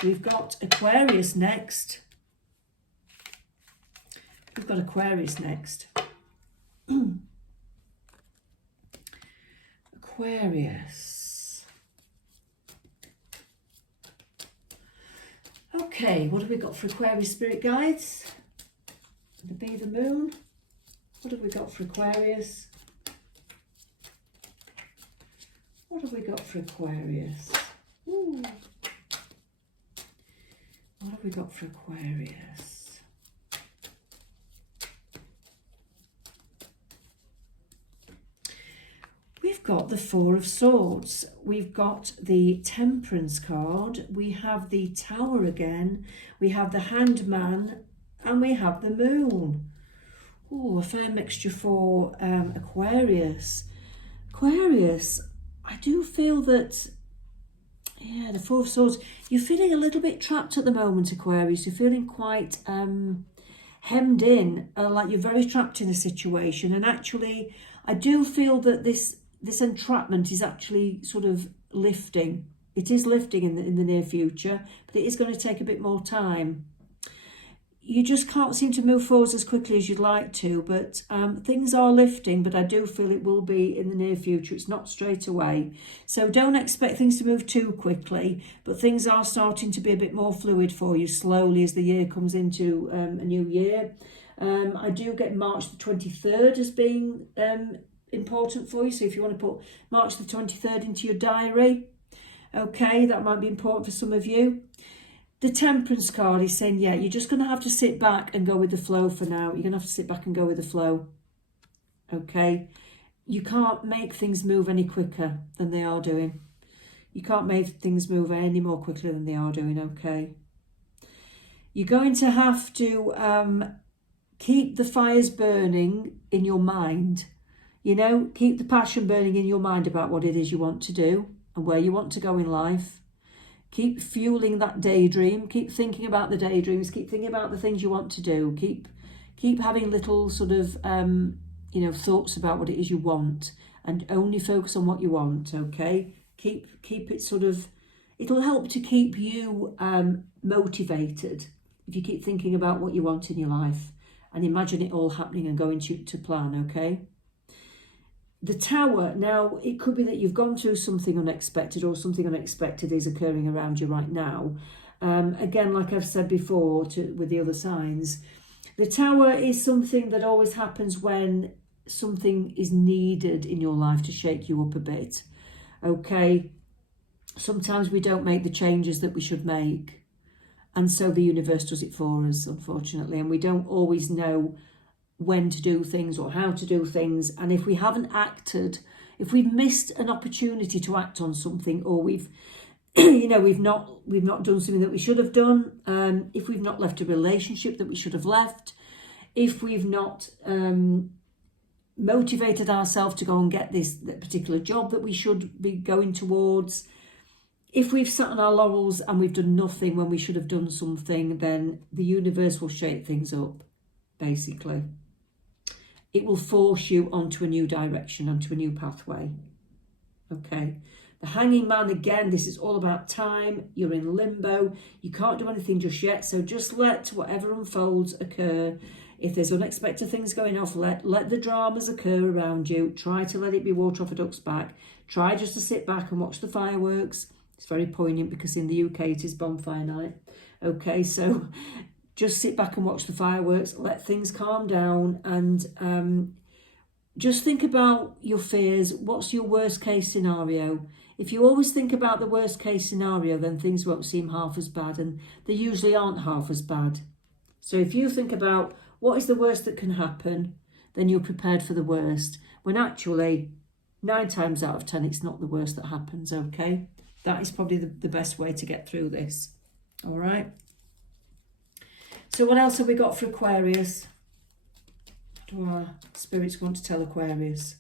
We've got Aquarius next. We've got Aquarius next. Aquarius. Okay, what have we got for Aquarius spirit guides? The Beaver moon. What have we got for Aquarius? What have we got for Aquarius? Ooh. What have we got for Aquarius? We've got the Four of Swords. We've got the Temperance card. We have the Tower again. We have the Hangman, and we have the Moon. Oh, a fair mixture for Aquarius. Aquarius, I do feel that, yeah, the Four of Swords, you're feeling a little bit trapped at the moment, Aquarius. You're feeling quite hemmed in, like you're very trapped in a situation. And actually, I do feel that this entrapment is actually sort of lifting. It is lifting in the near future, but it is going to take a bit more time. You just can't seem to move forwards as quickly as you'd like to, but things are lifting, but I do feel it will be in the near future. It's not straight away. So don't expect things to move too quickly, but things are starting to be a bit more fluid for you slowly as the year comes into a new year. I do get March the 23rd as being important for you. So if you want to put March the 23rd into your diary, okay, that might be important for some of you. The Temperance card is saying, yeah, you're just going to have to sit back and go with the flow for now. You're going to have to sit back and go with the flow. Okay? You can't make things move any quicker than they are doing. You can't make things move any more quickly than they are doing, okay? You're going to have to keep the fires burning in your mind. You know, keep the passion burning in your mind about what it is you want to do and where you want to go in life. Keep fueling that daydream. Keep thinking about the daydreams. Keep thinking about the things you want to do. Keep having little sort of, thoughts about what it is you want, and only focus on what you want, okay? Keep it sort of, it'll help to keep you motivated if you keep thinking about what you want in your life and imagine it all happening and going to plan, okay? The Tower, now, it could be that you've gone through something unexpected, or something unexpected is occurring around you right now. Again, like I've said before with the other signs, the Tower is something that always happens when something is needed in your life to shake you up a bit. Okay? Sometimes we don't make the changes that we should make. And so the universe does it for us, unfortunately. And we don't always know when to do things or how to do things, and if we haven't acted, if we've missed an opportunity to act on something, or we've you know, we've not done something that we should have done, if we've not left a relationship that we should have left, if we've not motivated ourselves to go and get that particular job that we should be going towards, if we've sat on our laurels and we've done nothing when we should have done something, then the universe will shake things up, basically. It will force you onto a new direction, onto a new pathway. Okay. The Hanging Man, again, this is all about time. You're in limbo. You can't do anything just yet. So just let whatever unfolds occur. If there's unexpected things going off, let the dramas occur around you. Try to let it be water off a duck's back. Try just to sit back and watch the fireworks. It's very poignant because in the UK it is bonfire night. Okay, so just sit back and watch the fireworks. Let things calm down and just think about your fears. What's your worst case scenario? If you always think about the worst case scenario, then things won't seem half as bad, and they usually aren't half as bad. So if you think about what is the worst that can happen, then you're prepared for the worst, when actually 9 times out of 10 it's not the worst that happens. Okay, that is probably the best way to get through this. All right, so what else have we got for Aquarius? What do our spirits want to tell Aquarius?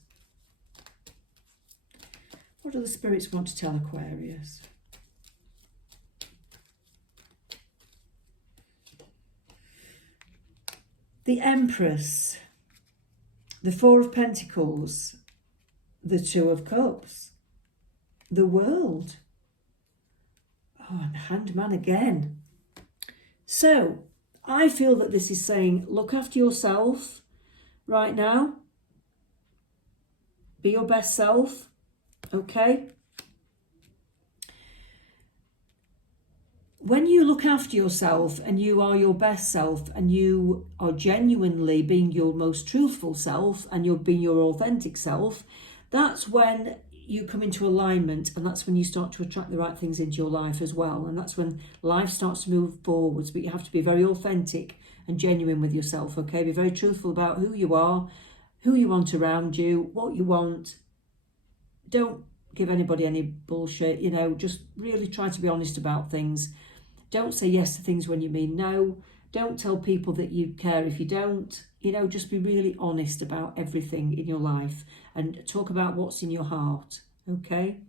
What do the spirits want to tell Aquarius? The Empress, the Four of Pentacles, the Two of Cups, the World. Oh, and the Hanged Man again. So I feel that this is saying, look after yourself right now. Be your best self. Okay? When you look after yourself and you are your best self and you are genuinely being your most truthful self and you're being your authentic self, that's when you come into alignment, and that's when you start to attract the right things into your life as well. And that's when life starts to move forwards. But you have to be very authentic and genuine with yourself, okay? Be very truthful about who you are, who you want around you, what you want. Don't give anybody any bullshit, you know, just really try to be honest about things. Don't say yes to things when you mean no. Don't tell people that you care if you don't. You know, just be really honest about everything in your life and talk about what's in your heart, okay?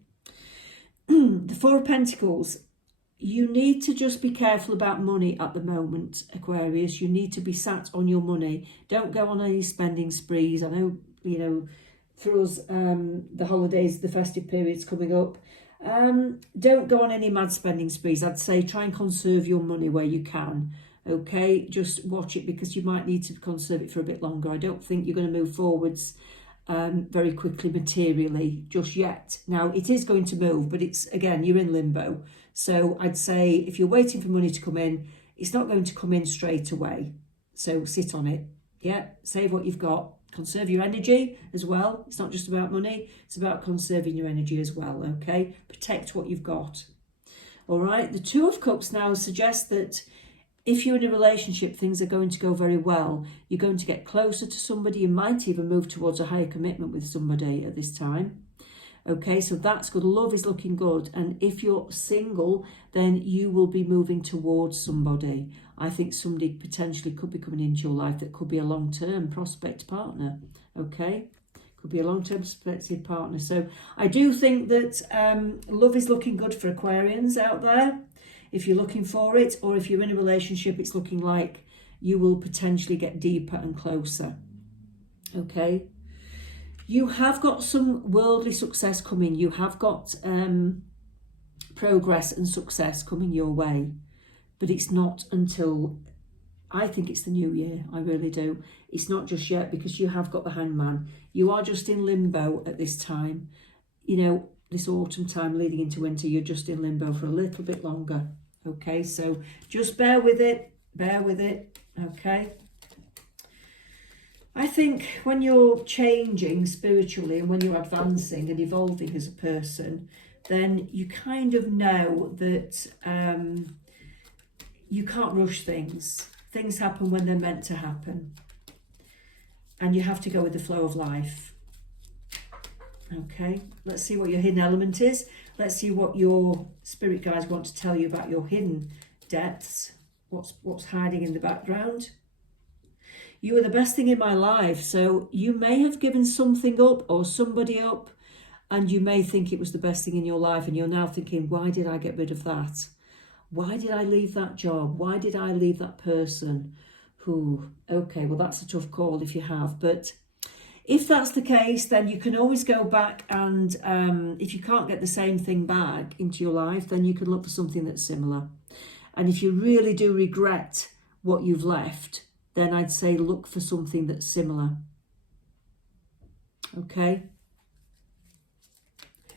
The Four of Pentacles, you need to just be careful about money at the moment, Aquarius. You need to be sat on your money. Don't go on any spending sprees. I know, you know, through us, the holidays, the festive period's coming up. Don't go on any mad spending sprees. I'd say try and conserve your money where you can. Okay, just watch it because you might need to conserve it for a bit longer. I don't think you're going to move forwards very quickly materially just yet. Now, it is going to move, but it's, again, you're in limbo. So I'd say if you're waiting for money to come in, it's not going to come in straight away. So sit on it. Yeah, save what you've got. Conserve your energy as well. It's not just about money. It's about conserving your energy as well, okay? Protect what you've got. All right, the Two of Cups now suggests that if you're in a relationship, things are going to go very well. You're going to get closer to somebody. You might even move towards a higher commitment with somebody at this time. Okay, so that's good. Love is looking good. And if you're single, then you will be moving towards somebody. I think somebody potentially could be coming into your life that could be a long-term prospect partner. Okay, could be a long-term prospective partner. So I do think that love is looking good for Aquarians out there. If you're looking for it, or if you're in a relationship, it's looking like you will potentially get deeper and closer. Okay. You have got some worldly success coming. You have got progress and success coming your way. But it's not until, I think it's the new year. I really do. It's not just yet because you have got the Hangman. You are just in limbo at this time. You know, this autumn time leading into winter, you're just in limbo for a little bit longer. Okay, so just bear with it. Bear with it. Okay. I think when you're changing spiritually and when you're advancing and evolving as a person, then you kind of know that you can't rush things. Things happen when they're meant to happen. And you have to go with the flow of life. Okay, let's see what your hidden element is. Let's see what your spirit guides want to tell you about your hidden depths. What's hiding in the background. You are the best thing in my life. So you may have given something up or somebody up, and you may think it was the best thing in your life, and you're now thinking, why did I get rid of that? Why did I leave that job? Why did I leave that person? Okay, well, that's a tough call if you have. But if that's the case, then you can always go back and if you can't get the same thing back into your life, then you can look for something that's similar. And if you really do regret what you've left, then I'd say look for something that's similar. Okay?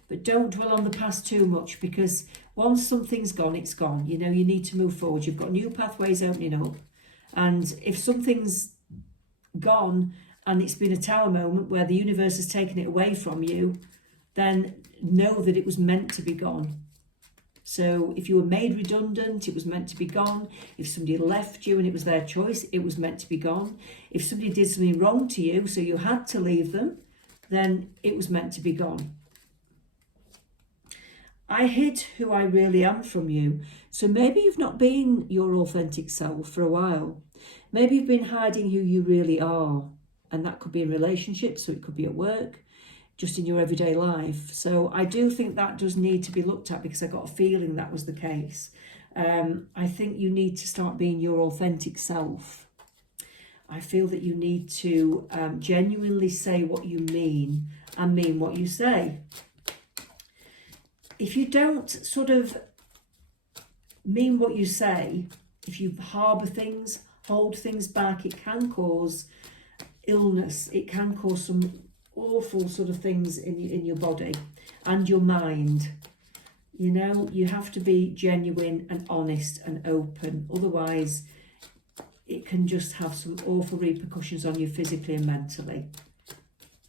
But don't dwell on the past too much, because once something's gone, it's gone. You know, you need to move forward. You've got new pathways opening up. And if something's gone and it's been a tower moment where the universe has taken it away from you, then know that it was meant to be gone. So if you were made redundant, it was meant to be gone. If somebody left you and it was their choice, it was meant to be gone. If somebody did something wrong to you, so you had to leave them, then it was meant to be gone. I hid who I really am from you. So maybe you've not been your authentic self for a while. Maybe you've been hiding who you really are. And that could be in relationships, so it could be at work, just in your everyday life. So I do think that does need to be looked at, because I got a feeling that was the case. I think you need to start being your authentic self. I feel that you need to genuinely say what you mean and mean what you say. If you don't sort of mean what you say, if you harbour things, hold things back, it can cause illness. It can cause some awful sort of things in your body and your mind. You know, you have to be genuine and honest and open. Otherwise, it can just have some awful repercussions on you physically and mentally.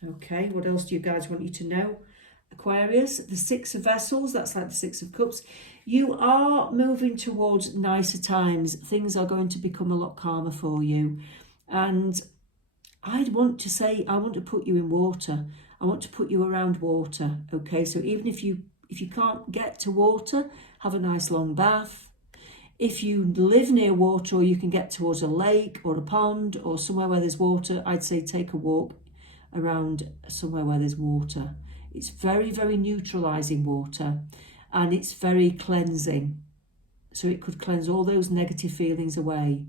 Okay, what else do you guys want you to know? Aquarius, the Six of Vessels, that's like the Six of Cups. You are moving towards nicer times. Things are going to become a lot calmer for you. And I want to put you in water. I want to put you around water. Okay, so even if you can't get to water, have a nice long bath. If you live near water, or you can get towards a lake or a pond or somewhere where there's water, I'd say take a walk around somewhere where there's water. It's very, very neutralizing water, and it's very cleansing. So it could cleanse all those negative feelings away.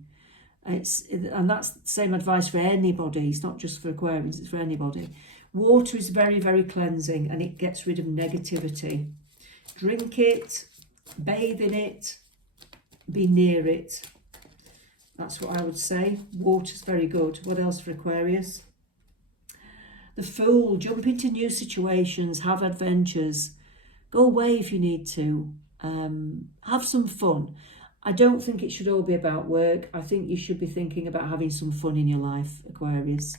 And that's the same advice for anybody. It's not just for Aquarians, it's for anybody. Water is very, very cleansing, and it gets rid of negativity. Drink it, bathe in it, be near it. That's what I would say. Water's very good. What else for Aquarius? The Fool, jump into new situations, have adventures, go away if you need to, have some fun. I don't think it should all be about work. I think you should be thinking about having some fun in your life, Aquarius.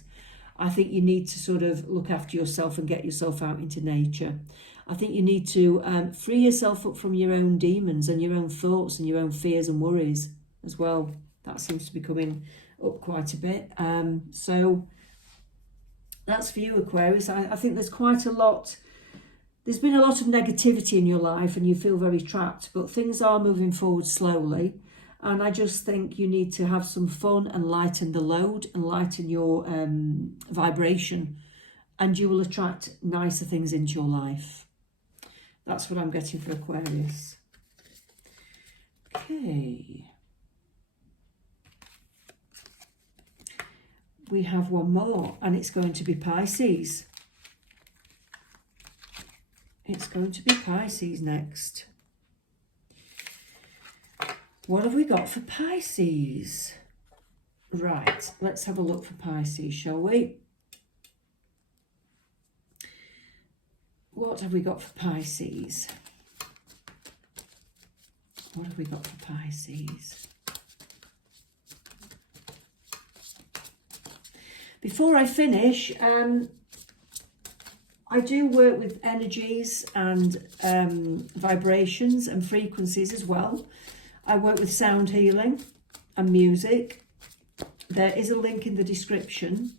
I think you need to sort of look after yourself and get yourself out into nature. I think you need to free yourself up from your own demons and your own thoughts and your own fears and worries as well. That seems to be coming up quite a bit. So that's for you, Aquarius. I think there's quite a lot. There's been a lot of negativity in your life and you feel very trapped, but things are moving forward slowly. And I just think you need to have some fun and lighten the load and lighten your vibration, and you will attract nicer things into your life. That's what I'm getting for Aquarius. Okay. We have one more, and it's going to be Pisces. It's going to be Pisces next. What have we got for Pisces? Right, let's have a look for Pisces, shall we? What have we got for Pisces? What have we got for Pisces? Before I finish, I do work with energies and vibrations and frequencies as well. I work with sound healing and music. There is a link in the description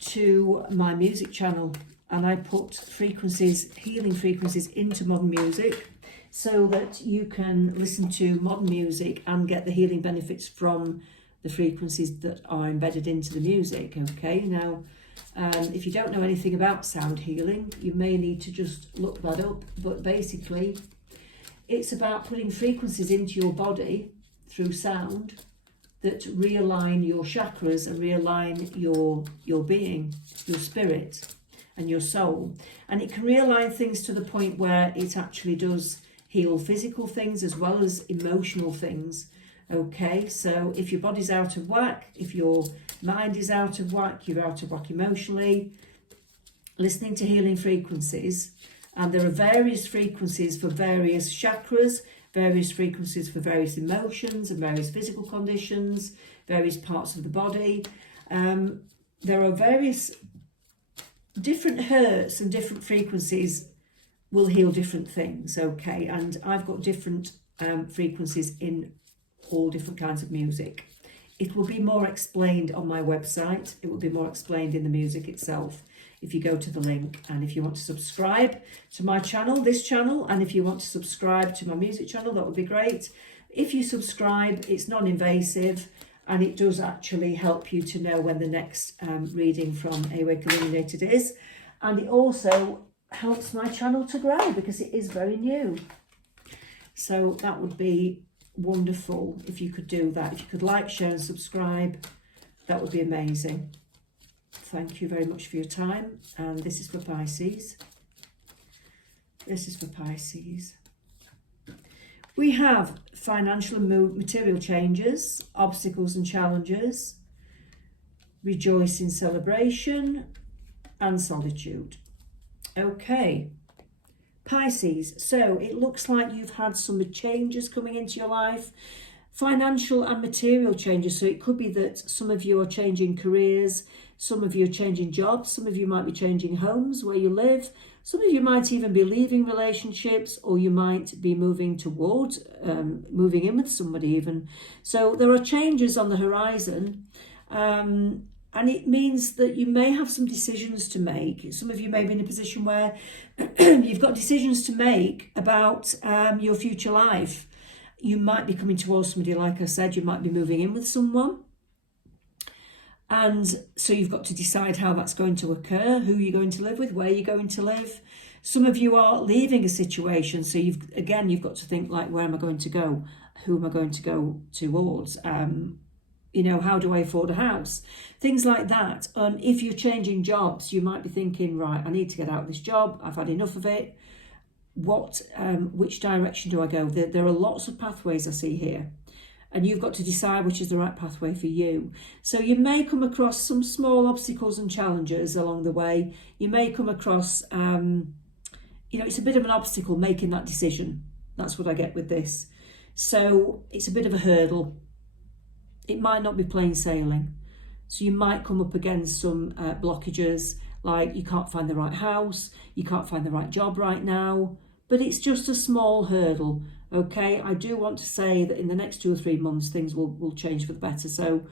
to my music channel. and I put frequencies, healing frequencies, into modern music so that you can listen to modern music and get the healing benefits from the frequencies that are embedded into the music. Okay, now if you don't know anything about sound healing, you may need to just look that up, but basically it's about putting frequencies into your body through sound that realign your chakras and realign your being, your spirit and your soul. And it can realign things to the point where it actually does heal physical things as well as emotional things. Okay, so if your body's out of whack, if your mind is out of whack, you're out of whack emotionally, listening to healing frequencies, and there are various frequencies for various chakras, various frequencies for various emotions and various physical conditions, various parts of the body. There are various different hertz and different frequencies will heal different things, okay? And I've got different frequencies in all different kinds of music. It will be more explained on my website. It will be more explained in the music itself if you go to the link. And if you want to subscribe to my channel, this channel, and if you want to subscribe to my music channel, that would be great. If you subscribe, it's non-invasive and it does actually help you to know when the next reading from Awake Illuminated is. And it also helps my channel to grow because it is very new. So that would be wonderful if you could do that. If you could like, share and subscribe, that would be amazing. Thank you very much for your time. And this is for Pisces. This is for Pisces. We have financial and material changes, obstacles and challenges, rejoice in celebration and solitude. Okay. Pisces, so it looks like you've had some changes coming into your life, financial and material changes. So it could be that some of you are changing careers, some of you are changing jobs, some of you might be changing homes where you live, some of you might even be leaving relationships, or you might be moving towards, moving in with somebody even. So there are changes on the horizon. And it means that you may have some decisions to make. Some of you may be in a position where you've got decisions to make about your future life. You might be coming towards somebody, like I said, you might be moving in with someone. And so you've got to decide how that's going to occur, who you're going to live with, where you're going to live. Some of you are leaving a situation. So you've got to think, like, where am I going to go? Who am I going to go towards? You know, how do I afford a house? Things like that. If you're changing jobs, you might be thinking, right, I need to get out of this job. I've had enough of it. Which direction do I go? There are lots of pathways I see here. And you've got to decide which is the right pathway for you. So you may come across some small obstacles and challenges along the way. You may come across, it's a bit of an obstacle making that decision. That's what I get with this. So it's a bit of a hurdle. It might not be plain sailing. So you might come up against some blockages, like you can't find the right house, you can't find the right job right now, but it's just a small hurdle, okay? I do want to say that in the next 2 or 3 months, things will change for the better. So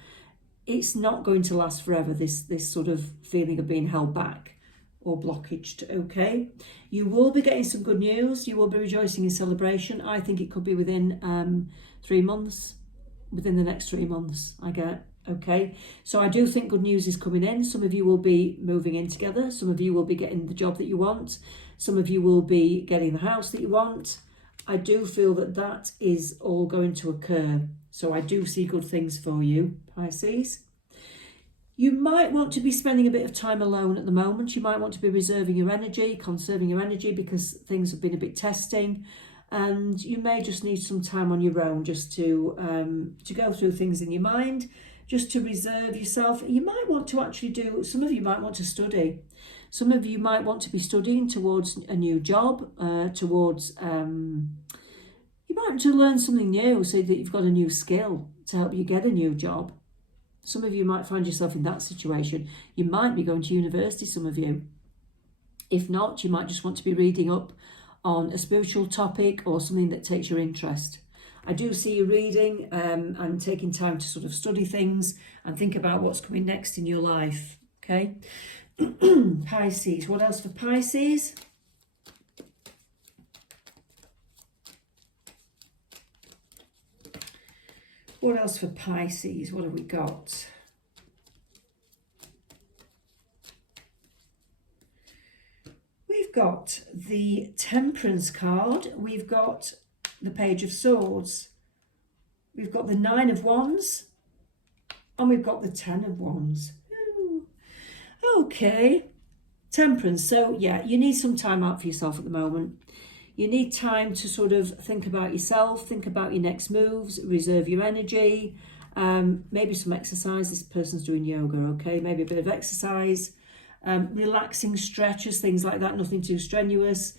it's not going to last forever, this sort of feeling of being held back or blockaged, okay? You will be getting some good news. You will be rejoicing in celebration. I think it could be within 3 months. Within the next 3 months, I get, okay? So I do think good news is coming in. Some of you will be moving in together. Some of you will be getting the job that you want. Some of you will be getting the house that you want. I do feel that that is all going to occur. So I do see good things for you, Pisces. You might want to be spending a bit of time alone at the moment. You might want to be reserving your energy, conserving your energy, because things have been a bit testing. And you may just need some time on your own just to go through things in your mind, just to reserve yourself. You might want to actually some of you might want to study. Some of you might want to be studying towards a new job, you might want to learn something new so that you've got a new skill to help you get a new job. Some of you might find yourself in that situation. You might be going to university, some of you. If not, you might just want to be reading up on a spiritual topic or something that takes your interest. I do see you reading and taking time to sort of study things and think about what's coming next in your life, okay? Pisces. What else for Pisces? What else for Pisces? What have we got? We've got the Temperance card. We've got the Page of Swords. We've got the Nine of Wands. And we've got the Ten of Wands. Ooh. Okay. Temperance. So, yeah, you need some time out for yourself at the moment. You need time to sort of think about yourself, think about your next moves, reserve your energy, maybe some exercise. This person's doing yoga, okay? Maybe a bit of exercise, relaxing stretches, things like that, nothing too strenuous.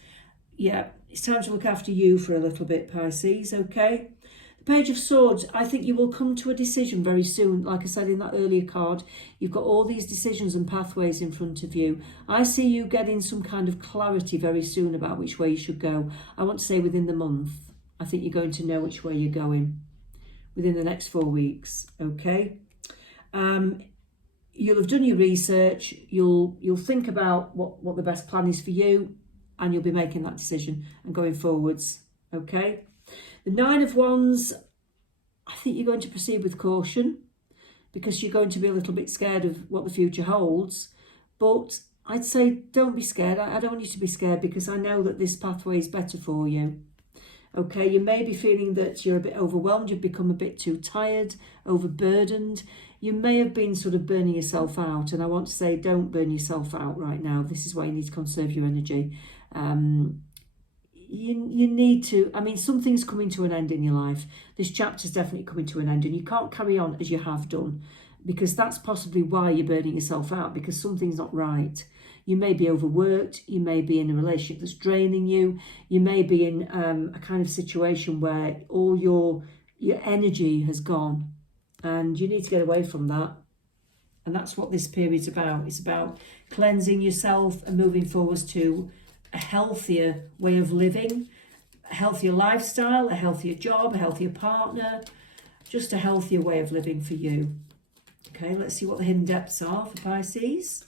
Yeah, it's time to look after you for a little bit, Pisces, okay? The Page of Swords, I think you will come to a decision very soon. Like I said in that earlier card, you've got all these decisions and pathways in front of you. I see you getting some kind of clarity very soon about which way you should go. I want to say within the month. I think you're going to know which way you're going within the next 4 weeks, okay? You'll have done your research. You'll think about what the best plan is for you, and you'll be making that decision and going forwards, okay? The Nine of Wands, I think you're going to proceed with caution because you're going to be a little bit scared of what the future holds. But I'd say don't be scared. I don't want you to be scared because I know that this pathway is better for you. Okay, you may be feeling that you're a bit overwhelmed. You've become a bit too tired, overburdened. You may have been sort of burning yourself out. And I want to say don't burn yourself out right now. This is why you need to conserve your energy. You need to, I mean, something's coming to an end in your life. This chapter's definitely coming to an end, and you can't carry on as you have done because that's possibly why you're burning yourself out, because something's not right. You may be overworked, you may be in a relationship that's draining you, you may be in a kind of situation where all your energy has gone and you need to get away from that. And that's what this period's about. It's about cleansing yourself and moving forwards to a healthier way of living, a healthier lifestyle, a healthier job, a healthier partner, just a healthier way of living for you. Okay, let's see what the hidden depths are for Pisces.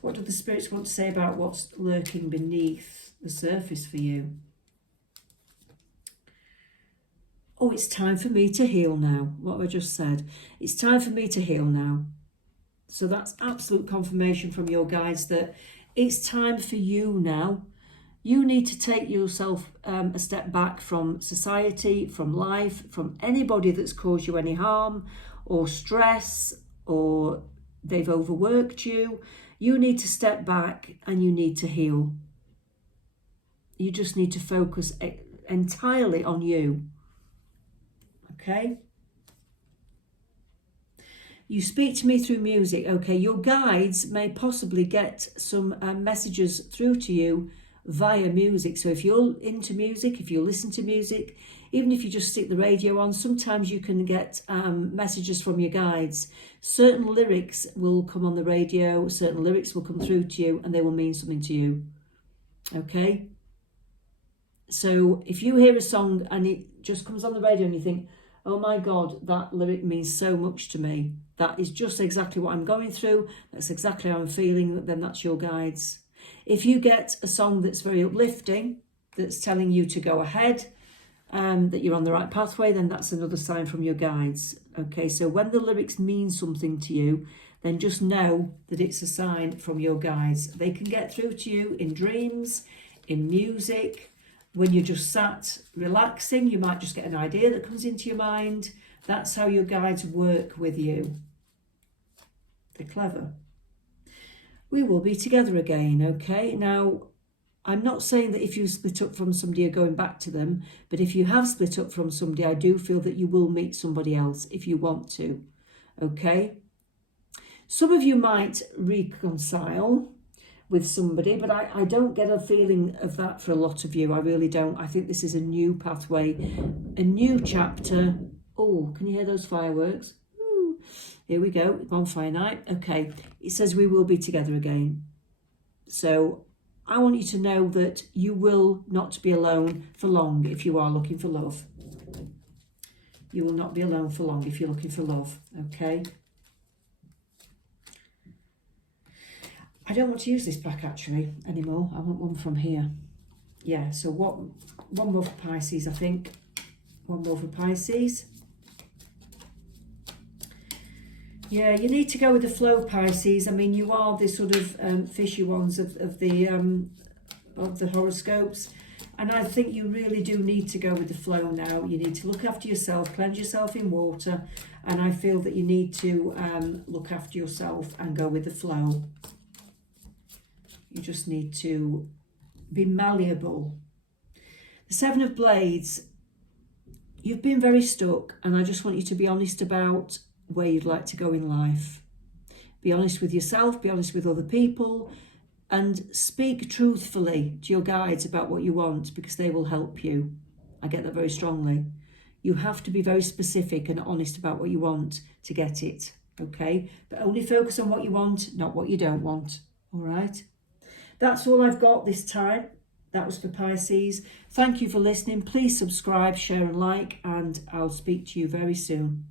What do the spirits want to say about what's lurking beneath the surface for you? Oh, it's time for me to heal now. What have I just said? It's time for me to heal now. So that's absolute confirmation from your guides that it's time for you now. You need to take yourself a step back from society, from life, from anybody that's caused you any harm or stress or they've overworked you. You need to step back and you need to heal. You just need to focus entirely on you. Okay? You speak to me through music. Okay, your guides may possibly get some messages through to you via music. So if you're into music, if you listen to music, even if you just stick the radio on, sometimes you can get messages from your guides. Certain lyrics will come on the radio, certain lyrics will come through to you and they will mean something to you. Okay? So if you hear a song and it just comes on the radio and you think, oh my God, that lyric means so much to me. That is just exactly what I'm going through. That's exactly how I'm feeling. Then that's your guides. If you get a song that's very uplifting, that's telling you to go ahead, that you're on the right pathway, then that's another sign from your guides. Okay, so when the lyrics mean something to you, then just know that it's a sign from your guides. They can get through to you in dreams, in music. When you're just sat relaxing, you might just get an idea that comes into your mind. That's how your guides work with you. They're clever. We will be together again, okay? Now, I'm not saying that if you split up from somebody you're going back to them, but if you have split up from somebody, I do feel that you will meet somebody else if you want to, okay? Some of you might reconcile with somebody, but I don't get a feeling of that for a lot of you. I really don't. I think this is a new pathway, a new chapter. Oh, can you hear those fireworks? Ooh. Here we go, bonfire night. Okay, it says we will be together again. So I want you to know that you will not be alone for long if you are looking for love. You will not be alone for long if you're looking for love, okay? I don't want to use this pack actually anymore. I want one from here. Yeah, so one more for Pisces, I think. One more for Pisces. Yeah, you need to go with the flow, Pisces. I mean, you are the sort of fishy ones of the horoscopes. And I think you really do need to go with the flow now. You need to look after yourself, cleanse yourself in water. And I feel that you need to look after yourself and go with the flow. You just need to be malleable. The Seven of Blades, you've been very stuck, and I just want you to be honest about where you'd like to go in life. Be honest with yourself, be honest with other people, and speak truthfully to your guides about what you want, because they will help you. I get that very strongly. You have to be very specific and honest about what you want to get it, okay? But only focus on what you want, not what you don't want, all right? That's all I've got this time. That was for Pisces. Thank you for listening. Please subscribe, share and like, and I'll speak to you very soon.